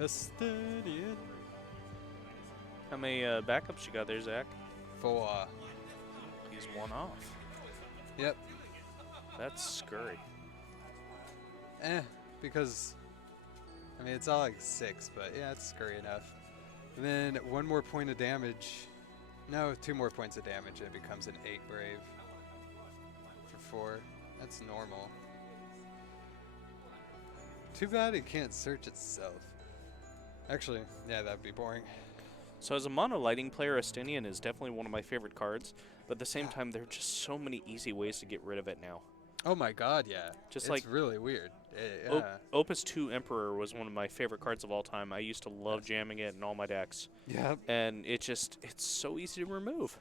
Estonian. How many backups you got there, Zach? 4. He's one off. Yep. That's scurry. Because I mean it's all like 6, but yeah, it's scurry enough. And then 1 more point of damage. No, 2 more points of damage and it becomes an 8 brave. For 4. That's normal. Too bad it can't search itself. Actually, yeah, that'd be boring. So as a mono lighting player, Estinian is definitely one of my favorite cards, but at the same time, there are just so many easy ways to get rid of it now. Oh my god, yeah. Just it's like really weird. Yeah. Opus 2 Emperor was one of my favorite cards of all time. I used to love jamming it in all my decks, Yep. and it's so easy to remove.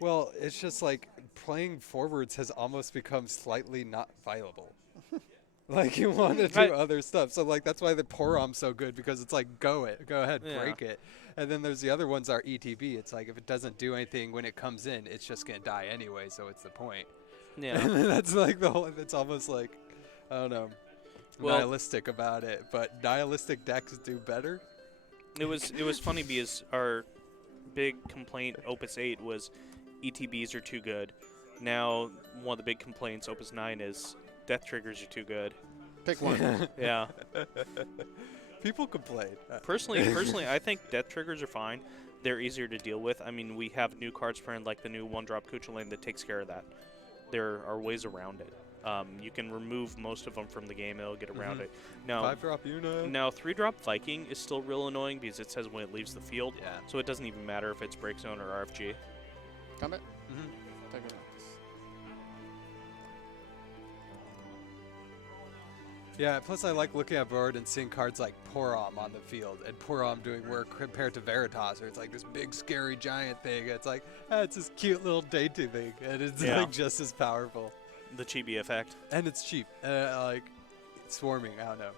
Well, it's just like playing forwards has almost become slightly not viable. Like you want to do other stuff. So like that's why the Porom's so good because it's like go ahead, Yeah. break it. And then there's the other ones are ETB. It's like if it doesn't do anything when it comes in, it's just going to die anyway, so it's the point. Yeah. That's like the whole it's almost like I don't know. Well- Nihilistic about it, but nihilistic decks do better. It was funny because our big complaint Opus 8 was ETBs are too good. Now one of the big complaints Opus 9 is death triggers are too good. Pick one. Yeah. People complain. Personally, I think death triggers are fine. They're easier to deal with. I mean, we have new cards for like the new 1-drop Kuchulain that takes care of that. There are ways around it. You can remove most of them from the game. It'll get around it. Now, 5-drop Una. Now, 3-drop Viking is still real annoying because it says when it leaves the field. Yeah. So it doesn't even matter if it's break zone or RFG. Combat. Mhm. Attack with Noctis. Yeah, plus I like looking at board and seeing cards like Porom on the field and Porom doing work compared to Veritas, where it's like this big scary giant thing. It's like, it's this cute little dainty thing, and it's Yeah. like just as powerful. The chibi effect. And it's cheap. Like, swarming, I don't know.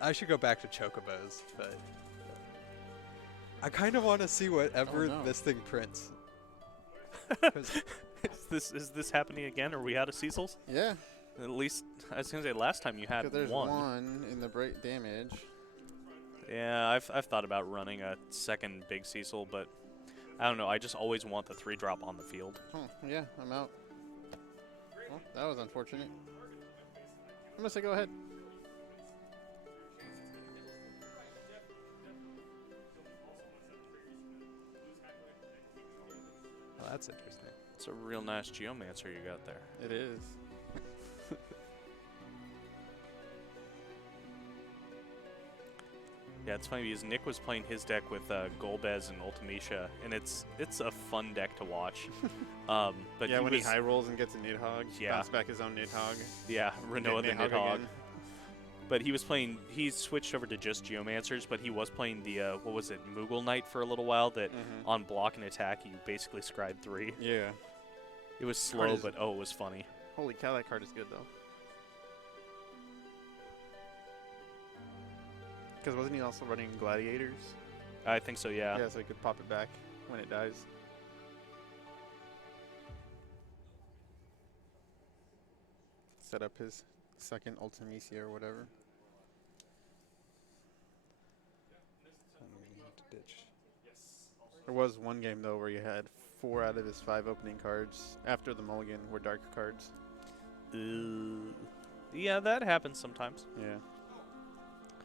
I should go back to Chocobos, but I kind of want to see whatever Oh, no. this thing prints. Is this happening again? Are we out of Cecil's? Yeah, At least, I was going to say last time you had because there's one. one in the break damage. Yeah, I've thought about running a second Big Cecil, but I don't know. I just always want the 3-drop on the field. Yeah, I'm out. Well, that was unfortunate. I'm gonna say go ahead. Well, that's interesting. It's a real nice Geomancer you got there. It is. Yeah, it's funny because Nick was playing his deck with Golbez and Ultimecia, and it's a fun deck to watch. But yeah, when was, he high rolls and gets a Nidhogg, Yeah. bounce back his own Nidhogg. Yeah, Renoa the Nidhogg Nidhogg. again. But he was playing. He switched over to just Geomancers, but he was playing the what was it, Moogle Knight for a little while. That on block and attack, you basically scried 3. Yeah. It was slow, Card is- but oh, it was funny. Holy cow, that card is good though. Because wasn't he also running Gladiators? I think so. Yeah. Yeah, so he could pop it back when it dies. Set up his second Ultimecia or whatever. Ditch. There was one game though where you had 4 out of his 5 opening cards after the mulligan were dark cards. Yeah, that happens sometimes. Yeah.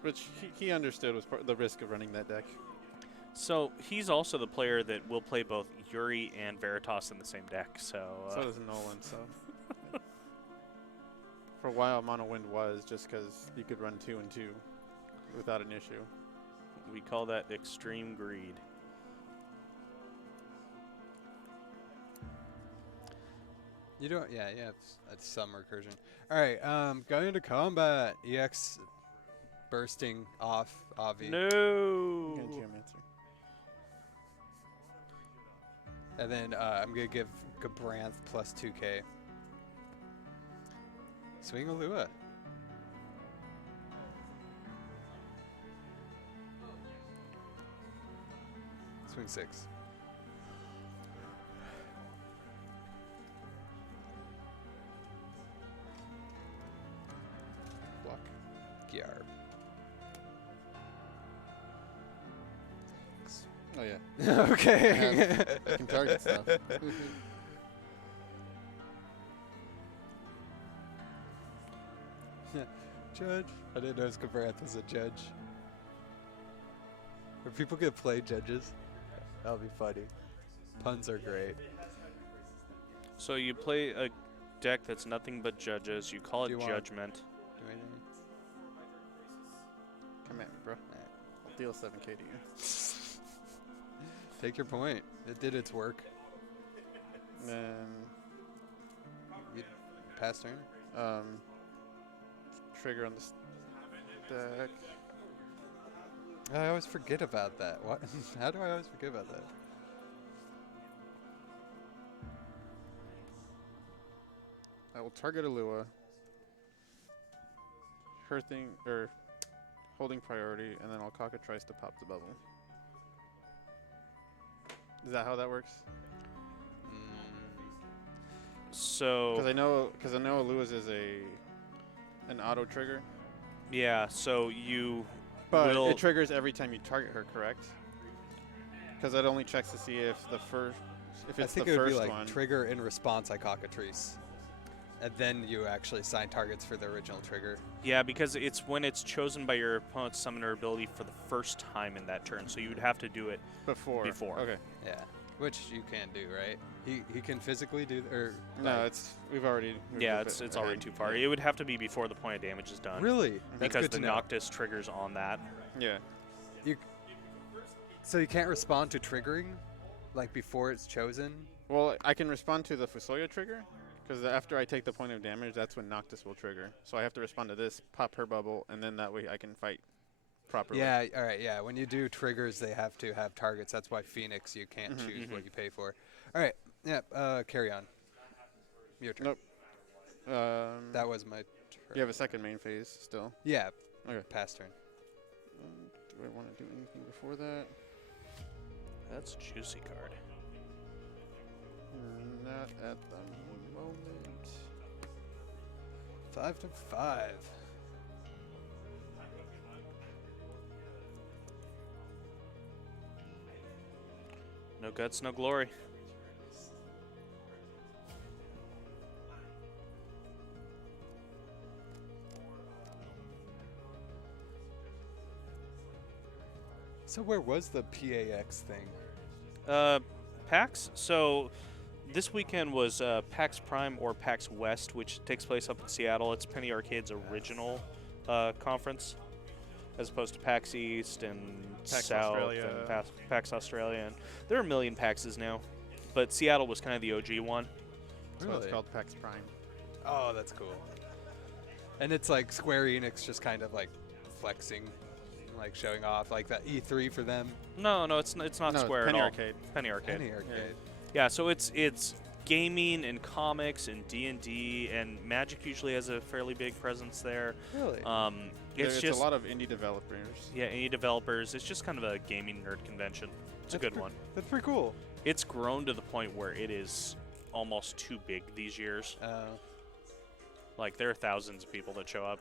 Which he understood was part the risk of running that deck. So he's also the player that will play both Yuri and Veritas in the same deck. So So does Nolan, so. For a while, Mono Wind was just because you could run 2 and 2 without an issue. we call that extreme greed. You don't. Yeah, you have some recursion. All right. Going into combat. EX bursting off Avi. No. Again, Geomancer. And then I'm gonna give Gabranth plus 2k. Swing a Lua. Swing 6. Block. Gyar. Oh yeah. Okay. I can target stuff. Judge. I didn't know Gabranth was a judge. Are people gonna play judges? That'll be funny. Puns are great. So you play a deck that's nothing but judges. You call it Do you want- Judgment. Do anything? Come at me, bro. I'll deal 7k to you. Take your point. It did its work. And then You pass turn. trigger on the stack. I always forget about that. What? How do I always forget about that? I will target a Lua. Her thing, or holding priority, and then I'll cockatrice to pop the bubble. Is that how that works? So Because I know Lua's is an auto trigger, yeah, so you but will it triggers every time you target her, correct? Because it only checks to see if I it's think the it would be first like one. trigger in response I cockatrice. And then you actually assign targets for the original trigger. yeah, because it's when it's chosen by your opponent's summoner ability for the first time in that turn. So you would have to do it. Before. Okay. Yeah. Which you can do, right? He can physically do or No, we've already. Yeah, moved it's it already ahead. too far. It would have to be before the point of damage is done. really? That's Because good the to know. Noctis triggers on that. Yeah. So you can't respond to triggering like before it's chosen? Well, I can respond to the Fusoya trigger, because after I take the point of damage, that's when Noctis will trigger. So I have to respond to this, pop her bubble, and then that way I can fight properly. Yeah, all right, yeah. When you do triggers, they have to have targets. That's why Phoenix, you can't choose what you pay for. All right, yeah, carry on. Your turn. Nope. That was my turn. You have a second main phase still. Yeah, Okay. pass turn. Do I want to do anything before that? That's a juicy card. Not at the moment. 5 to 5. No guts, no glory. So where was the PAX thing? PAX. So this weekend was PAX Prime or PAX West, which takes place up in Seattle. It's Penny Arcade's original conference, as opposed to PAX East and PAX South Australia. and PAX Australia. And there are a million PAXs now, but Seattle was kind of the OG one. So it's called PAX Prime. Oh, that's cool. And it's like Square Enix just kind of like flexing, like showing off like that E3 for them. No, it's not No, Square Penny at all. Arcade. Penny Arcade. Penny Arcade. Yeah, so it's gaming and comics and D&D, and Magic usually has a fairly big presence there. Really? It's It's just a lot of indie developers. yeah, indie developers. It's just kind of a gaming nerd convention. It's a good one. That's pretty cool. It's grown to the point where it is almost too big these years. Like there are thousands of people that show up.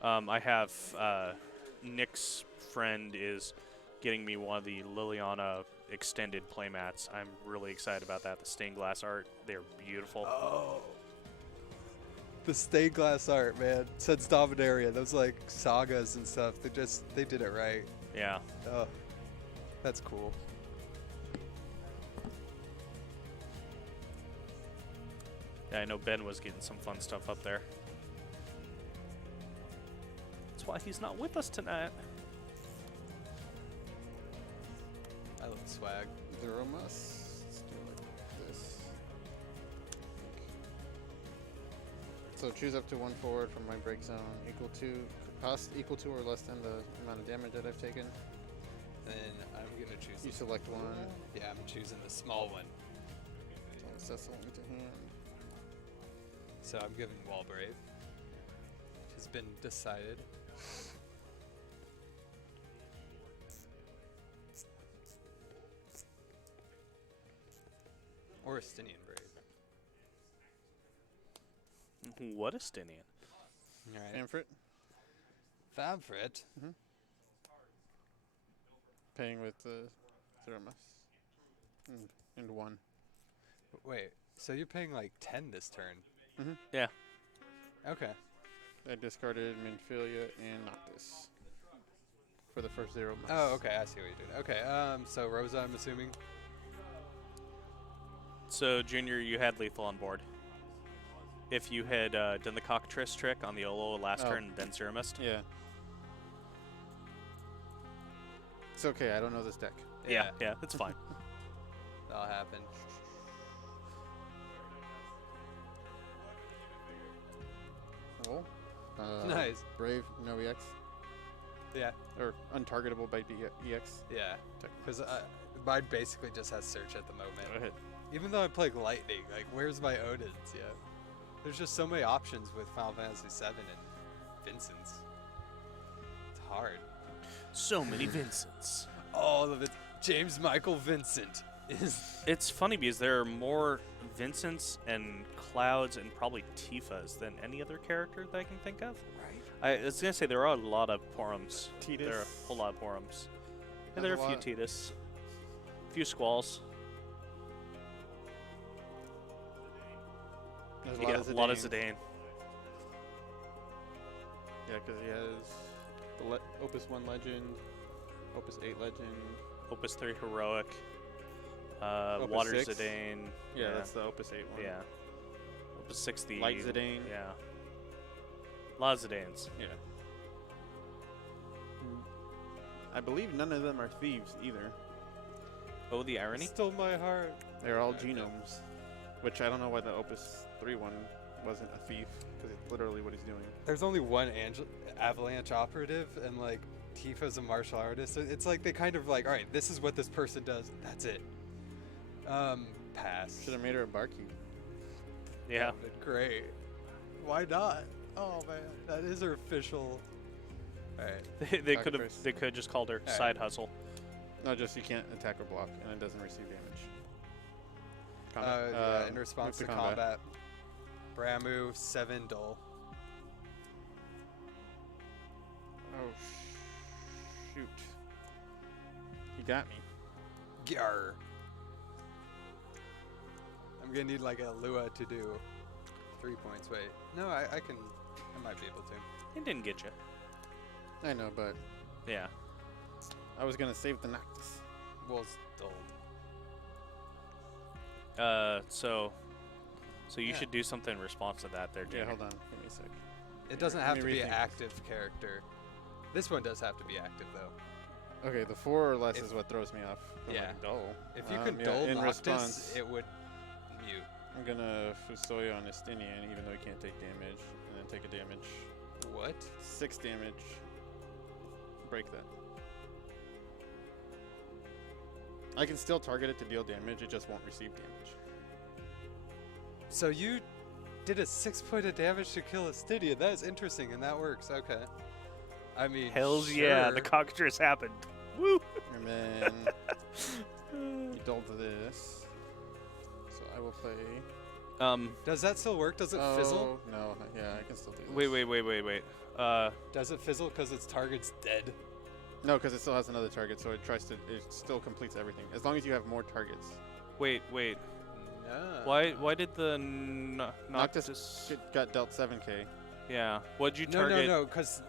I have Nick's friend is getting me one of the Liliana extended playmats. I'm really excited about that. The stained glass art, they're beautiful. Oh. The stained glass art, man. Since Dominaria, those like sagas and stuff, they did it right. Yeah. Oh, that's cool. Yeah, I know Ben was getting some fun stuff up there. That's why he's not with us tonight. I love swag. Zero must. Let's do it like this. So choose up to one forward from my break zone equal to cost equal to or less than the amount of damage that I've taken. Then I'm gonna choose. You select one. Yeah, I'm choosing the small one. So Cecil into hand. So I'm giving Wall Brave. Which has been decided. Or Estinian Brave. What a Stinian. Alright. Famfrit. Famfrit. Paying with the zero must. And one. Wait, so you're paying like 10 this turn? Yeah. Okay. I discarded Minfilia and Noctis for the first zero must. Oh, okay, I see what you did. Okay, so Rosa, I'm assuming? So, Junior, you had lethal on board. If you had done the cockatrice trick on the Olo last Oh. turn, then Zero Mist. Yeah. It's okay, I don't know this deck. Yeah, it's fine. That'll happen. Well, Nice. Brave, no EX. Yeah, Or untargetable by EX. yeah. Because mine basically just has search at the moment. Go ahead. Even though I'm playing Lightning, like, where's my Odins yet? There's just so many options with Final Fantasy VII and Vincent's. It's hard. So many Vincents. Oh, James Michael Vincent is. It's funny because there are more Vincents and Clouds and probably Tifas than any other character that I can think of. Right. I was going to say there are a lot of Porums. Titus. There are a whole lot of Porums. And There's there are a a few lot. Titus. A few Squalls. There's Yeah, a lot of Zidane. Zidane. Yeah, because he has the Opus 1 Legend, Opus 8 Legend. Opus 3 Heroic. Opus Water 6? Zidane. Yeah, that's the Opus 8 one. Yeah. Opus 6 the... Light Zidane. Yeah. A lot of Zidanes. Yeah. I believe none of them are thieves either. Oh, the irony? Stole my heart. They're all Okay. genomes, which I don't know why the Opus 3 one wasn't a thief, because it's literally what he's doing. There's only one Avalanche operative, and like Tifa's a martial artist. So it's like they kind of like, all right, this is what this person does. That's it. Pass. Should have made her a barkeep. Yeah. That'd been great. Why not? Oh man, that is her official. All right. they could have Cockatrice. they could have just called her Alright. Side Hustle. No, just you can't attack or block, and it doesn't receive damage. Yeah, in response move to combat. Bramu 7 dull. Oh, shoot. He got me. Gyar. I'm gonna need like a Lua to do 3 points. Wait, no, I might be able to. It didn't get you. I know, but Yeah. I was gonna save the Noctis. Well, it's dulled. So you Yeah. should do something in response to that there, Yeah, Junior. hold on. Give me a sec. It doesn't Let have me to be an rethink. active character. This one does have to be active though. Okay, the 4 or less If- is what throws me off. I'm Yeah. like, dull. If you could Yeah, dull in Noctis, response, it would mute. I'm gonna Fusoya on Estinian, even though he can't take damage, and then take a damage. What? 6 damage. Break that. I can still target it to deal damage, it just won't receive damage. So you did a 6 point of damage to kill a Stydia. That is interesting, and that works. Okay. I mean, Hells yeah, the sure. cockatrice happened. Woo! And then you dulled this. So I will play. Does that still work? Does it fizzle? No, yeah, I can still do this. Wait. Does it fizzle because its target's dead? No, because it still has another target, so it still completes everything. As long as you have more targets. Wait. No. Why did the Noctis got dealt 7k. Yeah. What'd you No, target? no, because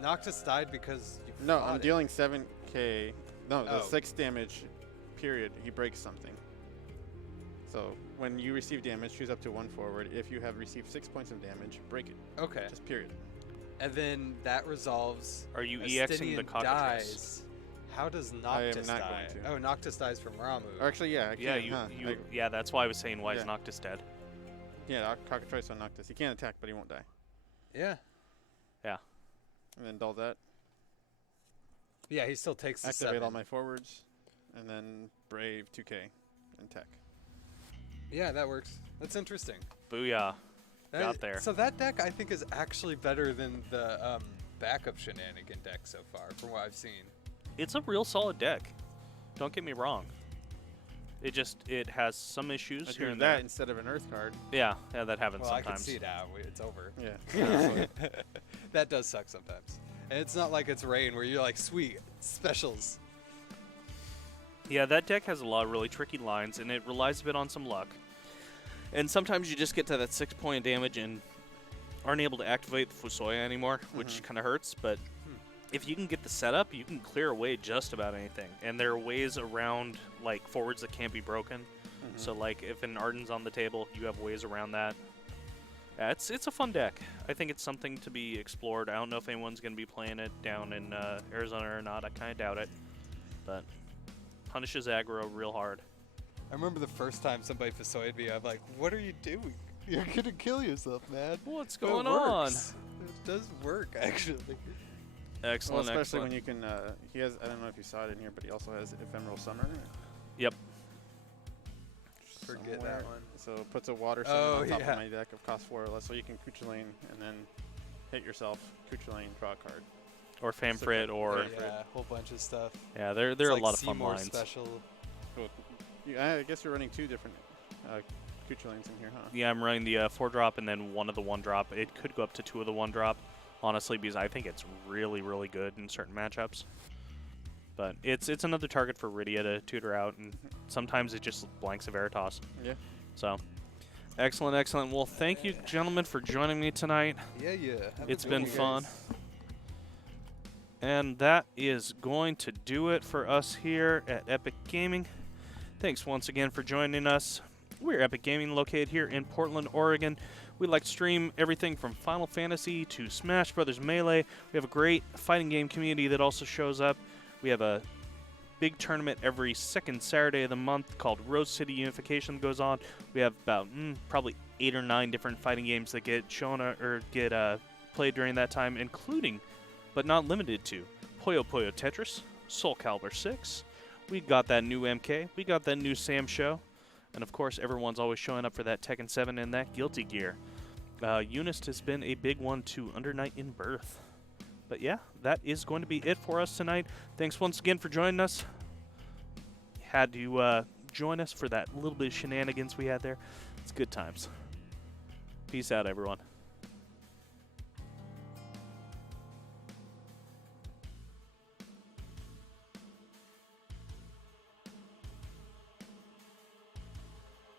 Noctis died because you No, fought I'm it. dealing 7k. No, the Oh. 6 damage period. He breaks something. So when you receive damage, choose up to 1 forward. If you have received 6 points of damage, break it. Okay. Just period. And then that resolves. Are you EXing the Estinian cockatrice? dies. How does I am Noctis not die? going to. Oh, Noctis dies from Ramu. Or actually, yeah, I Yeah, can. yeah. That's why I was saying why is Yeah. Noctis dead? Yeah, Cockatrice on Noctis. He can't attack, but he won't die. Yeah. And then dull that. Yeah, he still takes the Activate 7. all my forwards. And then Brave 2k and tech. Yeah, that works. That's interesting. Booyah! Got there. So that deck, I think, is actually better than the backup shenanigan deck so far, from what I've seen. It's a real solid deck. Don't get me wrong. It has some issues If here you're and that there. instead of an Earth card. Yeah, that happens Well, I sometimes. can see now. It's over. Yeah. That does suck sometimes. And it's not like it's Rain where you're like, sweet, specials. Yeah, that deck has a lot of really tricky lines, and it relies a bit on some luck. And sometimes you just get to that 6 point of damage and aren't able to activate the Fusoya anymore, which kind of hurts. But if you can get the setup, you can clear away just about anything. And there are ways around like forwards that can't be broken. So like if an Arden's on the table, you have ways around that. Yeah, it's a fun deck. I think it's something to be explored. I don't know if anyone's going to be playing it down in Arizona or not. I kind of doubt it. But punishes aggro real hard. I remember the first time somebody Fusoya'd me, I'm like, what are you doing? You're going to kill yourself, man. What's But going it on? works. It does work, actually. Well, Excellent, especially excellent. when you can, he has, I don't know if you saw it in here, but he also has Ephemeral Summer. Yep. Forget somewhere. that one. So it puts a water summon Oh, on top yeah. of my deck of cost 4 or less, so you can Kuchulain and then hit yourself, Kuchulain, draw a card. Or Famfrit, or Yeah, a whole bunch of stuff. yeah, there It's are like a lot of fun Seymour lines. Special. Cool. I guess you're running 2 different Kuchulains in here, huh? Yeah, I'm running the 4-drop and then one of the 1-drop. It could go up to 2 of the 1-drop, honestly, because I think it's really, really good in certain matchups. But it's another target for Rydia to tutor out, and sometimes it just blanks a Veritas. Yeah. So, excellent, excellent. Well, thank you, gentlemen, for joining me tonight. Yeah. Have a It's good been one, fun. guys. And that is going to do it for us here at Epic Gaming. Thanks once again for joining us. We're Epic Gaming, located here in Portland, Oregon. We like to stream everything from Final Fantasy to Smash Brothers Melee. We have a great fighting game community that also shows up. We have a big tournament every second Saturday of the month called Rose City Unification that goes on. We have about probably 8 or 9 different fighting games that get shown or get played during that time, including, but not limited to, Puyo Puyo Tetris, Soul Calibur 6. We got that new MK. We got that new Sam show. And of course, everyone's always showing up for that Tekken 7 and that Guilty Gear. Eunice has been a big one to Undernight in Birth. But yeah, that is going to be it for us tonight. Thanks once again for joining us. Had to join us for that little bit of shenanigans we had there. It's good times. Peace out, everyone.